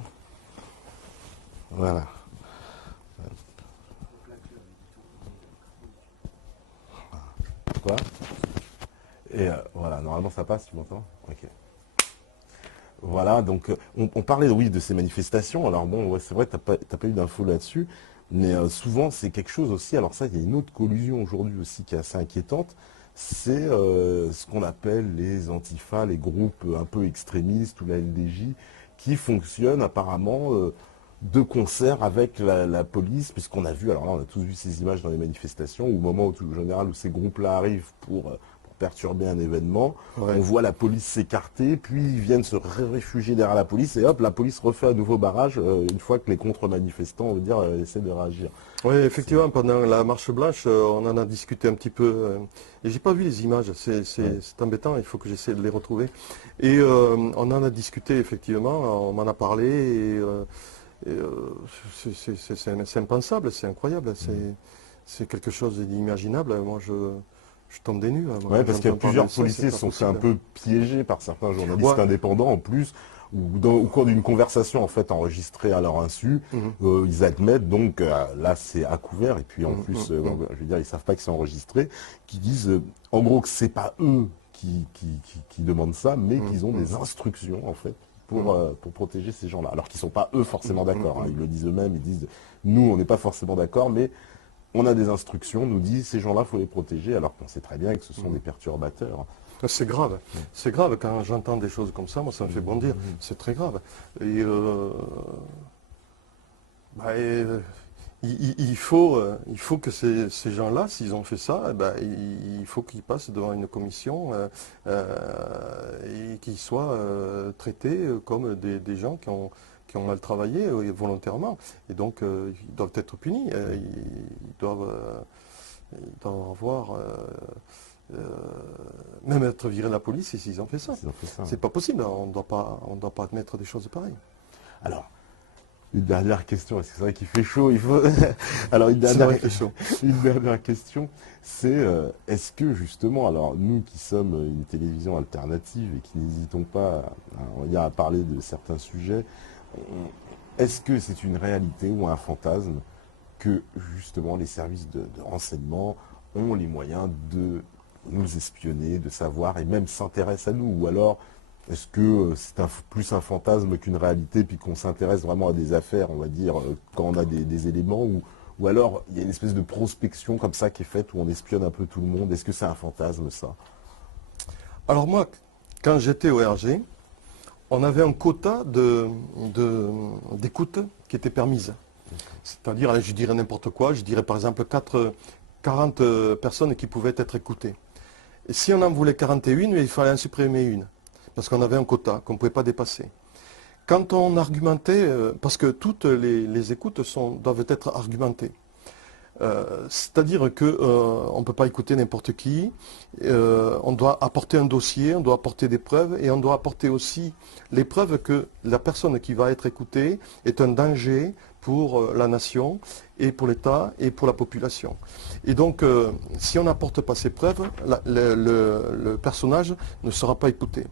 Voilà. Quoi? Et voilà, normalement ça passe, tu m'entends? Ok. Voilà, donc on parlait, oui, de ces manifestations. Alors bon, ouais, c'est vrai, t'as pas eu d'infos là-dessus, mais souvent c'est quelque chose aussi. Alors ça, il y a une autre collusion aujourd'hui aussi qui est assez inquiétante. C'est ce qu'on appelle les antifas, les groupes un peu extrémistes ou la LDJ, qui fonctionnent apparemment de concert avec la police, puisqu'on a vu, alors là on a tous vu ces images dans les manifestations, au moment où, en général, où ces groupes-là arrivent pour perturber un événement, Ouais. on voit la police s'écarter, puis ils viennent se réfugier derrière la police, et hop, la police refait un nouveau barrage, une fois que les contre-manifestants, on veut dire, essaient de réagir. Oui, effectivement, pendant la marche blanche, on en a discuté un petit peu. Et j'ai pas vu les images, c'est embêtant, il faut que j'essaie de les retrouver. Et on en a discuté, effectivement, on m'en a parlé, c'est impensable, c'est incroyable, c'est quelque chose d'inimaginable. Moi, je tombe des nues, hein. Moi, Ouais, quand parce qu'il y a j'entends parler plusieurs de ça, policiers c'est qui pas sont fait un possible. peu piégés par certains journalistes Ouais. indépendants en plus, ou au cours d'une conversation en fait enregistrée à leur insu, Mhm. ils admettent donc là c'est à couvert et puis en Mhm, plus mhm, je veux dire ils savent pas que c'est enregistré, qui disent en gros que c'est pas eux qui demandent ça, mais mhm, qu'ils ont des mhm, instructions en fait mhm, pour protéger ces gens-là. Alors qu'ils sont pas eux forcément mhm, d'accord, hein. mhm. Ils le disent eux-mêmes, ils disent nous on n'est pas forcément d'accord, mais on a des instructions, nous dit ces gens-là faut les protéger, alors qu'on sait très bien que ce sont des perturbateurs. C'est grave. C'est grave quand j'entends des choses comme ça, moi ça me fait bondir. C'est très grave. Et, bah, il faut que ces gens-là, s'ils ont fait ça, eh ben, il faut qu'ils passent devant une commission et qu'ils soient traités comme des gens qui ont mal travaillé volontairement. Et donc ils doivent être punis. Ils doivent avoir même être virés de la police s'ils ont fait ça. Ils ont fait ça. C'est pas possible. On doit pas admettre des choses pareilles. Alors, une dernière question, parce que c'est vrai qu'il fait chaud, il faut... Alors, C'est vrai qu'il fait chaud. une dernière question, c'est est-ce que justement, alors nous qui sommes une télévision alternative et qui n'hésitons pas on va dire, à parler de certains sujets, est-ce que c'est une réalité ou un fantasme que justement les services de renseignement ont les moyens de nous espionner, de savoir et même s'intéressent à nous? Ou alors est-ce que c'est plus un fantasme qu'une réalité, puis qu'on s'intéresse vraiment à des affaires, on va dire, quand on a des éléments, ou alors il y a une espèce de prospection comme ça qui est faite où on espionne un peu tout le monde? Est-ce que c'est un fantasme ça? Alors moi, quand j'étais au RG, on avait un quota d'écoute qui était permise. C'est-à-dire, je dirais n'importe quoi, je dirais par exemple 40 personnes qui pouvaient être écoutées. Et si on en voulait 41, il fallait en supprimer une, parce qu'on avait un quota qu'on ne pouvait pas dépasser. Quand on argumentait, parce que toutes les écoutes doivent être argumentées. C'est-à-dire qu'on ne peut pas écouter n'importe qui, on doit apporter un dossier, on doit apporter des preuves et on doit apporter aussi les preuves que la personne qui va être écoutée est un danger pour la nation et pour l'État et pour la population. Et donc, si on n'apporte pas ces preuves, le personnage ne sera pas écouté.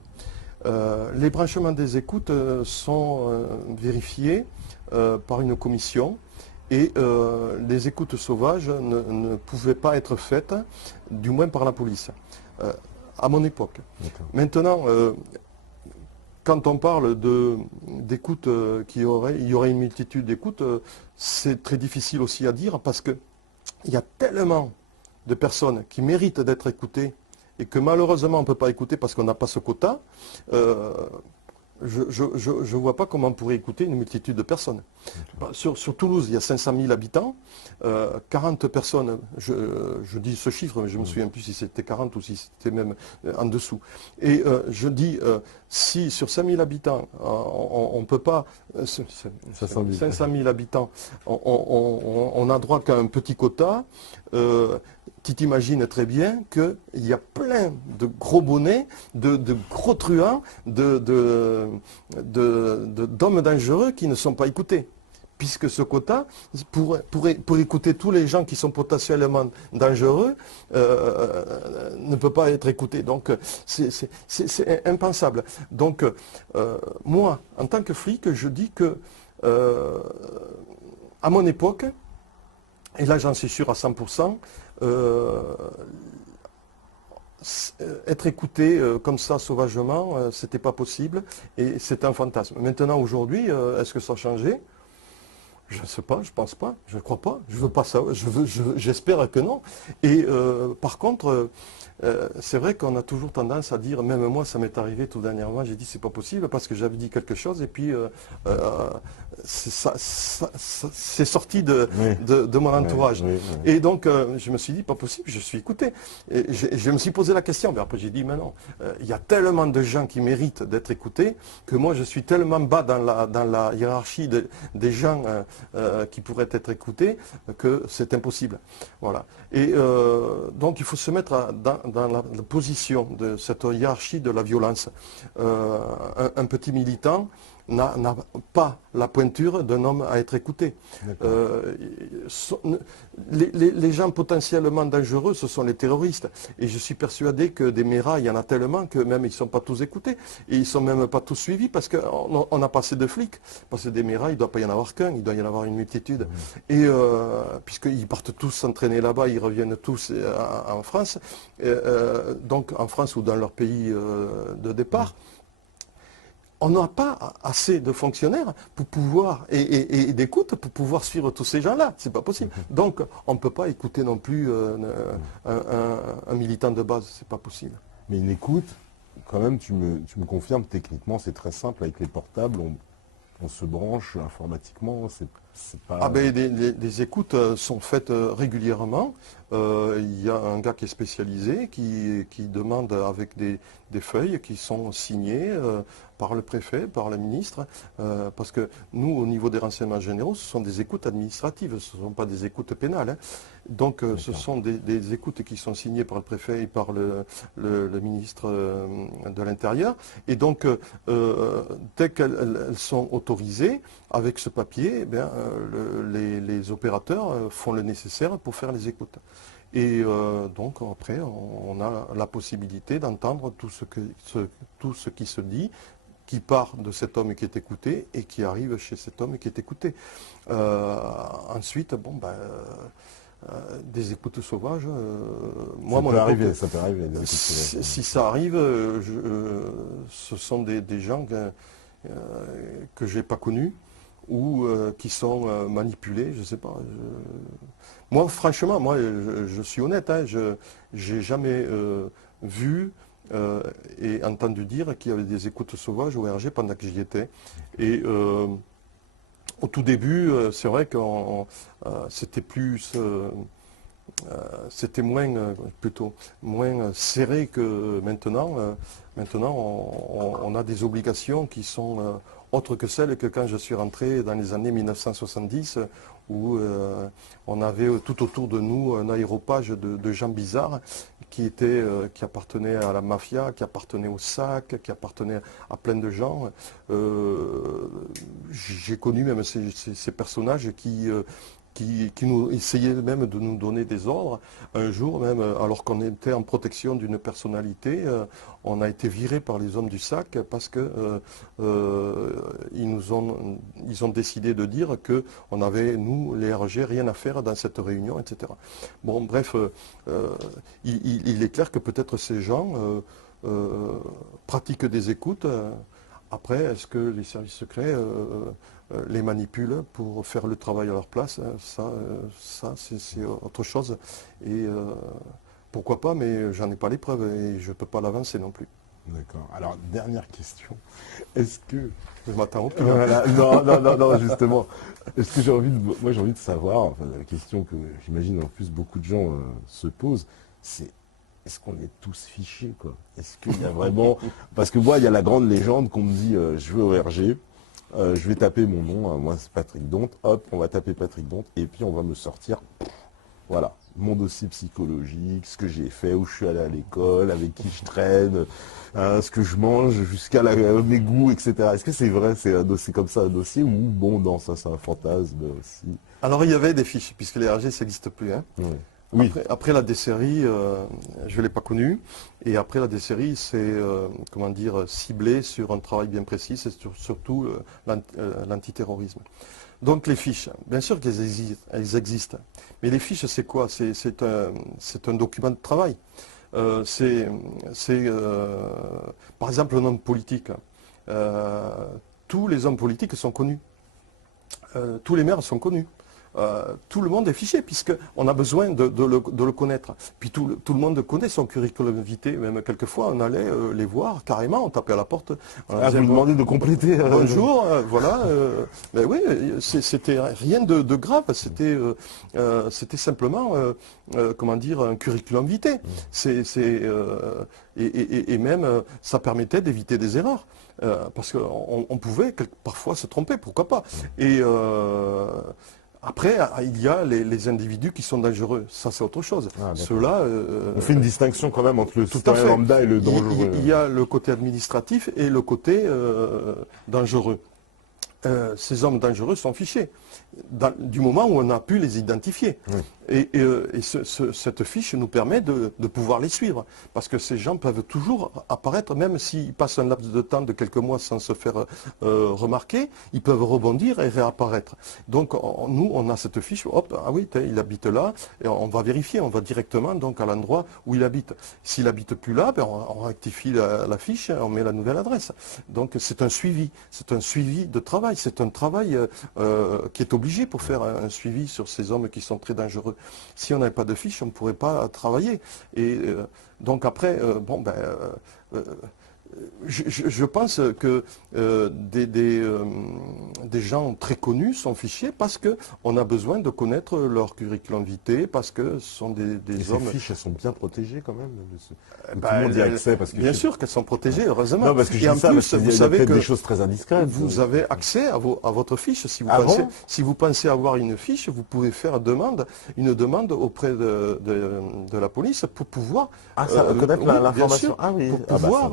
Les branchements des écoutes sont vérifiés par une commission. Et les écoutes sauvages ne pouvaient pas être faites, du moins par la police, à mon époque. Maintenant, quand on parle d'écoutes il y aurait une multitude d'écoutes, c'est très difficile aussi à dire parce qu'il y a tellement de personnes qui méritent d'être écoutées et que malheureusement on ne peut pas écouter parce qu'on n'a pas ce quota. Je ne vois pas comment on pourrait écouter une multitude de personnes. Sur Toulouse, il y a 500 000 habitants, 40 personnes, je dis ce chiffre, mais je ne me souviens plus si c'était 40 ou si c'était même en dessous. Et je dis, si sur 5 000 habitants, on ne peut pas, 500 000 habitants, on a droit qu'à un petit quota, tu t'imagines très bien qu'il y a plein de gros bonnets, de gros truands, d'hommes dangereux qui ne sont pas écoutés. Puisque ce quota, pour écouter tous les gens qui sont potentiellement dangereux, ne peut pas être écouté. Donc c'est impensable. Donc moi, en tant que flic, je dis que à mon époque, et là j'en suis sûr à 100%, être écouté comme ça sauvagement, c'était pas possible et c'est un fantasme. Maintenant, aujourd'hui, est-ce que ça a changé? Je ne sais pas, je pense pas, je ne crois pas, je veux pas ça, j'espère que non. Et par contre, c'est vrai qu'on a toujours tendance à dire, même moi ça m'est arrivé tout dernièrement, j'ai dit c'est pas possible parce que j'avais dit quelque chose et puis c'est sorti Oui, de mon oui, entourage. oui, oui. Et donc je me suis dit pas possible, je suis écouté. Et je me suis posé la question, mais après j'ai dit mais non, il y a tellement de gens qui méritent d'être écoutés que moi je suis tellement bas dans la hiérarchie des gens qui pourraient être écoutés que c'est impossible. Voilà. Et donc il faut se mettre dans la position de cette hiérarchie de la violence. Un petit militant n'a pas la pointure d'un homme à être écouté. D'accord. Les gens potentiellement dangereux, ce sont les terroristes. Et je suis persuadé que des méras, il y en a tellement que même ils ne sont pas tous écoutés. Et ils ne sont même pas tous suivis parce qu'on a passé de flics. Parce que des méras, il ne doit pas y en avoir qu'un, il doit y en avoir une multitude. Et puisqu'ils partent tous s'entraîner là-bas, ils reviennent tous en France, donc en France ou dans leur pays de départ. On n'a pas assez de fonctionnaires pour pouvoir et d'écoute pour pouvoir suivre tous ces gens-là. C'est pas possible. Donc on ne peut pas écouter non plus un militant de base. C'est pas possible. Mais une écoute, quand même, tu me confirmes, techniquement, c'est très simple. Avec les portables, on se branche informatiquement. C'est pas... Ah ben, les écoutes sont faites régulièrement. Il y a un gars qui est spécialisé qui demande avec des feuilles qui sont signées par le préfet, par le ministre, parce que nous, au niveau des renseignements généraux, ce sont des écoutes administratives, ce ne sont pas des écoutes pénales. Hein. Donc ce sont des écoutes qui sont signées par le préfet et par le ministre de l'Intérieur. Et donc, dès qu'elles sont autorisées, avec ce papier, eh bien, les opérateurs font le nécessaire pour faire les écoutes. Et donc après, on a la possibilité d'entendre tout ce qui se dit, qui part de cet homme qui est écouté et qui arrive chez cet homme qui est écouté. Ensuite, bon, ben, des écoutes sauvages, moi, mon époque, ça peut arriver. Des écoutes sauvages. si ça arrive, ce sont des gens que je n'ai pas connus ou qui sont manipulés, je ne sais pas. Moi, franchement, moi, je suis honnête, hein, je n'ai jamais vu et entendu dire qu'il y avait des écoutes sauvages au RG pendant que j'y étais. Et au tout début, c'est vrai que c'était plus... c'était moins, plutôt, moins serré que maintenant. Maintenant, on a des obligations qui sont autres que celles que quand je suis rentré dans les années 1970, où on avait tout autour de nous un aéropage de gens bizarres qui appartenaient à la mafia, qui appartenaient au SAC, qui appartenaient à plein de gens. J'ai connu même ces personnages qui nous essayaient même de nous donner des ordres. Un jour même, alors qu'on était en protection d'une personnalité, on a été viré par les hommes du SAC parce que ils ont décidé de dire qu'on avait, nous, les RG, rien à faire dans cette réunion, etc. Bon, bref, il est clair que peut-être ces gens pratiquent des écoutes. Après, est-ce que les services secrets les manipulent pour faire le travail à leur place? Ça c'est autre chose. Et pourquoi pas, mais j'en ai pas les preuves et je ne peux pas l'avancer non plus. D'accord. Alors, dernière question. Est-ce que... Je m'attends au pire. Voilà. Non, justement. Est-ce que moi, j'ai envie de savoir, enfin, la question que j'imagine en plus beaucoup de gens se posent, c'est est-ce qu'on est tous fichés, quoi? Est-ce qu'il y a vraiment... Parce que moi, il y a la grande légende qu'on me dit, je veux au RG, je vais taper mon nom, moi c'est Patrick Donte, hop, on va taper Patrick Donte, et puis on va me sortir, voilà, mon dossier psychologique, ce que j'ai fait, où je suis allé à l'école, avec qui je traîne, ce que je mange, jusqu'à mes goûts, etc. Est-ce que c'est vrai, c'est un dossier comme ça, un dossier, ou bon, non, ça c'est un fantasme aussi? Alors il y avait des fiches, puisque les RG, ça n'existe plus. Hein. Oui. Oui. Après la décennie, je ne l'ai pas connu. Et après la décennie, c'est comment dire, ciblé sur un travail bien précis, c'est surtout l'antiterrorisme. Donc les fiches, bien sûr qu'elles existent. Mais les fiches, c'est quoi? C'est un document de travail. Par exemple, un homme politique. Tous les hommes politiques sont connus. tous les maires sont connus. Tout le monde est fiché, puisqu'on a besoin de le connaître. Puis tout le monde connaît son curriculum vitae, même quelquefois on allait les voir carrément, on tapait à la porte. On Ah, disait, vous demandez de compléter. bonjour, voilà. Ben oui, c'était rien de grave, c'était simplement, comment dire, un curriculum vitae. Et même, ça permettait d'éviter des erreurs. Parce qu'on pouvait parfois se tromper, pourquoi pas. Et après, il y a les individus qui sont dangereux. Ça, c'est autre chose. Ceux-là... on fait une distinction quand même entre le tout à citoyen fait. lambda et le dangereux. Il y a le côté administratif et le côté dangereux. Ces hommes dangereux sont fichés, du moment où on a pu les identifier. Oui. Et cette fiche nous permet de pouvoir les suivre, parce que ces gens peuvent toujours apparaître, même s'ils passent un laps de temps de quelques mois sans se faire remarquer, ils peuvent rebondir et réapparaître. Donc nous, on a cette fiche, hop, ah oui, il habite là, et on va vérifier, on va directement donc à l'endroit où il habite. S'il habite plus là, ben, on rectifie la fiche, on met la nouvelle adresse. Donc c'est un suivi de travail, c'est un travail qui est obligé pour faire un suivi sur ces hommes qui sont très dangereux. Si on n'avait pas de fiche, on ne pourrait pas travailler. Et donc après, je pense que des gens très connus sont fichés parce qu'on a besoin de connaître leur curriculum vitae, parce que ce sont des hommes... Ces fiches, elles sont bien protégées quand même. Tout le monde y a accès. Parce que bien sûr qu'elles sont protégées, heureusement. Non, parce que et en plus, vous savez que des choses très indiscrètes. vous avez accès à votre fiche. Si vous pensez avoir une fiche, vous pouvez faire une demande auprès de la police pour pouvoir... connaître l'information. Ah oui, pour pouvoir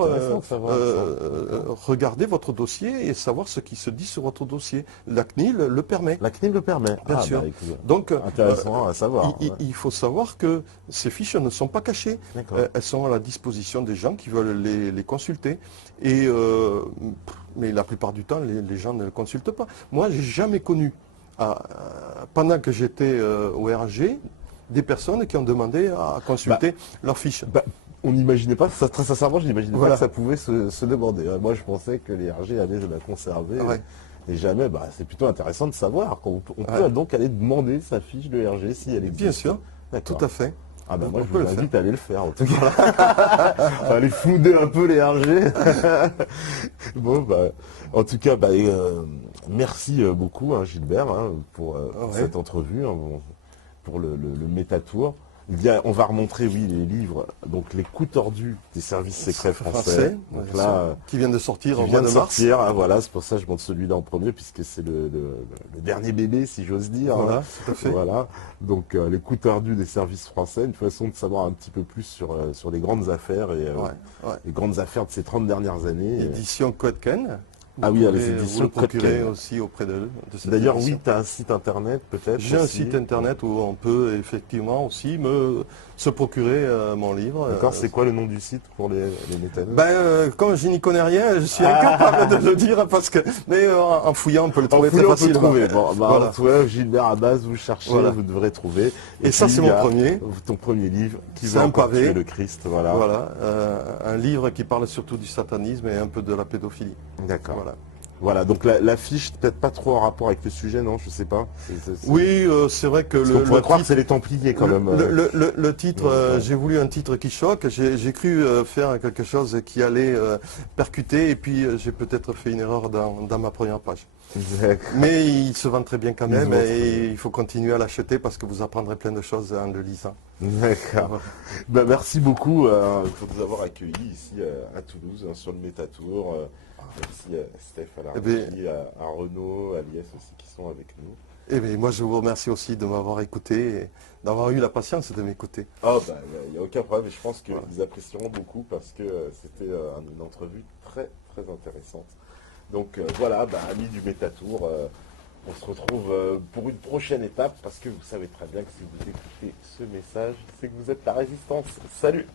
regarder votre dossier et savoir ce qui se dit sur votre dossier. La CNIL le permet. La CNIL le permet. Bien sûr. Écoute, donc, intéressant à savoir. Il faut savoir que ces fiches ne sont pas cachées. Elles sont à la disposition des gens qui veulent les consulter. Et, mais la plupart du temps, les gens ne le consultent pas. Moi, j'ai jamais connu, pendant que j'étais au RG, des personnes qui ont demandé à consulter leurs fiches. On n'imaginait pas, très sincèrement, je n'imaginais pas que ça pouvait se demander. Moi, je pensais que les RG allaient la conserver. Et jamais, c'est plutôt intéressant de savoir. On peut donc aller demander sa fiche de RG si elle existe. Bien sûr, tout à fait. Moi, je vous invite à aller le faire, en tout cas. Aller fonder un peu les RG. En tout cas, merci beaucoup, Gilbert, pour cette entrevue, pour le Métatour. On va remontrer, oui, les livres, donc Les coups tordus des services secrets français. Donc là, qui viennent de sortir en mois de mars. Voilà, c'est pour ça que je montre celui-là en premier, puisque c'est le dernier bébé, si j'ose dire. Voilà, tout à fait. Voilà. Donc Les coups tordus des services français, une façon de savoir un petit peu plus sur les grandes affaires et les grandes affaires de ces 30 dernières années. Édition Quetken. Les éditions procurer aussi auprès de D'ailleurs, oui, tu as un site internet peut-être. J'ai un site internet où on peut effectivement aussi se procurer mon livre. D'accord, c'est quoi le nom du site pour les métalleux? Comme je n'y connais rien, je suis incapable de le dire mais en fouillant, on peut le trouver très facilement. Gilbert Abbas, vous cherchez, vous devrez trouver. Et ça, c'est mon premier. Ton premier livre, Qui veut encore tuer le Christ. Voilà, un livre qui parle surtout du satanisme et un peu de la pédophilie. D'accord. Voilà, donc la fiche, peut-être pas trop en rapport avec le sujet, non? Je sais pas. Oui, c'est vrai que on pourrait croire que c'est les Templiers quand même. Le titre, j'ai voulu un titre qui choque. J'ai cru faire quelque chose qui allait percuter, et puis j'ai peut-être fait une erreur dans ma première page. Mais il se vend très bien quand même, et il faut continuer à l'acheter parce que vous apprendrez plein de choses en le lisant. D'accord. Merci beaucoup pour nous avoir accueillis ici à Toulouse, sur le Métatour. Merci Steph à la régie, à Renaud, à Liès aussi qui sont avec nous. Moi je vous remercie aussi de m'avoir écouté et d'avoir eu la patience de m'écouter. Il n'y a aucun problème, et je pense qu'ils apprécieront beaucoup parce que c'était une entrevue très très intéressante. Donc amis du Métatour, on se retrouve pour une prochaine étape, parce que vous savez très bien que si vous écoutez ce message, c'est que vous êtes la résistance. Salut!